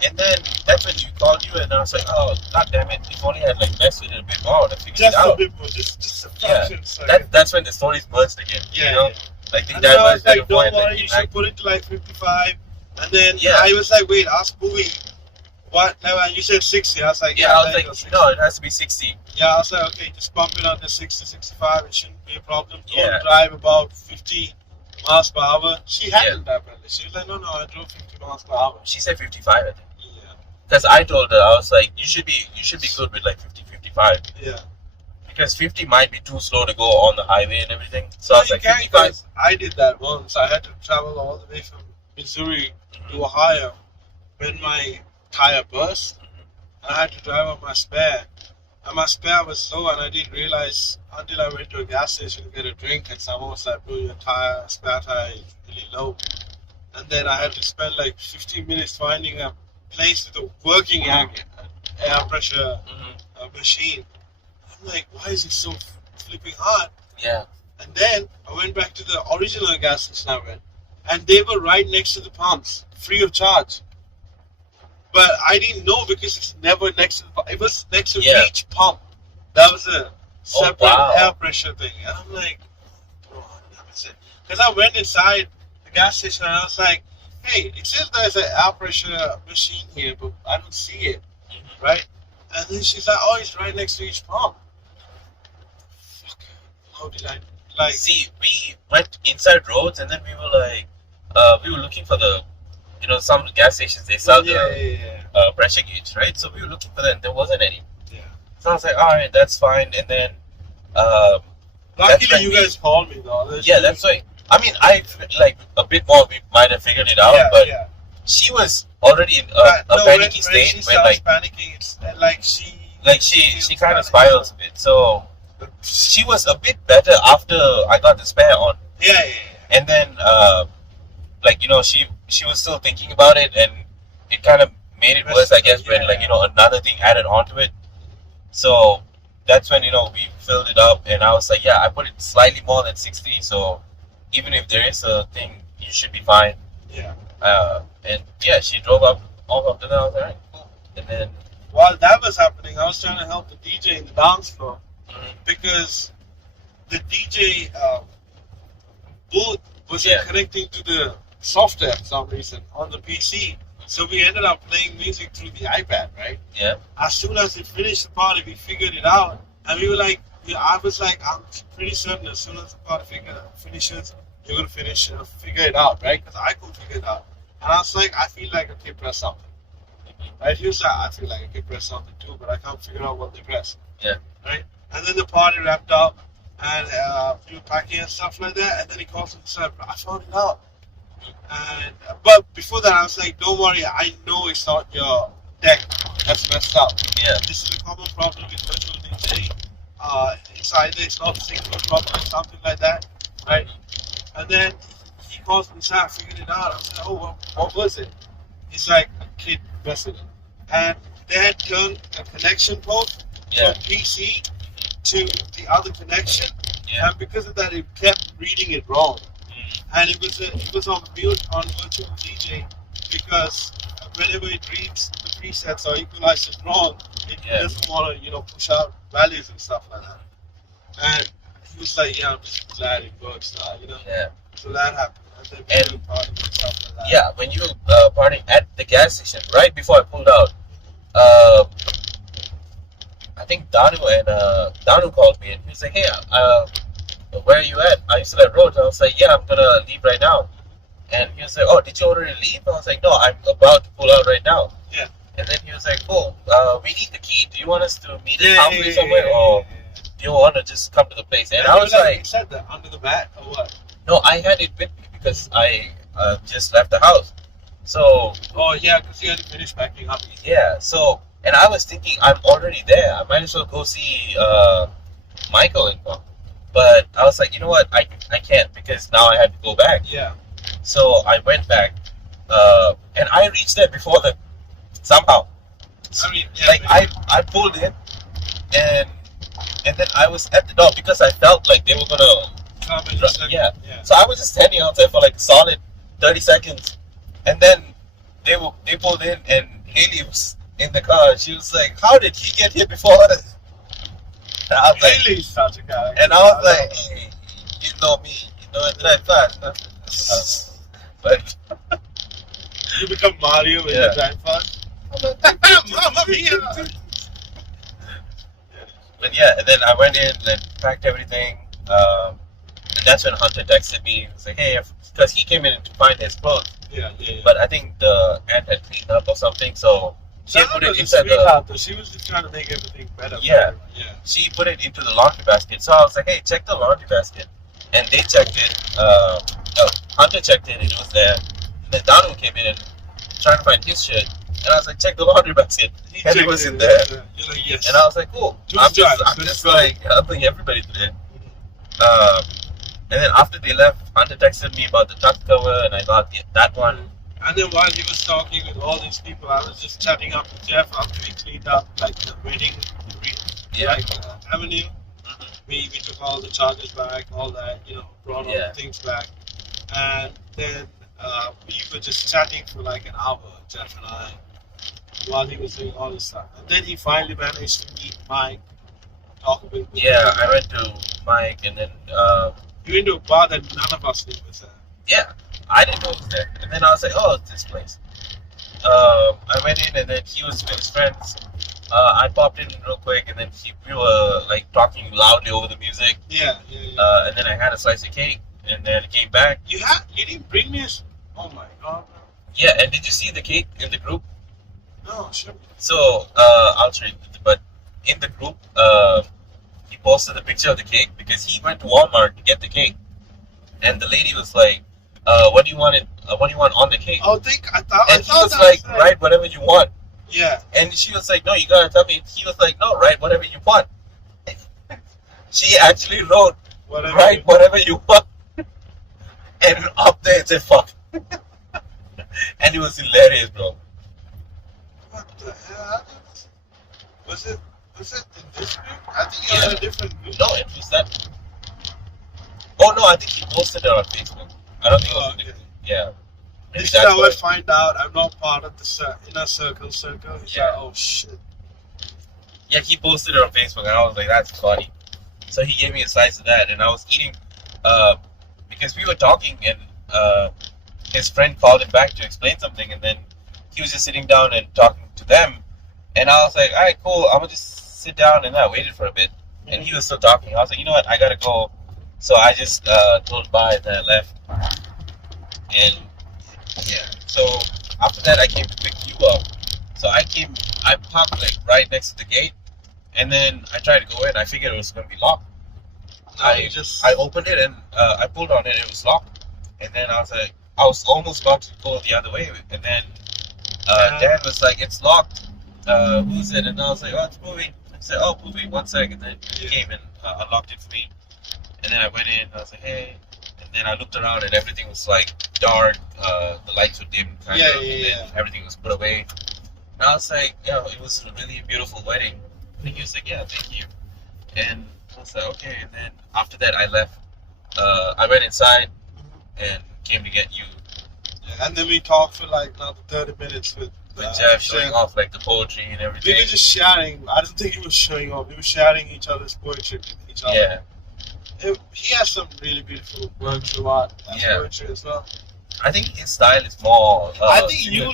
And then that's when you called you, and I was like, oh, god damn it. If only I had, like, messed with it a bit more to figure Just it a out. bit more. Just a Yeah. fraction second. That's when the stories merged again. Yeah, You know? yeah. Like, think And that then I was was the like, don't point. worry, you should put it to like 55. And then Yeah. I was like, wait, ask Bowie. What level? And you said 60. I was like, Yeah, I was there you go, like, 60. no, it has to be 60. Yeah, I was like, okay, just bump it under 60, 65. It shouldn't be a problem. Don't Yeah. drive about 50 miles per hour. She handled that, man. She was like, no, I drove 50 miles per hour. She said 55, I think. Yeah. Because I told her, I was like, you should be good with like 50, 55. Yeah. Because 50 might be too slow to go on the highway and everything. So I was You like, can't, 55. 'cause I did that once. I had to travel all the way from Missouri to Ohio when my tire burst. I had to drive on my spare. And my spare was low, and I didn't realize until I went to a gas station to get a drink, and someone was like, bro, your spare tire is really low. And then I had to spend like 15 minutes finding a place with a working air pressure machine. I'm like, why is it so flipping hot? Yeah. And then I went back to the original gas station I went, and they were right next to the pumps, free of charge. But I didn't know because it's never next to the pump. It was next to Yeah. each pump. That was a separate wow. air pressure thing. And I'm like, oh, that was it. Because I went inside the gas station and I was like, hey, it says there's an air pressure machine here, but I don't see it. Right? And then she's like, oh, it's right next to each pump. Fuck. How did I, like, See, we went inside roads and then we were like, we were looking for the, some gas stations, they sell the pressure gauge, right? So we were looking for them. There wasn't any. Yeah. So I was like, all right, that's fine. And then, Luckily, when you we- guys called me though. yeah, that's why. I mean, like a bit more, we might have figured it out, Yeah, but yeah. she was already in But a no, panicky when state she when, starts like, panicking, it's like she. she kind of spirals a bit. So she was a bit better after I got the spare on. Yeah. And then, she was still thinking about it, and it kind of made it worse, I guess, when, another thing added onto it. So that's when, we filled it up, and I was like, yeah, I put it slightly more than 60, so even if there is a thing, you should be fine. Yeah. And yeah, she drove up all up to that. I was like, alright, cool. And then, While that was happening, I was trying to help the DJ in the dance floor because the DJ booth wasn't Yeah. connecting to the software for some reason on the PC. So we ended up playing music through the iPad, right? Yeah. As soon as we finished the party, we figured it out, and we were like, I was like, I'm pretty certain as soon as the party finishes, you're gonna figure it out, right? Because I couldn't figure it out, and I was like, I feel like I can press something, right? He was like, I feel like I can press something too, but I can't figure out what they press. Yeah. Right. And then the party wrapped up, and we were packing and stuff like that, and then he calls me and said, I found it out. And but before that, I was like, don't worry, I know it's not your deck that's messed up. Yeah. This is a common problem with virtual DJ. It's either it's not signal problem or something like that, right? And then he calls me and said, I figured it out. I was like, oh, what was it? He's like, a kid messing it. And they had turned a connection port Yeah. from PC to the other connection, Yeah. and because of that, it kept reading it wrong. Mm. And it was on mute on virtual DJ because whenever it reads the presets or equalizes wrong, it Yeah. doesn't want to push out values and stuff like that. And he was like, yeah, I'm just glad it works now, Yeah. So that happened. And then And- we were partying and stuff like that. Yeah. When you partying at the gas station, right before I pulled out, I think Danu called me and he was like, hey, where are you at? I used to let road. I was like, yeah, I'm gonna leave right now. And he was like, oh, did you already leave? I was like, no, I'm about to pull out right now. Yeah. And then he was like, oh, we need the key. Do you want us to meet at Yeah, halfway somewhere, or do you want to just come to the place? And I was like, you said that under the mat or what? no, I had it with me because I just left the house. So Oh yeah, because you had to finish packing up. yeah, so and I was thinking I'm already there. I might as well go see Michael and go. But I was like, you know what? I can't because now I had to go back. Yeah. So I went back, and I reached there before them somehow. I mean, yeah, Like maybe. I pulled in, and then I was at the door because I felt like they were gonna. Come and just Yeah. Yeah. So I was just standing outside for like solid 30 seconds, and then they pulled in, and Haley was in the car. She was like, "How did he get here before us?" And I was like, Haley's such a character. and I was like, hey, you know me, and then I thought, but you become Mario when Yeah. you drive fast. Mamma mia! But yeah, and then I went in and packed everything. And that's when Hunter texted me and was like, hey, because he came in to find his clothes. Yeah. But I think the ant had cleaned up or something, so she had put it inside the. She was just trying to make everything better. for Yeah. everyone. Yeah. She put it into the laundry basket. So I was like, hey, check the laundry basket. And they checked it. Hunter checked it and it was there. And then Danu came in and trying to find his shit. And I was like, check the laundry basket. And it was in there. You're like, yes. And I was like, cool. Two I'm strikes, just let's go. like helping everybody today. And then after they left, Hunter texted me about the tuck cover and I got that one. And then while he was talking with all these people, I was just chatting up with Jeff after we cleaned up like the wedding Yeah. avenue. We took all the charges back, all that, brought all Yeah. the things back. And then we were just chatting for like an hour, Jeff and I, while he was doing all this stuff. And then he finally managed to meet Mike, talk with him. Yeah, I went to Mike and then, You went to a bar that none of us knew was there. yeah, I didn't know it was there. And then I was like, oh, it's this place. I went in and then he was with his friends. I popped in real quick and then we were like talking loudly over the music. Yeah. And then I had a slice of cake and then I came back. You didn't bring me oh my god, bro. Yeah, and did you see the cake in the group? No, sure. So, I'll show you. But in the group, he posted a picture of the cake because he went to Walmart to get the cake. And the lady was like, what do you want on the cake? I thought And he was that like, write whatever you want. Yeah. And she was like, no, you gotta tell me. He was like, no, write whatever you want. She actually wrote, Whatever. write whatever you want. And up there it said, fuck. And it was hilarious, bro. What the hell? Was it in this group? I think you had a different group. No, it was that. Oh, no, I think he posted it on Facebook. I don't think it was in the group. Yeah. Maybe This is that's how I why. find out I'm not part of the inner circle. It's Yeah. like, oh shit. Yeah, he posted it on Facebook, and I was like, that's funny. So he gave me a slice of that, and I was eating, because we were talking, and his friend called him back to explain something, and then he was just sitting down and talking to them, and I was like, all right, cool. I'm gonna just sit down, and I waited for a bit, and he was still talking. I was like, you know what, I gotta go. So I just told bye and then I left. And yeah, so after that I came to pick you up. So I parked like right next to the gate, and then I tried to go in. I figured it was gonna be locked. I opened it and I pulled on it. It was locked, and then I was almost about to go the other way, and then Dan was like, "It's locked. Who's it?" And I was like, "Oh, it's moving." I said, "Oh, moving. 1 second." Then he came and unlocked it for me, and then I went in. And I was like, "Hey," and then I looked around and everything was like dark. The lights were dim, kind of, and then everything was put away. And I was like, "Yeah, it was a really beautiful wedding." And he was like, "Yeah, thank you." And I was like, "Okay." And then after that, I left. I went inside and came to get you. Yeah, and then we talked for like another 30 minutes with Jeff showing off like the poetry and everything. We were just sharing. I don't think he was showing off. We were sharing each other's poetry with each other. Yeah. He has some really beautiful works of art and poetry as well. I think his style is more. I think you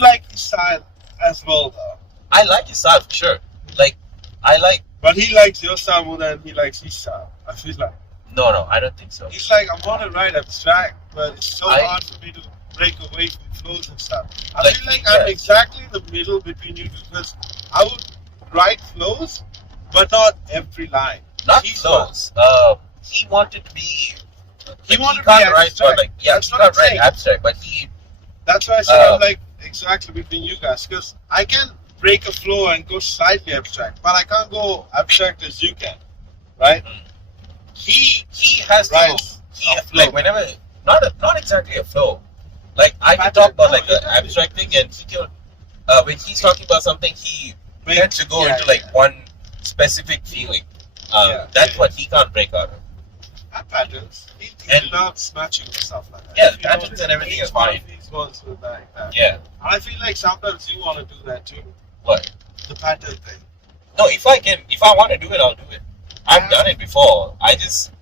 like his style as well, though. I like his style for sure. Like, I like. But he likes your style more than he likes his style. I feel like. No, I don't think so. He's like, I want to write abstract, but it's so hard for me to break away from flows and stuff. I feel like I'm exactly in the middle between you two, because I would write flows, but not every line. Not flows. He wanted to be. He wanted to be write, abstract. like, yeah, he can't write abstract, but he. That's why I said I'm like exactly between you guys, because I can break a flow and go slightly abstract, but I can't go abstract as you can, right? Mm-hmm. He has like whenever not exactly a flow. Like I can talk about like an abstract thing, and he can when he's talking about something, he tends to go into like one specific feeling. That's what he can't break out of. And patterns. He loves matching and stuff like that. Yeah, the patterns and everything is fine. Yeah. I feel like sometimes you want to do that too. What? The pattern thing. No, if I want to do it, I'll do it. I've done it before. I just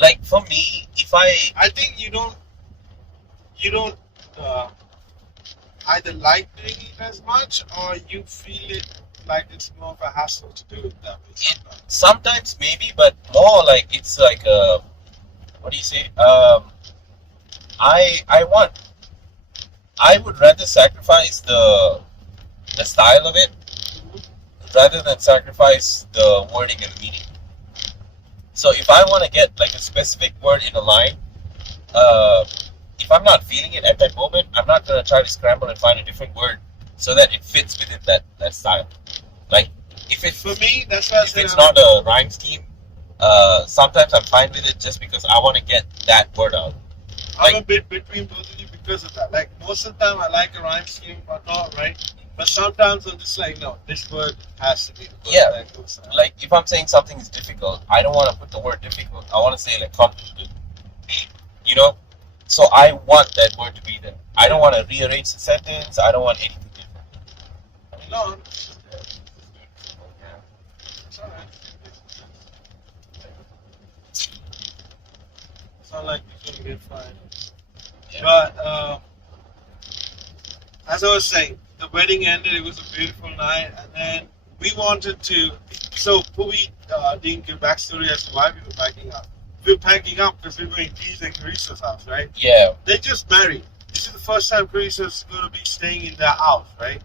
like, for me, I think you don't either like doing it as much, or you feel it like it's more of a hassle to do it that way. Sometimes maybe, but more like it's like what do you say? I would rather sacrifice the style of it rather than sacrifice the wording and the meaning. So if I want to get like a specific word in a line, if I'm not feeling it at that moment, I'm not going to try to scramble and find a different word so that it fits within that style. Like, if it's not a rhyme scheme, sometimes I'm fine with it just because I want to get that word out. I'm a bit between both of you because of that. Like, most of the time I like a rhyme scheme or not, right? But sometimes I'm just like, no, this word has to be the word that goes out. Like, if I'm saying something is difficult, I don't want to put the word difficult. I want to say like complicated. You know? So I want that word to be there. I don't want to rearrange the sentence. I don't want anything different. No. It's alright. It's not like you're going to get fired. Yeah. But, as I was saying, the wedding ended. It was a beautiful night, and then we wanted to. So Puvi didn't give backstory as to why we were packing up. We were packing up because we were in Dee's and Carissa's house, right? Yeah. They just married. This is the first time Carissa's going to be staying in their house, right?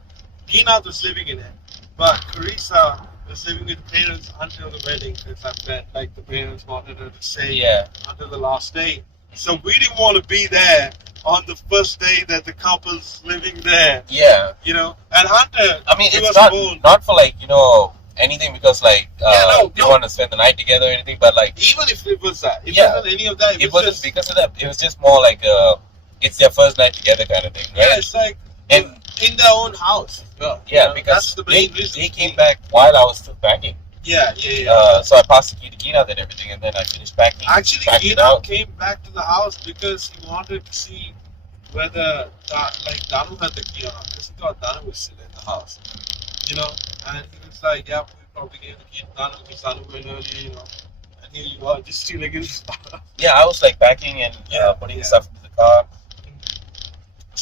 Gina was living in it, but Carissa was living with the parents until the wedding. Because like the parents wanted her to stay until the last day. So we didn't want to be there on the first day that the couple's living there. Yeah. You know? And Hunter, I mean, it's not for like, you know, anything because like they want to spend the night together or anything, but like, even if it was that, it wasn't any of that. It wasn't because of that. It was just more like it's their first night together kind of thing, right? Yeah, it's like in their own house. Yeah, you know? because that's the main reason. They came back while I was still packing. Yeah. So I passed the key to Gina and everything, and then I finished packing. Actually, Gina came back to the house because he wanted to see whether Danu had the key or not. Because he thought Danu was still in the house, you know. And he was like, "Yeah, we probably gave the key to Danu because Danu went early, you know." And here you are, just stealing his stuff. Yeah, I was like packing and putting stuff into the car.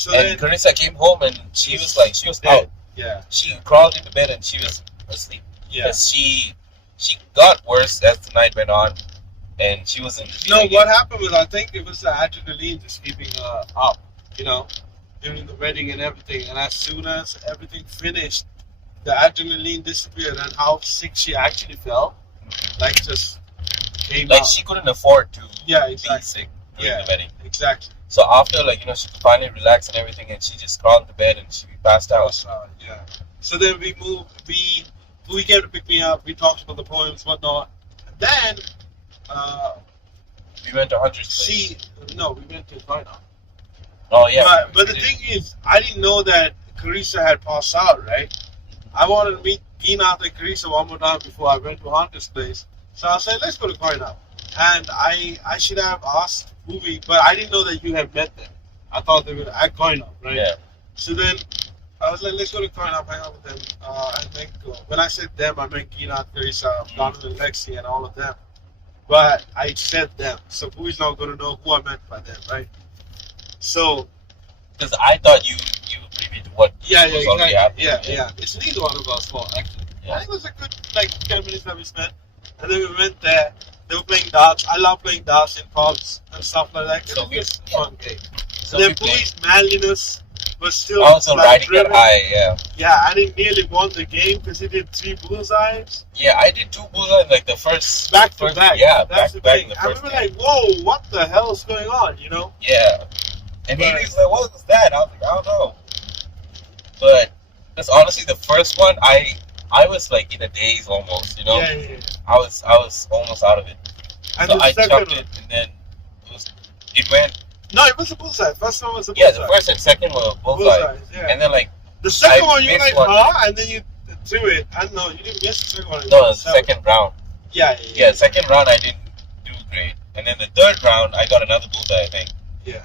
So And then, Carissa came home and she was dead. out. Yeah, She crawled into bed and she was asleep. yeah. Because she got worse as the night went on, and she wasn't. No, feeling what it. happened was I think it was the adrenaline just keeping her up, you know, during the wedding and everything. And as soon as everything finished, the adrenaline disappeared, and how sick she actually felt, like just came Like out. she couldn't afford to Yeah, be exactly. sick during Yeah. the wedding. Exactly. So after, like, she could finally relax and everything, and she just crawled into bed and she passed out. Yeah. So then we moved. We came to pick me up. We talked about the poems, whatnot. Then, We went to Hunter's place. we went to China. Oh yeah. But the thing is, I didn't know that Carissa had passed out, right? I wanted to meet Gina and Carissa one more time before I went to Hunter's place. So I said, let's go to Koina. And I should have asked Bhuvi, but I didn't know that you had met them. I thought they were at Koina, right? Yeah. So then I was like, let's go to Koina, hang out with them. And then go. When I said them, I meant Gina, Carissa, Donovan, Lexi, and all of them. But I said them. So Bhuvi's not going to know who I meant by them, right? So Because I thought you privy to what yeah, was already exactly. happening. Yeah. It's neither one of us fault, actually. Yeah. I think it was a good 10 minutes that we spent. And then we went there. They were playing darts. I love playing darts in pubs and stuff like that. So It was just a fun game. So Then we played. Bhuvi's manliness was still Also like, riding that driven. high, yeah. Yeah, and he nearly won the game because he did 3 bullseyes. Yeah, I did 2 bullseyes, like the first. Back to first, back. Yeah, That's back the to back thing. in the And we first were game. like, whoa, what the hell is going on, you know? Yeah. And he But- was like, what was that? I was like, I don't know. But that's honestly the first one, I was like in a daze almost, you know? Yeah. I was almost out of it. And So the I second chucked one. it and then it went. No, it was a bullseye. First one was a bullseye. Yeah, the first and second were bullseye. bullseyes, yeah. And then like, The second I one, you were missed like, one. huh? And then you threw it. I don't know, you didn't miss the second one. no, the second round. Yeah. Yeah, second round I didn't do great. And then the third round I got another bullseye, I think. Yeah.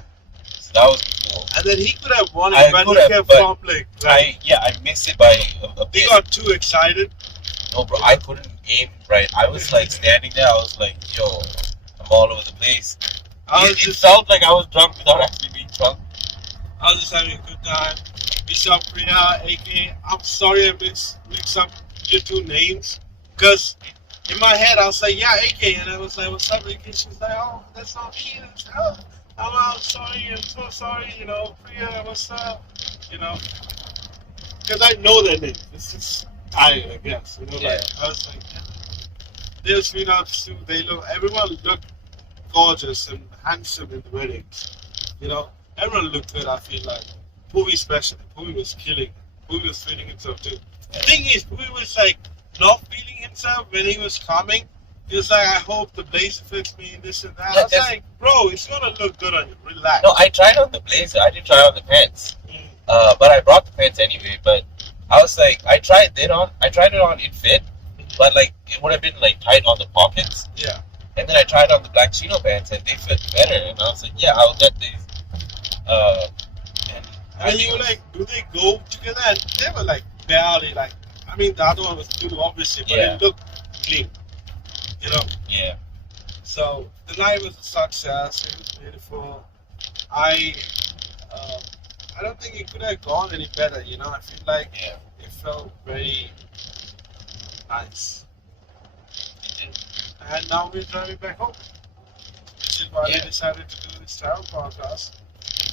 So that was cool. And then he could have won I it, but could he have, kept but fumbling. Right? I missed it by a He bit. got too excited. No, bro, I couldn't aim right. I was like standing there. I was like, yo, I'm all over the place. I was It just felt like I was drunk without actually being drunk. having a good time. We saw Priya, AK. I'm sorry I mix up your 2 names. Because in my head I was like, yeah, AK. And I was like, what's up, AK? She was like, oh, that's not me. And I was like, oh, I'm sorry. I'm so sorry. You know, Priya, what's up? You know. Because I know their names. This is tired, I guess. You know, Yeah. like, I was like, yeah. They're sweethearts too. Everyone looked gorgeous and handsome in the weddings. You know, everyone looked good, I feel like. Bhuvi especially. Bhuvi was killing. Bhuvi was feeling himself too. The thing is, Bhuvi was like not feeling himself when he was coming. He was like, I hope the blazer fits me and this and that. Yeah, I was that's- like, bro, it's gonna look good on you. Relax. No, I tried on the blazer. I didn't try on the pants. Mm. But I brought the pants anyway. But I was like, I tried it on. It fit. But like, it would have been like tight on the pockets. Yeah. And then I tried on the black chino pants and they fit better. And I was like, yeah, I'll get these. And you were like, do they go together? And they were like barely like. I mean, the other one was too obviously, but Yeah. it looked clean. You know. Yeah. So the night was a success. It was beautiful. I don't think it could have gone any better. You know, I feel like Yeah. it felt very nice. And now we're driving back home, which is why Yeah. we decided to do this travel podcast.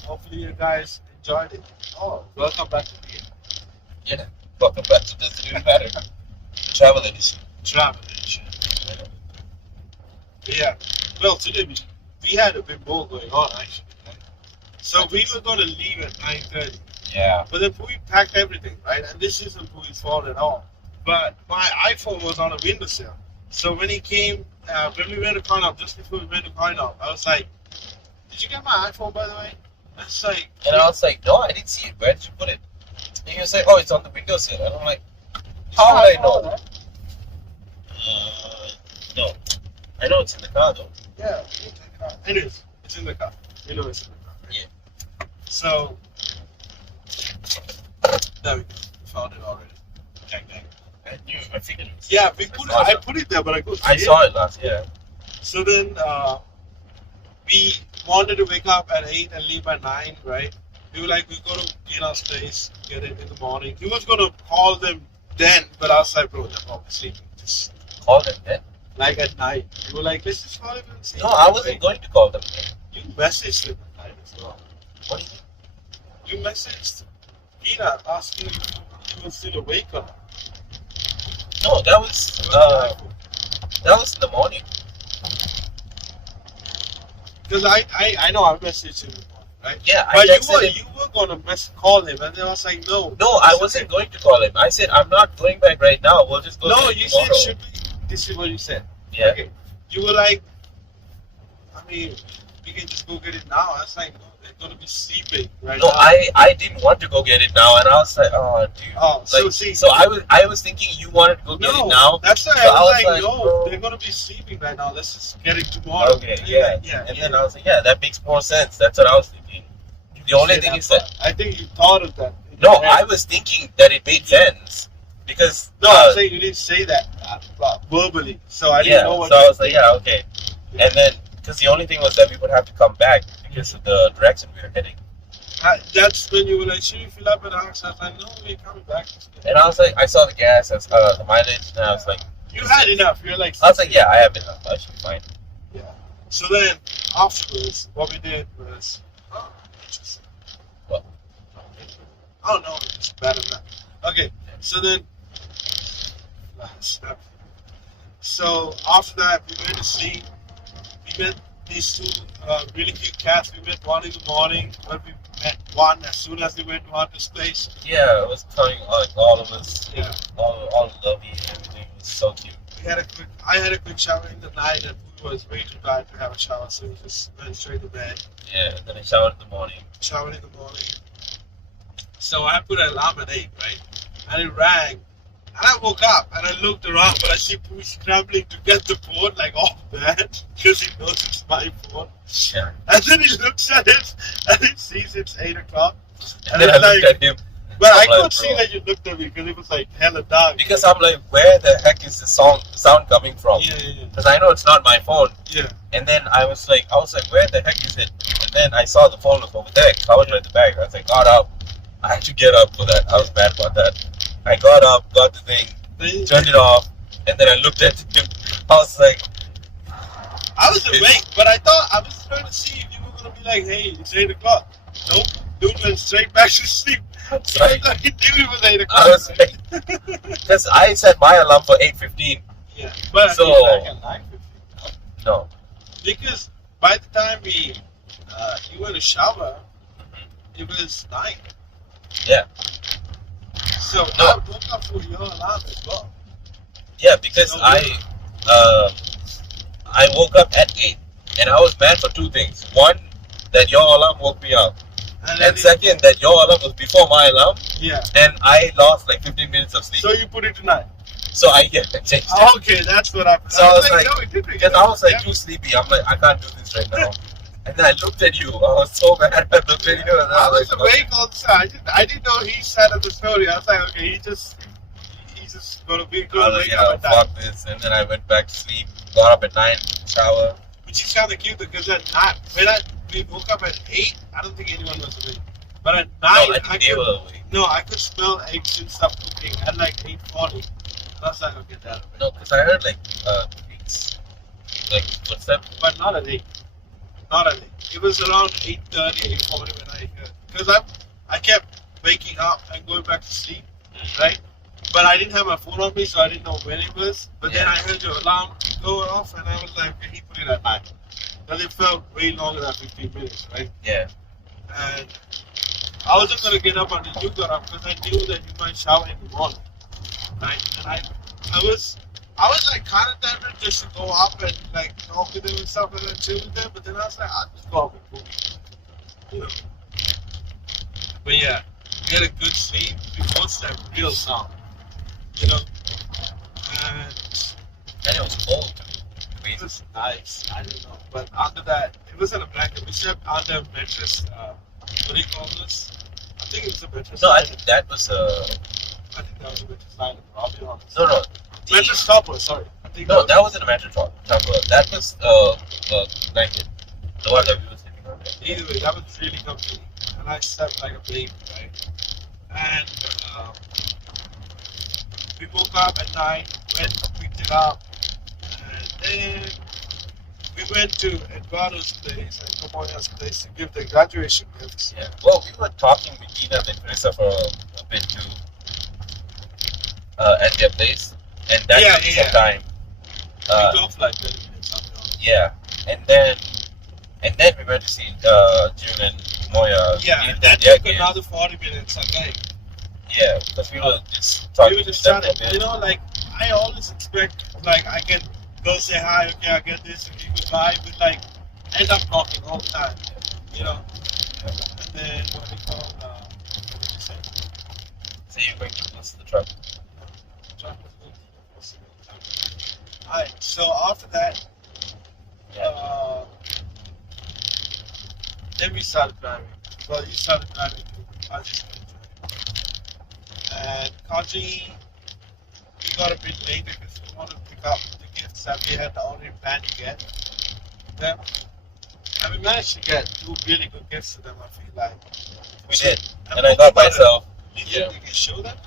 Hopefully, you guys enjoyed it. Oh, welcome back to the Yeah. Welcome back to this new matter. Travel edition. travel edition. Yeah. Well, today we had a bit more going on actually. So we were going to leave at 9:30, Yeah. but then we packed everything, right? And this isn't Pui's fault at all. But my iPhone was on a windowsill. So when he came, when we went to Carnop, just before we went to Carnop, I was like, did you get my iPhone, by the way? I was like, And I was like, no, I didn't see it. Where did you put it? And he was like, oh, it's on the windowsill. And I'm like, how would I know? No. I know it's in the car though. Yeah, it's in the car. Anyways, it's in the car. You know it's in the car. Right? Yeah. So, there we go. We found it already. Gang, gang. I figured it was. Yeah, we put it, I put it there, but I couldn't I see saw it last year. So then we wanted to wake up at 8 and leave by 9, right? He was like, we go to Gina's place, get it in the morning. He was gonna call them then, but I was like, bro, they're probably sleeping. Just Call them then. like at night. You were like, let's just call him and see. No, I wasn't going to call them then. You messaged him at night as well. What do you mean? You messaged Gina asking if he was still awake or not. No, that was in the morning. Because I know I messaged him in the morning, right? Yeah, I But texted him. you were gonna call him, and then I was like, no. No, I wasn't going to call him. I said I'm not going back right now. We'll just go. No, there you tomorrow. said should we? This is what you said. Yeah. Okay. You were like, I mean, we can just go get it now. I was like, no, they're gonna be sleeping right No, now. I didn't want to go get it now, and I was like, oh, dude. Oh, so Like, see. so I was thinking you wanted to go get No, it now. that's why So I was like, no, bro. they're gonna be sleeping right now. Let's just get it tomorrow. Okay, And yeah. yeah. And then I was like, yeah, that makes more sense. That's what I was thinking. The only Say thing that is that part. I think you thought of that. in no, your head. I was thinking that it made sense because No, I'm saying you didn't say that verbally, so I didn't yeah. know what. So you I was like, yeah, okay. And then because the only thing was that we would have to come back because of the direction we were heading. That's when you were like, should we fill up at Ox? I was like, no, we're coming back. And I was like, I saw the gas, the mileage, and I was like, You had enough. You're like. I was like, yeah, I have enough. I should be fine. Yeah. So then afterwards, what we did was. Oh, interesting. What? I don't know. It's bad enough. Okay. So then. So after that, we went to sleep. We met these two really cute cats. We met one in the morning, but we met one as soon as they went to Hunter's place. Yeah, it was coming like all of us, Yeah. all lovey and everything. It was so cute. I had a quick shower in the night, and we was way too tired to have a shower, so we just went straight to bed. Yeah, and then I showered in the morning. Showered in the morning. So I put an alarm at 8, right? And it rang. And I woke up and I looked around, but I see Pooh scrambling to get the phone, like all bad, because he knows it's my phone. Yeah. And then he looks at it and he sees it's 8 o'clock. And then I looked at him. But I I'm like, could see bro. that you looked at me because it was like hella dark. Because I'm like, where the heck is the sound coming from? Yeah. Because I know it's not my phone. Yeah. And then I was like, where the heck is it? And then I saw the phone was over there, covered by the bag. I was like, got up. I had to get up for that. I was mad about that. I got up, got the thing, turned it off, and then I looked at him. I was like, I was awake, but I thought I was trying to see if you were gonna be like, "Hey, it's 8 o'clock." Nope, dude went straight back to sleep. So I Sorry. thought he knew it was 8 o'clock. I was like, because I set my alarm for 8:15. Yeah, but So- I think back at 9:15. No. Because by the time you went to shower, it was 9. Yeah. So No. I woke up for your alarm as well. Yeah, because So I woke up at 8, and I was mad for two things. One, that your alarm woke me up, And then and second, that your alarm was before my alarm, yeah. and I lost like 15 minutes of sleep. So you put it to 9. So I changed it. Okay, that's what happened. So I was like, no, it didn't. Because I was like too sleepy. I'm like, I can't do this right now. And then I looked at you. I was so mad. I looked at you, and I was like, awake all the time. I didn't know his side of the story. I was like, okay, he's just gonna be I gonna was wake like, up yeah, at 9. fuck this. And then I went back to sleep. Got up at 9, shower. Which is kind of cute because at 9, we woke up at 8, I don't think anyone was awake. But at 9, No, I think they were awake. I could smell eggs and stuff cooking at like 8:40. I was like, okay, that. No, because I heard like things, like footsteps. But not at 8. Not at 8. It was around 8:30, 8:40 when I heard. Because I kept waking up and going back to sleep, right? But I didn't have my phone on me, so I didn't know when it was. But then Yeah. I heard your alarm go off, and I was like, okay, he put it at 9. But it felt way longer than 15 minutes, right? Yeah. And I wasn't gonna get up until you got up because I knew that you might shower in the morning, right? And I was like kind of tempted just to go up and like talk to them and stuff and then chill with them, but then I was like, I'll just go up and cook, you know. But yeah, we had a good sleep. We both slept real sound, you know. And And it was cold. it Crazy. was nice. I don't know, but after that, it wasn't a blanket. We slept under a mattress. What do you call this? I think it was a mattress. No, I liner. think that was I think that was a mattress liner. I'll be honest. no. Mattress topper. Sorry. I think No, that wasn't a mattress top. That was blanket. The one that we were sleeping on. Either way, that was really comfy. and I slept like a baby, right? And we woke up at night, went, picked it up, and then we went to Eduardo's place and Tomoya's place to give the graduation gifts. Yeah. Well, we were talking with Gina and Vanessa for a bit too at their place, and that Yeah, took yeah, some time. We drove like 30 minutes up. Yeah, and then we went to see June and Moya. Yeah, give and them that their took gifts. another 40 minutes at night. Yeah, because we were just talking We were to just them trying a to, bit. you know, like, I always expect, like, I can go say hi, okay, I get this, okay, goodbye, but, like, end up talking all the time, you know? And then, what do you call, what did you say? So you're going to close to the truck. Alright, so after that, Yeah. then we started driving. Well, you started driving too. I just started driving. And Kaji, we got a bit later because we wanted to pick up the gifts that we had already planned to get them. And we managed to get 2 really good gifts to them, I feel like. We did, and both I got about it. myself. You think Yeah. you can show them?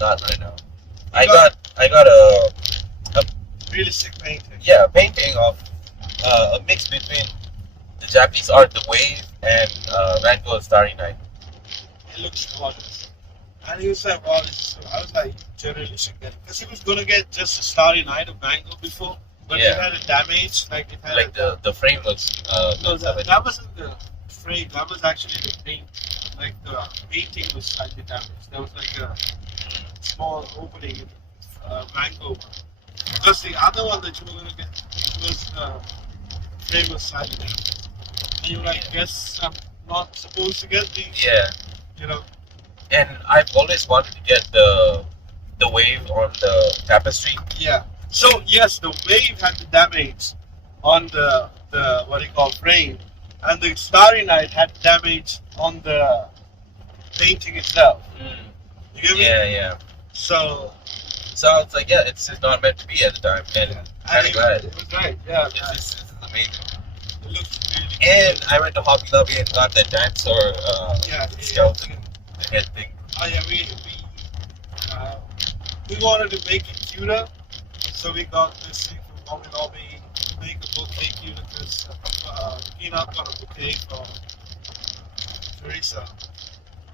Not right now. I got a Really sick painting. painting of a mix between the Japanese art, the wave, and Van Gogh's Starry Night. It looks gorgeous. And he was like, wow, this is so. I was like, generally should get it. Because he was going to get just a Starry Night of Mango before, but Yeah. it had a damage. Like, it had Like the frame was. No, that wasn't the frame. That was actually the paint. Like, the painting was slightly damaged. There was like a small opening in Mango. Because the other one that you were going to get was frame was slightly damaged. And you were like, guess I'm not supposed to get these, Yeah, you know? and I've always wanted to get the wave on the tapestry. Yeah. So yes, the wave had the damage on the what do you call frame, and the Starry Night had damage on the painting itself. You get me? Yeah. So So I was like, yeah, it's just not meant to be at the time, and kind of glad. it was right. Yeah. This is amazing. It looks really And I went to Hobby Lobby and got that dinosaur skeleton head thing. Oh yeah, we wanted to make it cuter, so we got this thing from Hobby Lobby to make a bouquet cuter because Peanut got a bouquet for Teresa.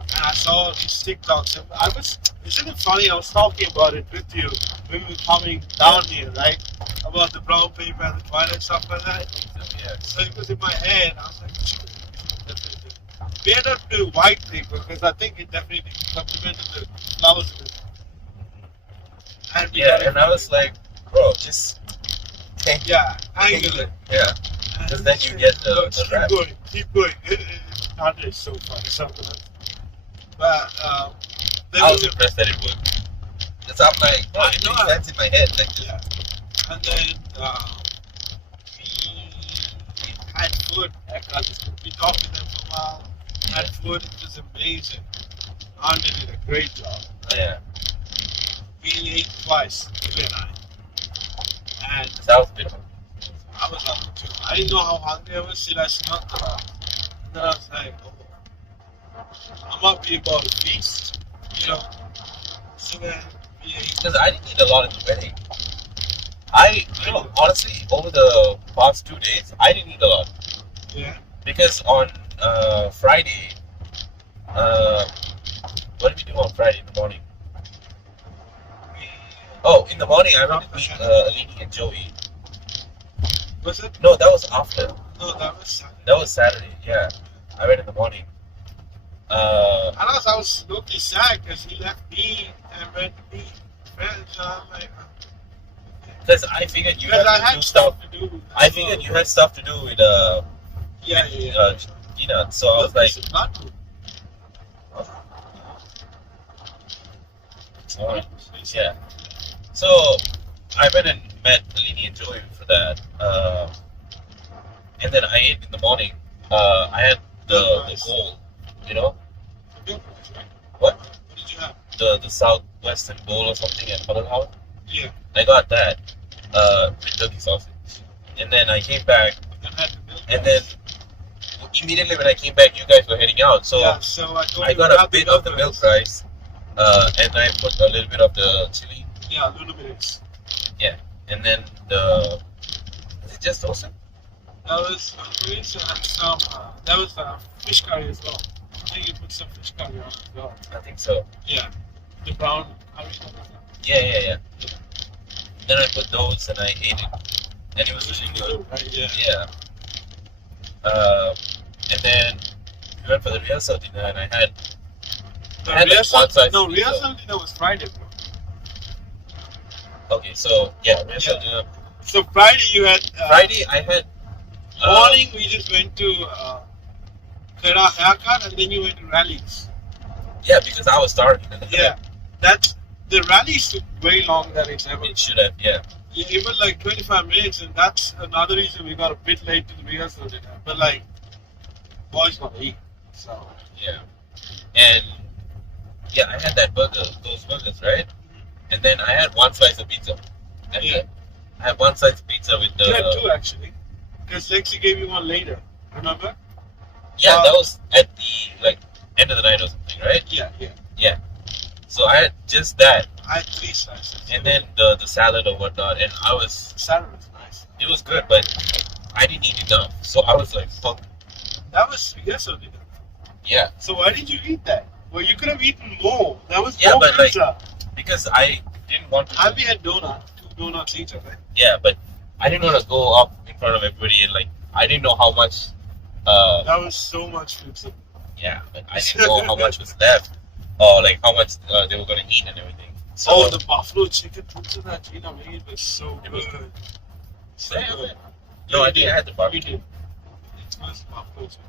And I saw these TikToks, and isn't it funny? I was talking about it with you when we were coming down here, right? About the brown paper and the twilight stuff like that. Yeah. So it was in my head. I was like, definitely. We ended up doing white paper because I think it definitely complemented the flowers a bit. And we got it- And I was like, bro, just paint. yeah, angular. Yeah. And Because then you get the keep wrap. going, keep going. Andre is so funny, something else. But then I was we- impressed that it worked. Because I'm like, bro, it makes sense in my head. Like, just, yeah. And then we had food. We talked to them for a while. Had food. It was amazing. Andre did a great job. yeah. We ate twice, Julie and I. And That was a bit. I was hungry too. I didn't know how hungry I was till I snuck around. And then I was like, oh, I might be about a feast, you know. So then we ate. Because I didn't eat a lot in the wedding. Honestly, over the past 2 days, I didn't eat a lot. Yeah. Because on Friday, what did we do on Friday in the morning? Oh, in the morning I went to meet Alini and Joey. Was it? No, that was after. No, that was Saturday. That was Saturday, yeah. I went in the morning. And I was looking sad because he left me and went to meet friends. And I'm like, Because I figured you because I had to had do stuff. to do. I figured you had stuff to do with Yeah. Gina. So I was like, not good. yeah. So I went and met Alini and Joey for that. And then I ate in the morning. I had the bowl, you know? What? What did you have? The Southwestern bowl or something at Huddle House. Yeah. I got that with turkey sausage. And then I came back, And had the milk. and then immediately when I came back, you guys were heading out. So yeah, so I told I you got grab a bit of the milk rice, and I put a little bit of the chili, Yeah, a little bit. and then the. Is it just those? That was rice and some. That was fish curry as well. I think you put some fish curry on as well. I think so. Yeah, the brown curry. Yeah. Then I put those and I ate it, and it was really good. Right? Yeah. Yeah. And then we went for the real dinner, and I had The I had like rehearsal- one size no, pizza. rehearsal dinner was Friday, bro. Okay, so yeah, real Yeah. dinner. So Friday you had Friday I had morning. We just went to get our haircut, and then you went to rallies. yeah, because I was starving. Yeah, that's the rallies took way longer than it's ever. It should have, yeah. Yeah, it was like 25 minutes, and that's another reason we got a bit late to the rehearsal dinner. But like, boys gotta eat, so Yeah. And yeah, I had that burger, those burgers, right? And then I had one slice of pizza. And Yeah. I had one slice of pizza with the you had two actually, because Lexi gave you one later. Remember? yeah, that was at the like end of the night or something, right? Yeah. So I had just that, I had 3 slices. and then the salad or whatnot, and I was salad was nice. it was good, but I didn't eat enough, so I was like, fuck, That was rehearsal dinner. yeah, So why did you eat that? Well, you could have eaten more. That was Yeah, more but, like, pizza. because I didn't want to. And we had donut, 2 donuts each, right? Yeah, but I didn't want to go up in front of everybody and like I didn't know how much. That was so much pizza. Yeah, but I didn't know how much was left, or like how much they were gonna eat and everything. So Oh, the buffalo chicken pizza that Gina made was so It was good. So Yeah, good. no, you I didn't have the You barbecue. did. It was buffalo chicken.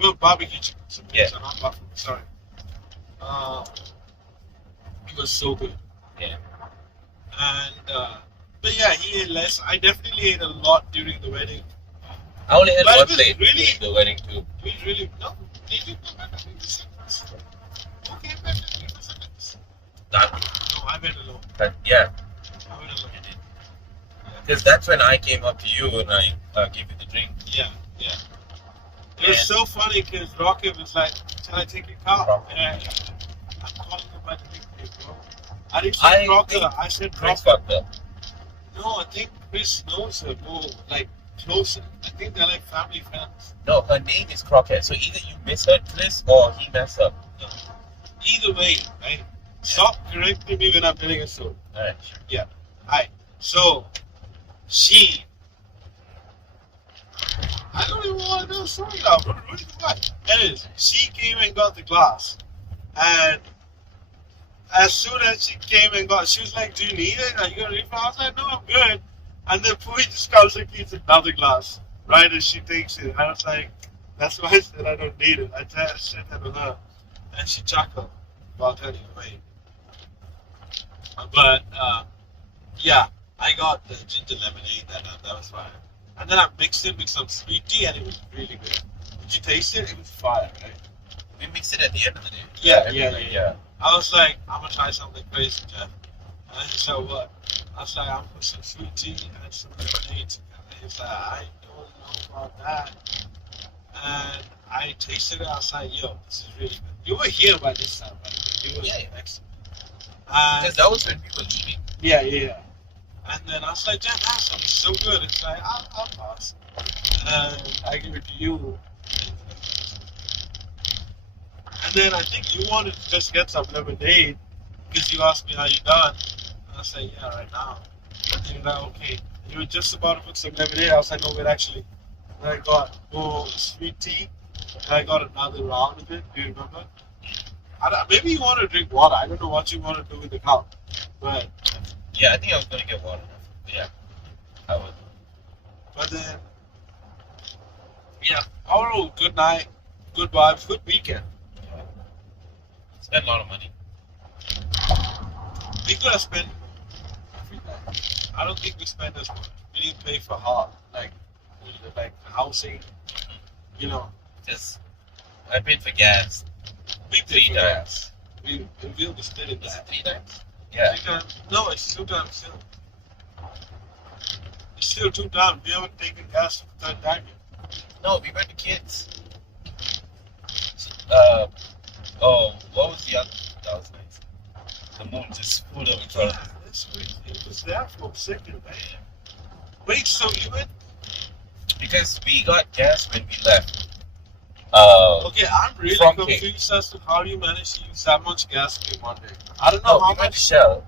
Well, barbecue chicken. Yeah. So not buffalo. Sorry. It was so good. Yeah. And but yeah, he ate less. I definitely ate a lot during the wedding. I only had But it one was plate really- during the wedding too. We really no. Did you come back to me this first? Okay, back to me this first. That, No, I went alone. yeah, I went alone. because that's when I came up to you and I gave you the drink. Yeah. It was so funny because Rocket was like, "Shall I take your car?" Rocket. And I'm calling him by the nickname, bro. I didn't I say Rocket. think I said Chris Rocket. fucked up. No, I think Chris knows her more, like closer. I think they're like family friends. No, her name is Crockett. So either you misheard Chris or he messed up. Either way, right? Stop correcting me when I'm telling a story. Alright. Alright, so she. I don't even want to know the story now, bro. Really quiet. Anyways, she came and got the glass. And as soon as she came and got, she was like, "Do you need it? Are you going to refill?" I was like, "No, I'm good." And then Pui just comes and gets another glass, right as she takes it. I was like, that's why I said I don't need it. I said that to her. And she chuckled while turning away. But, yeah, I got the ginger lemonade, that was fire. And then I mixed it with some sweet tea and it was really good. Did you taste it? It was fire, right? We mixed it at the end of the day. Yeah. I was like, I'm gonna try something crazy, Jeff. And he said, what? I was like, I'm gonna put some sweet tea and some lemonade together. He's like, I don't know about that. And I tasted it. I was like, yo, this is really good. You were here by this time, right? You were Yeah. next. Because And that was when we were eating. yeah. And then I was like, Jeff, that's something so good. It's like, I'll pass. And I give it to you. And then I think you wanted to just get some lemonade because you asked me how you done. And I said, yeah, right now. And you're like, okay. You were just about to put some lemonade. I was like, no, wait, actually. And I got more sweet tea. And I got another round of it. Do you remember? Maybe you want to drink water. I don't know what you want to do with the cup. But Yeah, I think I was gonna get water. Yeah, I would. But then, yeah, overall, good night, good vibes, good weekend. Spent a lot of money. We could have spent every night. I don't think we spent as much. We didn't pay for like housing, you know. Just I paid for gas. We paid 3 for times. gas. We'll be spending Was it that. 3 times? Yeah. 3 times. No, it's 2 times still. It's still 2 times. We haven't taken gas for the 3rd time yet. No, we went to kids. Oh, what was the other? That was nice. The moon just pulled up in front of Yeah, us. that's crazy. It was there for a second, man. Wait, so you went? Because we got gas when we left. Okay, I'm really From confused as to how you managed to use that much gas in one day. I don't know No, how we went to much. Shell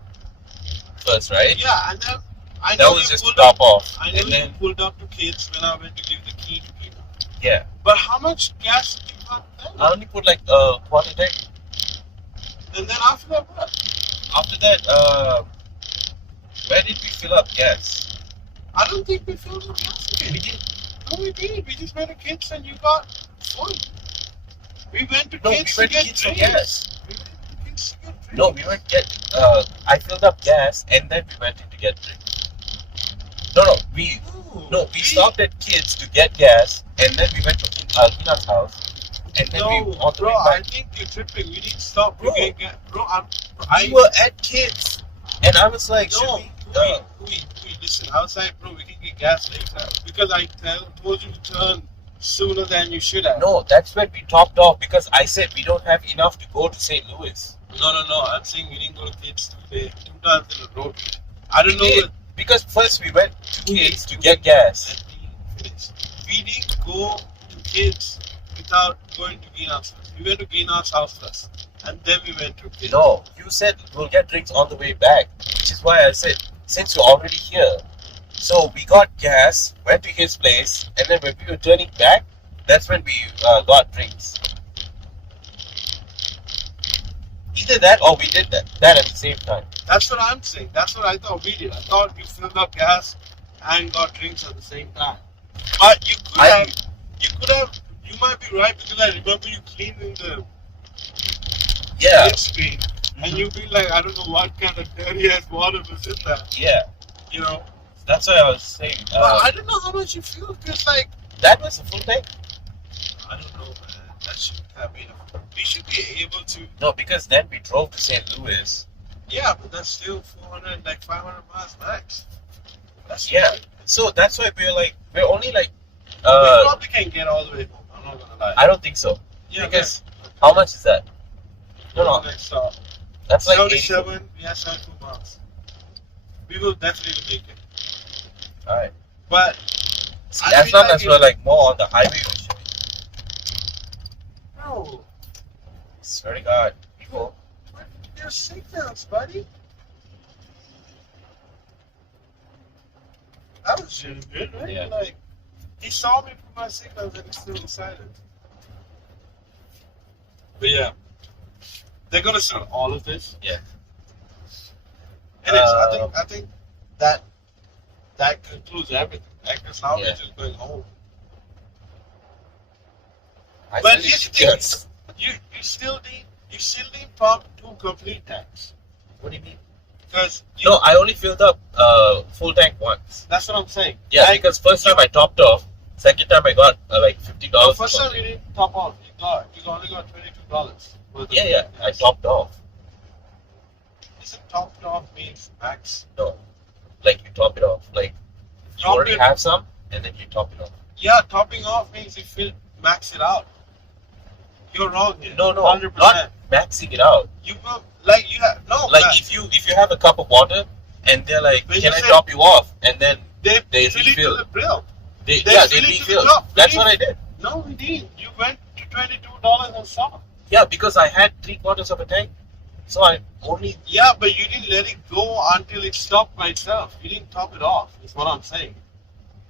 first, right? Yeah, and then I That know was you just to pulled up. top off. I know And you then, pulled up to kids when I went to give the key to people. yeah, But how much gas did you put there? I only put like a quarter tank. And then after that, what? After that, where did we fill up gas? I don't think we filled the gas We again. did. No, we didn't. We just went to kids and you got full. We went to No, we kids went to to get kids for drinks. gas. We went to kids to get drinks. No, we went get. I filled up gas and then we went in to get drinks. No, we stopped at kids to get gas and then we went to Alvina's house and then we No, on the bro, way I back. think you're tripping. We need to stop. Bro. Bro, We were at kids and I was like, No, should we? we listen outside, bro. We can get gas later because I told you to turn sooner than you should have. No, that's when we topped off because I said we don't have enough to go to St. Louis. No. I'm saying we didn't go to kids today. 2 times in a row. I don't know. We did. What, Because first we went to kids to get gas. we didn't go to kids without going to Gina's house. We went to Gina's house first, and then we went to kids. No, you said we'll get drinks on the way back, which is why I said since you're already here. So we got gas, went to his place, and then when we were turning back, that's when we got drinks. Either that or we did that at the same time. That's what I'm saying. That's what I thought we did. I thought we filled up gas and got drinks at the same time. But you might be right because I remember you cleaning the Yeah, windscreen and you'd be like, I don't know what kind of dirty ass water was in there. yeah. You know? That's what I was saying. But I don't know how much you feel because like, That was a full tank. I don't know, man. That shouldn't have been enough. We should be able to. No, because then we drove to St. Louis. Yeah, but that's still 400, like 500 miles max. That's Yeah. good. So that's why we're only like. We probably can get all the way home. I'm not gonna lie. I don't think so. Yeah, Because how much is that? No, Next stop. that's like 77. We have 72 miles. We will definitely make it. Alright. But I As feel long like as we're like more on the highway, we should be. no, Swear to God, people. there's signals, buddy. That was really good, right? Yeah. Like he saw me put my signals and he still decided. But yeah, they're gonna start all of this. Yeah. Anyways, I think that concludes everything. Like, because now Yeah. we're just going home. I But still here's need the thing. gas. You still need pump 2 complete tanks. What do you mean? Because No, I only filled up full tank once. that's what I'm saying. Yeah, Like, because first time I topped off, second time I got like $50. the first time you didn't top off, you only got $22. Yeah, I topped off. Isn't topped off means max? No, like you top it off. Like you Top already it- have some, and then you top it off. Yeah, topping off means you max it out. You're wrong here. No, 100%. not maxing it out. You will, like you have no. Like man, if you have a cup of water, and they're like, When "Can you I say- top you off?" And then they they fill it to refill. the brim. they They they fill it to the refill. top. That's We what I did. No, we didn't. You went to $22 and some. Yeah, because I had 3/4 of a tank, so I only. Yeah, but you didn't let it go until it stopped by itself. You didn't top it off. Is what I'm saying.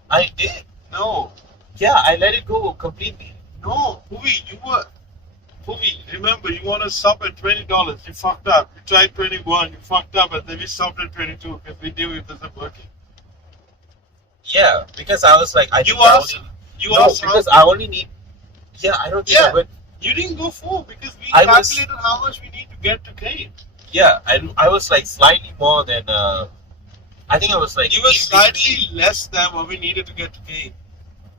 I did. No, Yeah, I let it go completely. no, Puvi, remember you want to stop at $20. You fucked up. You tried 21. You fucked up, and then we stopped at 22 because we knew it wasn't working. Yeah, because I was like, I You think I asked. only, You no, asked. because I only need. Yeah, I don't think Yeah. I went. You didn't go full because we I was- calculated how much we need to get to Kane. Yeah, I was like slightly more than. I think I was like. You were in slightly between. less than what we needed to get to Kane.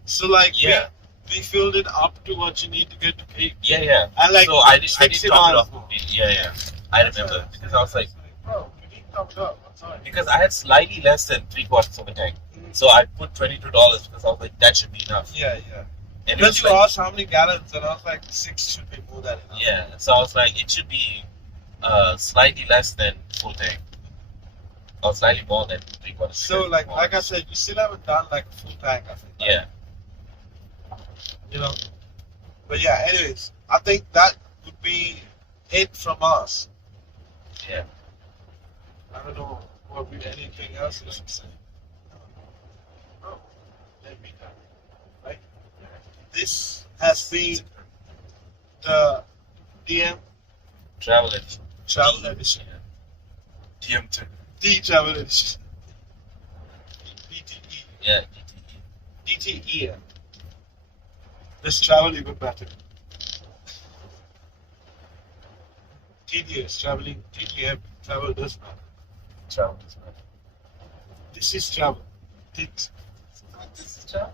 So like Yeah. we filled it up to what you need to get to Kane. Yeah. And like So I didn't 60 top it miles off. more. Yeah. I remember because I was like, bro, you didn't top it up. I'm sorry. because I had slightly less than 3/4 of a tank, so I put $22 because I was like, that should be enough. Yeah. And it Because was you like, asked how many gallons, and I was like, 6 should be more than enough. yeah. So I was like, it should be slightly less than full tank, or slightly more than 3/4. So, like I said, you still haven't done like a full tank, I think. yeah. You know? But yeah, anyways, I think that would be it from us. Yeah. I don't know what we anything else we should say. No. Let me know. Right? This has been the DM Travel edition. Travel Edition. DM2. The Travel Edition. DTE. Yeah. DTE. Let's travel even better. TDS, traveling, TTM, travel does matter. Travel. This is travel. This This is travel.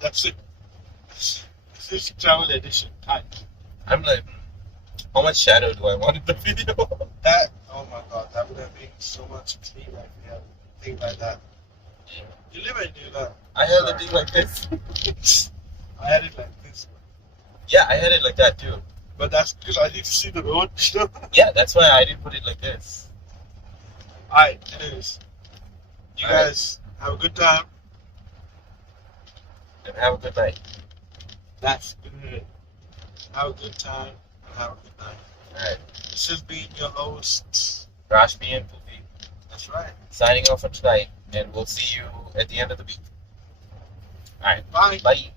That's it. This is Travel Edition. Time. I'm like, how much shadow do I want in the video? That, oh my god, that would have been so much cleaner if we had a thing like that. You live and you learn. I held the thing like this. I had it like this. Yeah, I had it like that too. But that's because I need to see the road. Yeah, that's why I didn't put it like this. Alright, anyways. You Alright. guys have a good time. And have a good night. That's good. Have a good time and have a good night. Alright. This has been your host. Rashmi and Pupi That's right. signing off for tonight, and we'll see you at the end of the week. Alright. Bye. Bye.